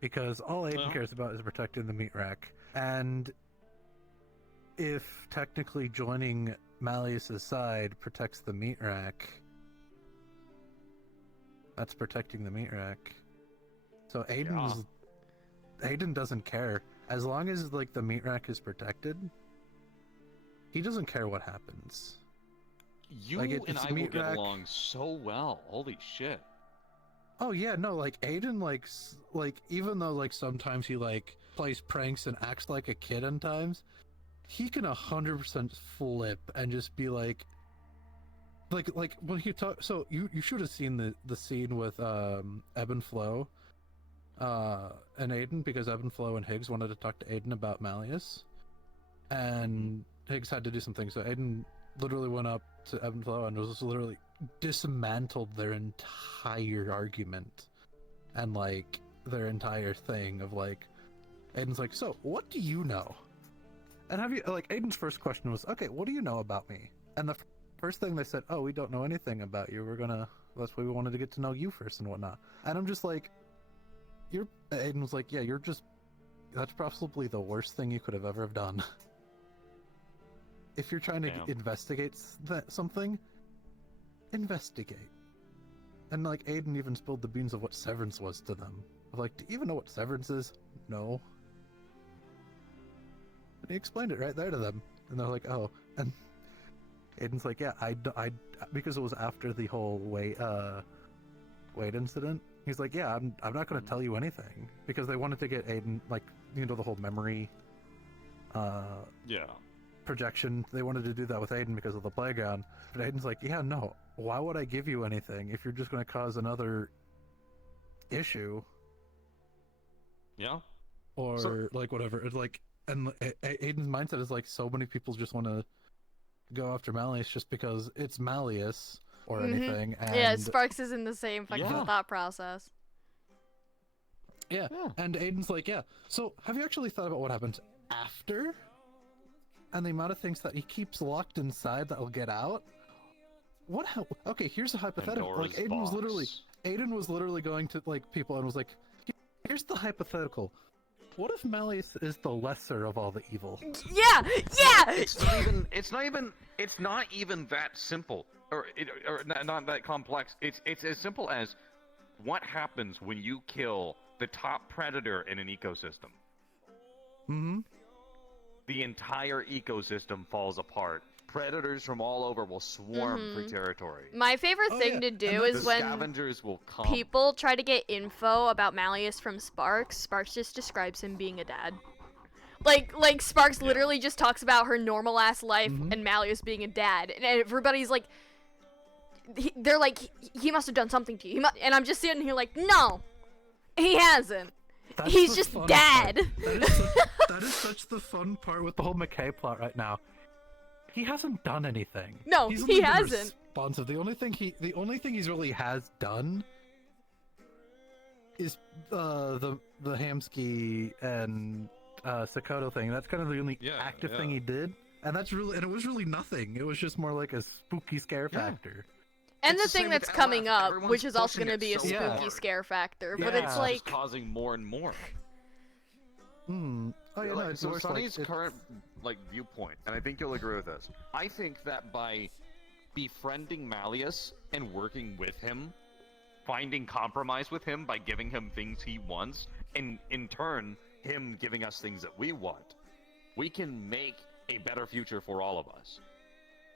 Because all Aiden cares about is protecting the meat rack. And if technically joining Malleus's side protects the meat rack, that's protecting the meat rack. So Aiden doesn't care. As long as like the meat rack is protected, he doesn't care what happens. You like, and it's I will meat get rack. along so well. Holy shit. Oh yeah, no, like Aiden likes, like, even though like sometimes he like plays pranks and acts like a kid in times, he can 100% flip and just be like when he talk. So you should have seen the scene with Ebb and Flo, and Aiden, because Ebb and Flo and Higgs wanted to talk to Aiden about Malleus, and Higgs had to do something, so Aiden literally went up to Ebb and Flo and was literally dismantled their entire argument and like their entire thing of like, Aiden's like, so what do you know? And have you, like, Aiden's first question was, okay, what do you know about me? And the first thing they said, oh, we don't know anything about you, that's why we wanted to get to know you first and whatnot. And I'm just like, Aiden was like, yeah, that's probably the worst thing you could have ever have done. If you're trying to investigate something, investigate. And like Aiden even spilled the beans of what severance was to them. Like, do you even know what severance is? No. And he explained it right there to them, and they're like, oh. And Aiden's like, yeah, I because it was after the whole Wade incident. He's like, yeah, I'm not going to tell you anything, because they wanted to get Aiden, like, you know, the whole memory projection. They wanted to do that with Aiden because of the playground. But Aiden's like, yeah, no, why would I give you anything if you're just going to cause another issue? Yeah. Or like whatever. It's like, and Aiden's mindset is like, so many people just want to go after Malleus just because it's Malleus or anything. And yeah, Sparks is in the same fucking thought process. Yeah. And Aiden's like, yeah. So have you actually thought about what happens after? And the amount of things that he keeps locked inside that will get out? Okay, here's a hypothetical. Like Aiden was literally going to like people and was like, here's the hypothetical. What if Malleus is the lesser of all the evil? Yeah. It's not even that simple, or not that complex. It's as simple as, what happens when you kill the top predator in an ecosystem? The entire ecosystem falls apart. Predators from all over will swarm for territory. My favorite thing to do is when scavengers will come. People try to get info about Malleus from Sparks. Sparks just describes him being a dad. Like Sparks literally just talks about her normal ass life and Malleus being a dad, and everybody's like, they're like, he must have done something to you. And I'm just sitting here like, no, he hasn't. He's just dad. That is such the fun part with the whole McKay plot right now. He hasn't done anything. No, he hasn't. Responsive. The only thing he's really has done is the Hamsky and Sakoto thing. That's kind of the only active thing he did, and it was really nothing. It was just more like a spooky scare factor. And the thing that's coming up, which is also going to be a spooky scare factor, but it's like causing more and more. Hmm. Oh yeah, no, Like, it's so worse, Sonny's like, current viewpoint, and I think you'll agree with this. I think that by befriending Malleus and working with him, finding compromise with him by giving him things he wants, and in turn him giving us things that we want, we can make a better future for all of us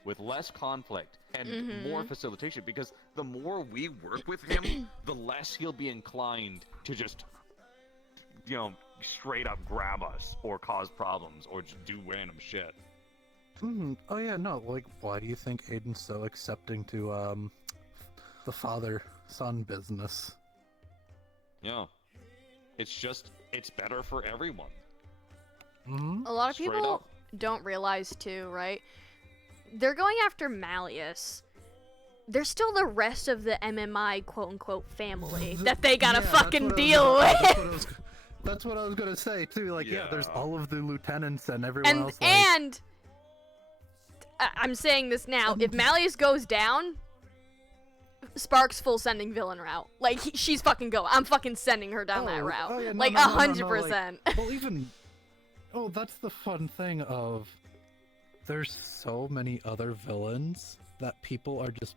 with less conflict and more facilitation, because the more we work with him, the less he'll be inclined to just, you know, straight up grab us or cause problems or just do random shit. Oh yeah, no, like, why do you think Aiden's so accepting to the father-son business? Yeah. It's better for everyone. A lot of Straight people up. don't realize too, right? They're going after Malleus. There's still the rest of the MMI quote-unquote family that they gotta fucking deal with. That's what I was gonna say too. Like, yeah, there's all of the lieutenants and everyone And else. Like, I'm saying this now. If Malleus goes down, Spark's full sending villain route. Like, she's fucking go. I'm fucking sending her down that route. yeah, no, like, no, no, no, no, 100%. like, well, even that's the fun thing of there's so many other villains that people are just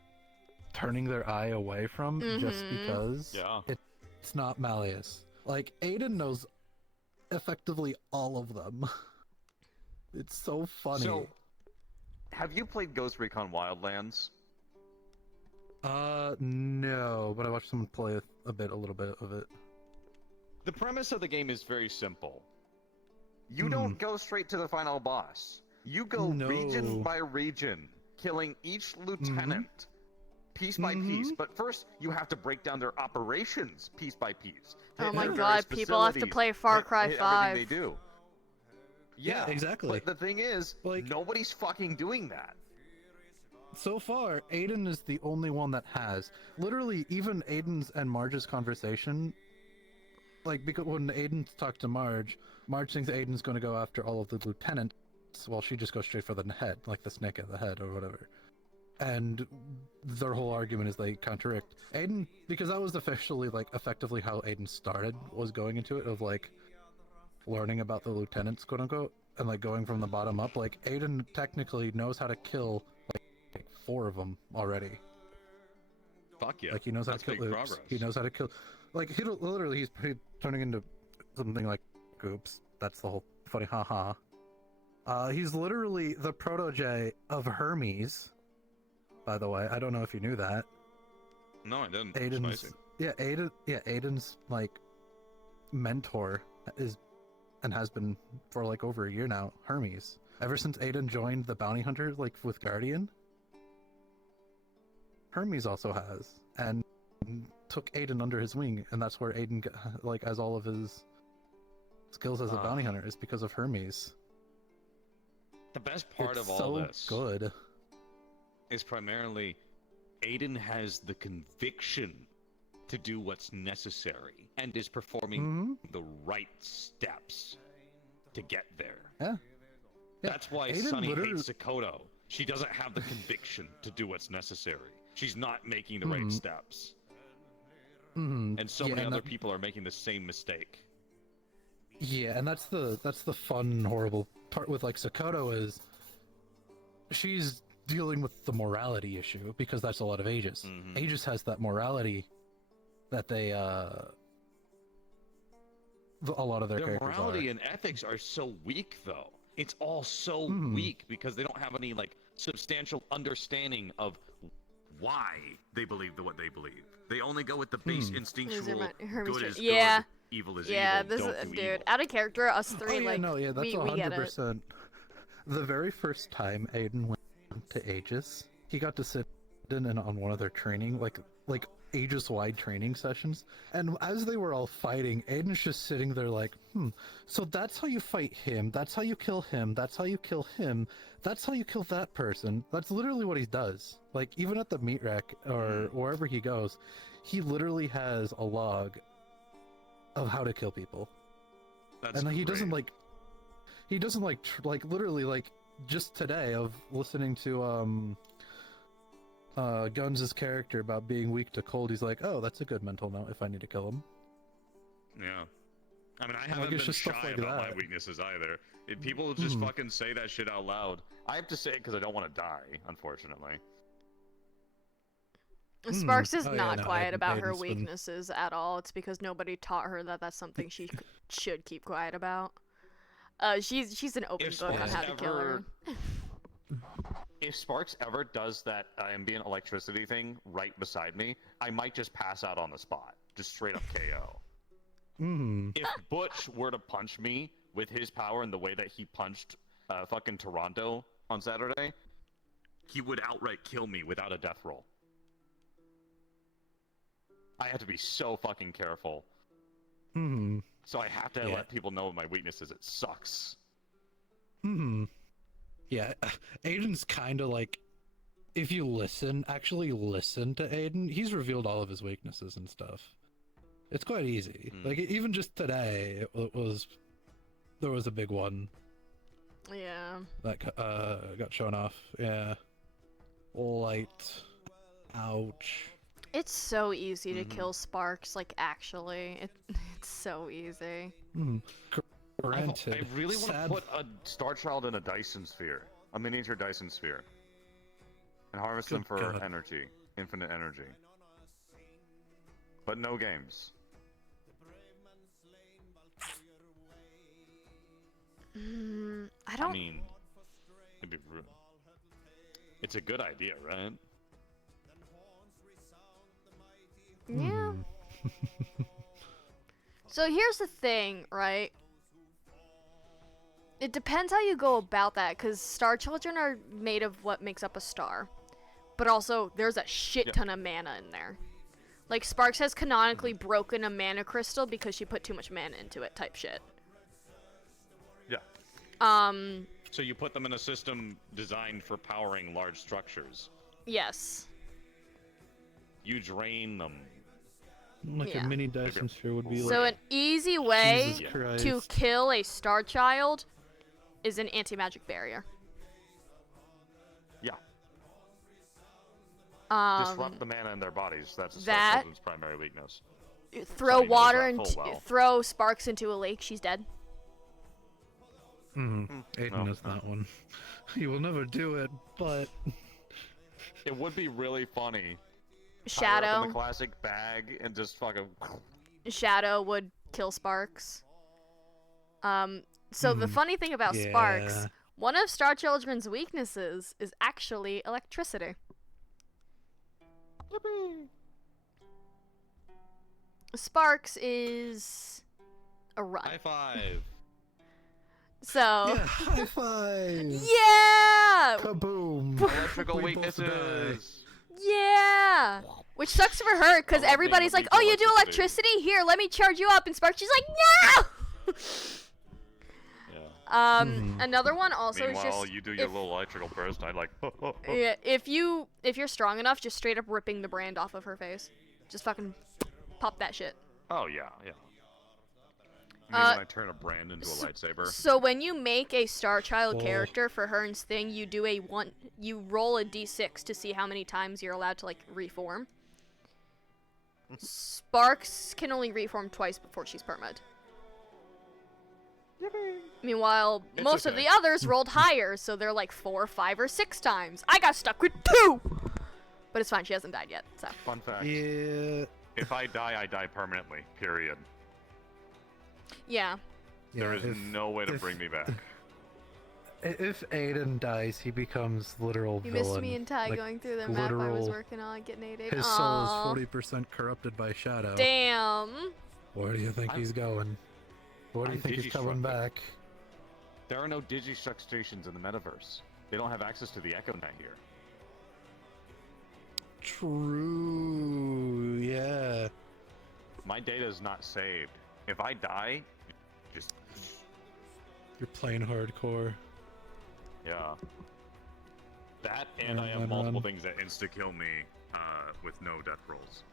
turning their eye away from just because it's not Malleus. Like, Aiden knows effectively all of them. It's so funny. So, have you played Ghost Recon Wildlands? No, but I watched someone play a little bit of it. The premise of the game is very simple. You don't go straight to the final boss. You go region by region, killing each lieutenant piece by piece. But first, you have to break down their operations piece by piece. Oh Hit my their god, various people have to facilities, play Far hit- Cry hit 5. Everything they do. Yeah, exactly. But the thing is, nobody's fucking doing that. So far, Aiden is the only one that has. Literally, even Aiden's and Marge's conversation, like, because when Aiden talked to Marge thinks Aiden's going to go after all of the lieutenants, while she just goes straight for the head, like the snake at the head or whatever. And their whole argument is they contradict. Aiden, because that was officially, like, effectively how Aiden started, was going into it, of, like, learning about the lieutenants, quote-unquote, and, like, going from the bottom up. Like, Aiden technically knows how to kill, like 4 of them already. Fuck yeah. Like, he knows how to kill big Oops. progress. He knows how to kill. Like, he's turning into something like Oops. That's the whole funny haha. He's literally the protege of Hermes. By the way, I don't know if you knew that. No, I didn't. Aiden's, Spicy. Aiden's like mentor is and has been for like over a year now. Hermes. Ever since Aiden joined the bounty hunter, like with Guardian, Hermes also has, and took Aiden under his wing, and that's where Aiden like has all of his skills as a bounty hunter, is because of Hermes. The best part It's of all so this good is primarily Aiden has the conviction to do what's necessary and is performing the right steps to get there. Yeah. That's why Aiden Sunny literally- hates Sakoto. She doesn't have the conviction to do what's necessary. She's not making the right steps. And so many other people are making the same mistake. Yeah, and that's the fun, horrible part with like Sakoto is she's dealing with the morality issue, because that's a lot of Aegis. Aegis has that morality that they a lot of their characters morality are. and ethics are so weak, though. It's all so weak because they don't have any like substantial understanding of why they believe what they believe. They only go with the base instinctual good is good, evil is evil. This don't is, do dude. evil. Out of character, us three, That's we get it. 100%. The very first time Aiden went to Aegis, he got to sit in on one of their training, like Aegis-wide training sessions, and as they were all fighting, Aiden's just sitting there like, so that's how you fight him, that's how you kill him, that's how you kill him, that's how you kill that person. That's literally what he does. Like, even at the meat rack, or wherever he goes, he literally has a log of how to kill people. That's and he great. doesn't like literally, like, just today of listening to Guns' character about being weak to cold, he's like, oh, that's a good mental note if I need to kill him. Yeah. I mean, I haven't been just shy stuff like about my that. weaknesses either. People just fucking say that shit out loud. I have to say it because I don't want to die, unfortunately. Sparks is Oh, yeah, not no, quiet about her Aiden's been- weaknesses at all. It's because nobody taught her that that's something she should keep quiet about. She's an open If book on Sparks how to kill her. If Sparks ever does that ambient electricity thing right beside me, I might just pass out on the spot. Just straight up KO. If Butch were to punch me with his power and the way that he punched fucking Toronto on Saturday, he would outright kill me without a death roll. I have to be so fucking careful. So I have to let people know my weaknesses. It sucks. Yeah, Aiden's kind of like, if you actually listen to Aiden, he's revealed all of his weaknesses and stuff. It's quite easy. Like, even just today, there was a big one Yeah. that got shown off. Yeah. Light. Ouch. It's so easy to kill Sparks, like, actually. It's so easy. Granted. I really want to sad- put a Star Child in a Dyson sphere. A miniature Dyson sphere. And harvest them Good for God. energy. Infinite energy. But no games. I don't... I mean, it's a good idea, right? Yeah. So here's the thing, right? It depends how you go about that, because star children are made of what makes up a star. But also, there's a shit ton of mana in there. Like, Sparks has canonically broken a mana crystal because she put too much mana into it, type shit. Yeah. So you put them in a system designed for powering large structures. Yes. You drain them. Like Yeah. a mini Dyson sphere would be So like. an easy way Jesus Christ. to kill a star child is an anti-magic barrier. Yeah. Um, Disrupt the mana in their bodies. That's a that- Star Children's primary weakness. throw Sunny knows water that and full well. throw Sparks into a lake, she's dead. Aiden no, knows that one. He will never do it, but. It would be really funny. Tie her up in Shadow. the classic bag and just fucking. Shadow would kill Sparks. So the funny thing about Sparks, Yeah. one of Star Children's weaknesses is actually electricity. Sparks is a run. High five. So Yeah, high five! Yeah! Kaboom! Electrical We both weaknesses. Yeah! Which sucks for her, because everybody's like, oh, you do electricity? Here, let me charge you up. And Sparks, she's like, no! Another one also Meanwhile, is just... you do your little electrical burst. I like. Yeah, if you're strong enough, just straight up ripping the brand off of her face. Just fucking pop that shit. Oh yeah, yeah. I mean, when I turn a brand into a lightsaber. So when you make a Star Child character for Hearn's thing, you do you roll a d6 to see how many times you're allowed to like reform. Sparks can only reform twice before she's permed. Meanwhile, It's most of okay. the others rolled higher, so they're like 4, 5, or 6 times. I got stuck with 2! But it's fine, she hasn't died yet, so. Fun fact. Yeah. If I die permanently. Period. Yeah. There is no way to if- bring me back. If Aiden dies, he becomes literal You villain. missed me and Ty like, going through the map I was literal- working on getting aided. His soul is 40% corrupted by shadow. Damn. Where do you think he's going? Where do you think he's coming back? There are no Digistruct stations in the metaverse. They don't have access to the Echo Net here. True. Yeah. My data is not saved. If I die, just You're playing hardcore. yeah. That and I have Run, multiple run. things that insta kill me with no death rolls.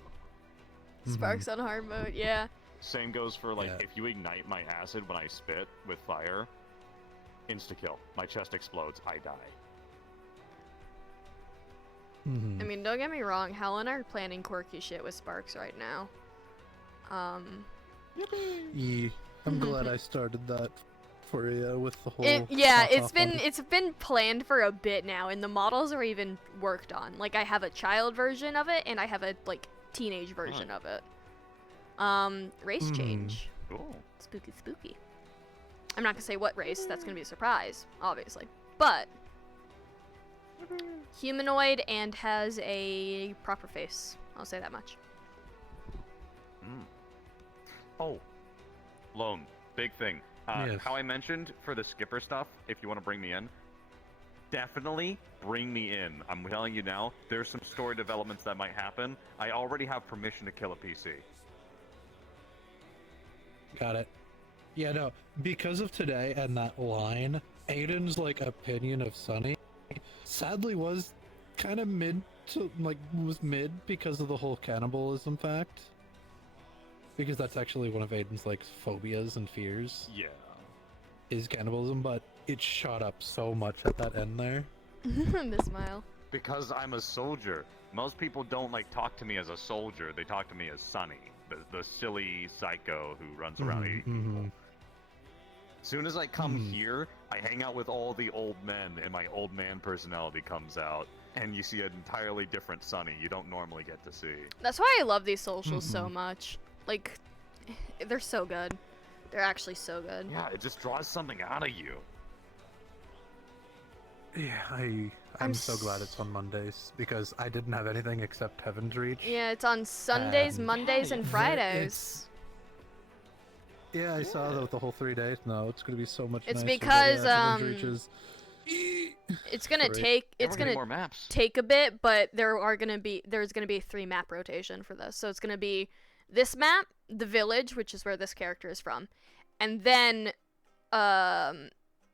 Sparks on hard mode, yeah. Same goes for like Yeah. if you ignite my acid when I spit with fire, insta kill. My chest explodes. I die. I mean, don't get me wrong, Hal and I are planning quirky shit with Sparks right now. Yeah. I'm glad I started that for you with the whole. Yeah, hot it's off been on- it's been planned for a bit now, and the models are even worked on. Like I have a child version of it, and I have a like teenage version of it. Race change. Cool. Spooky, spooky. I'm not gonna say what race. That's gonna be a surprise, obviously. But humanoid and has a proper face. I'll say that much. Oh, Lone, big thing. Yes. How I mentioned for the skipper stuff, if you want to bring me in, definitely bring me in. I'm telling you now, there's some story developments that might happen. I already have permission to kill a PC. Got it. Yeah, no, because of today and that line, Aiden's like opinion of Sunny sadly was kind of mid to was mid because of the whole cannibalism fact. Because that's actually one of Aiden's like phobias and fears. Yeah. Is cannibalism, but it shot up so much at that end there. The smile. Because I'm a soldier. Most people don't like talk to me as a soldier. They talk to me as Sonny, the silly psycho who runs around eating people. Soon as I come here, I hang out with all the old men, and my old man personality comes out, and you see an entirely different Sonny you don't normally get to see. That's why I love these socials so much. Like, they're so good. They're actually so good. Yeah, it just draws something out of you. Yeah, I'm so glad it's on Mondays because I didn't have anything except Heaven's Reach. Yeah, it's on Sundays, Mondays, and Fridays. Yeah, I saw that with the whole 3 days. No, it's gonna be so much. It's nicer, because but, Heaven's Reach is... it's gonna Great. take We're it's getting gonna more maps. take a bit, but there's gonna be a 3 map rotation for this. So it's gonna be this map, the village, which is where this character is from, and then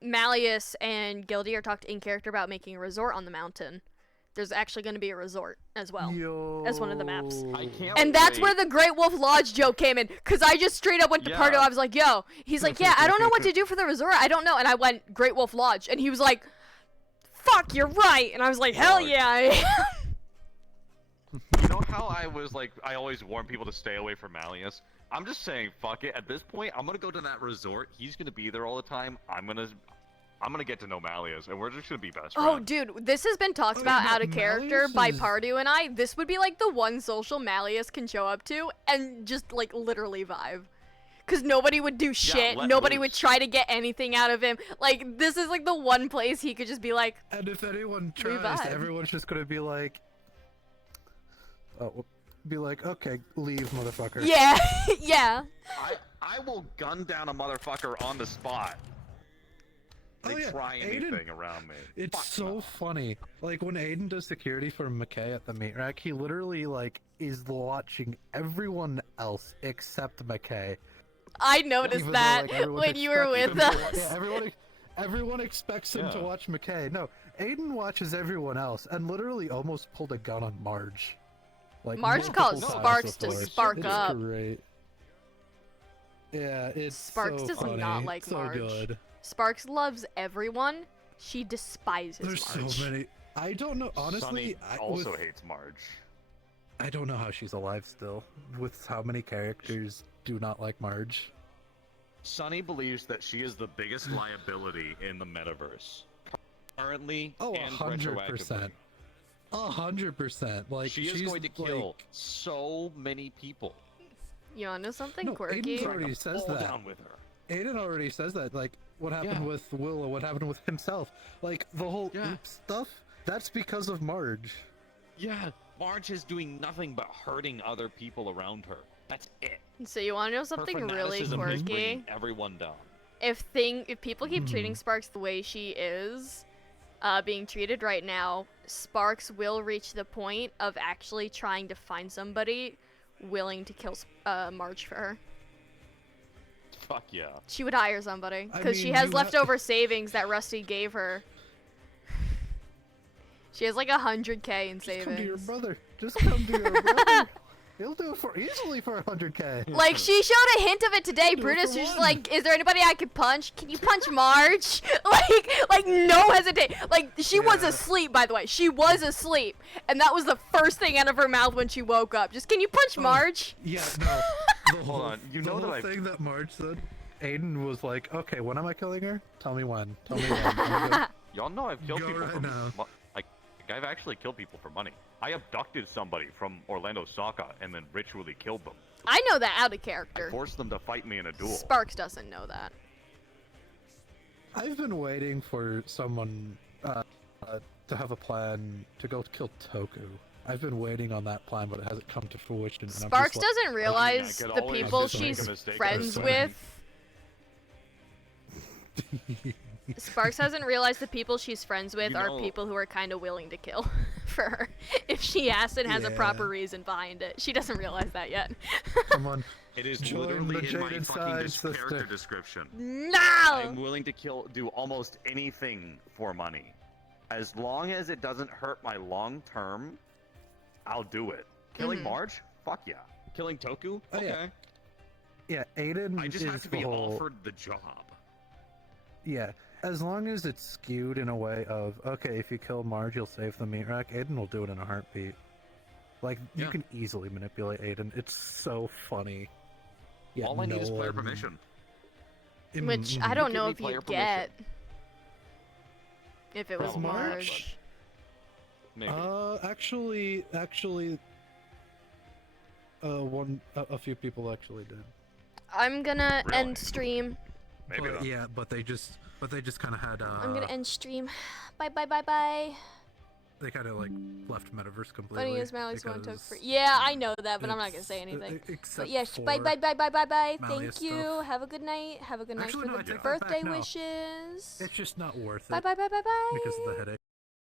Malleus and Gildy are talked in character about making a resort on the mountain. There's actually going to be a resort as well as one of the maps. I can't And that's wait. where the Great Wolf Lodge joke came in, because I just straight up went to Pardo. I was like, yo. He's like, yeah, I don't know what to do for the resort. I don't know. And I went, Great Wolf Lodge. And he was like, fuck, you're right. And I was like, hell yeah, I am. You know how I was like, I always warn people to stay away from Malleus? I'm just saying, fuck it. At this point, I'm gonna go to that resort. He's gonna be there all the time. I'm gonna get to know Malleus, and we're just gonna be best friends. Oh, dude, this has been talked about out of character by is- Pardew and I. This would be like the one social Malleus can show up to and just like literally vibe. Cause nobody would do shit. let Nobody would loose. try to get anything out of him. Like this is like the one place he could just be like. And if anyone We tries, vibe. everyone's just gonna be like, okay, leave, motherfucker. Yeah, yeah. I will gun down a motherfucker on the spot. They Oh, yeah, try Aiden- anything around me. It's so funny. Like when Aiden does security for McKay at the meat rack, he literally like is watching everyone else except McKay. I noticed Even though, that like, everyone when you were expects with him to wa- us. Yeah, everyone expects him to Yeah. watch McKay. No, Aiden watches everyone else and literally almost pulled a gun on Marge. Like Marge multiple calls times Sparks to before. spark It's up. Great. Yeah, it's Sparks so does funny. not like so Marge. Good. Sparks loves everyone. She despises There's Marge. so many. I don't know. Honestly, Sonny also with- hates Marge. I don't know how she's alive still. With how many characters do not like Marge. Sonny believes that she is the biggest liability in the metaverse. Currently Oh, and 100%. 100%. Like she is she's going to kill like- so many people. You wanna know something No, quirky? Aiden's already says Fall that. down with her. Aiden already says that. Like what happened Yeah. with Willow, what happened with himself. Like the whole oops stuff. That's because of Marge. Yeah, Marge is doing nothing but hurting other people around her. That's it. So you wanna know Her something really fanaticism is quirky? bringing everyone down. If people keep treating Sparks the way she is being treated right now, Sparks will reach the point of actually trying to find somebody willing to kill Marge for her. Fuck yeah. She would hire somebody I because she mean, has you ha- leftover savings that Rusty gave her. She has like 100K in Just come to your savings. brother. Just come to your brother. He'll do it for easily for 100K. Like she showed a hint of it today. do it Brutus for was just one. like, "Is there anybody I could punch? Can you punch Marge?" like no hesitation. Like she was asleep, by the way. She was asleep, and that was the first thing out of her mouth when she woke up. Just, "Can you punch Marge?" Yeah, no. The Hold on, you know the that whole I- thing that Marge said. Aiden was like, "Okay, when am I killing her? Tell me when. Tell me when." I'm gonna Y'all know I've killed Go people right for now. I've actually killed people for money. I abducted somebody from Orlando Soccer and then ritually killed them. I know that out of I character. forced them to fight me in a duel. Sparks doesn't know that. I've been waiting for someone to have a plan to go kill Toku. I've been waiting on that plan, but it hasn't come to fruition. And Sparks I'm just doesn't realize could the always people just make a she's mistake friends or with. Sparks hasn't realized the people she's friends with You are know- people who are kind of willing to kill for her if she asks and has a proper Yeah. reason behind it. She doesn't realize that yet. Someone It is join literally the in my jaded fucking side, character sister. description. No! I'm willing to do almost anything for money. As long as it doesn't hurt my long term, I'll do it. Killing Marge? Fuck yeah. Killing Toku? Oh, Okay. Yeah, Aiden I just is have to the be whole. offered the job. Yeah, as long as it's skewed in a way of, okay, if you kill Marge, you'll save the meat rack. Aiden will do it in a heartbeat. Like, you Yeah. can easily manipulate Aiden. It's so funny. Yeah, All I need is no player one- permission. Which Mm, I don't give know me if player you'd get if it was Probably not, Marge. Maybe. Actually, a few people actually did. I'm gonna Really? end stream. Maybe But, not. yeah, but they just kind of had. I'm gonna end stream. Bye bye bye bye. They kind of like left metaverse completely. Funny as Mally's one took because for. Yeah, I know that, but I'm not gonna it's- say anything. except But yes, for bye bye bye bye bye bye. Malleus Thank you. stuff. Have a good night. Have a good night Actually, for no, I the take that back birthday now. wishes. It's just not worth it. Bye bye bye bye bye. Because of the headache.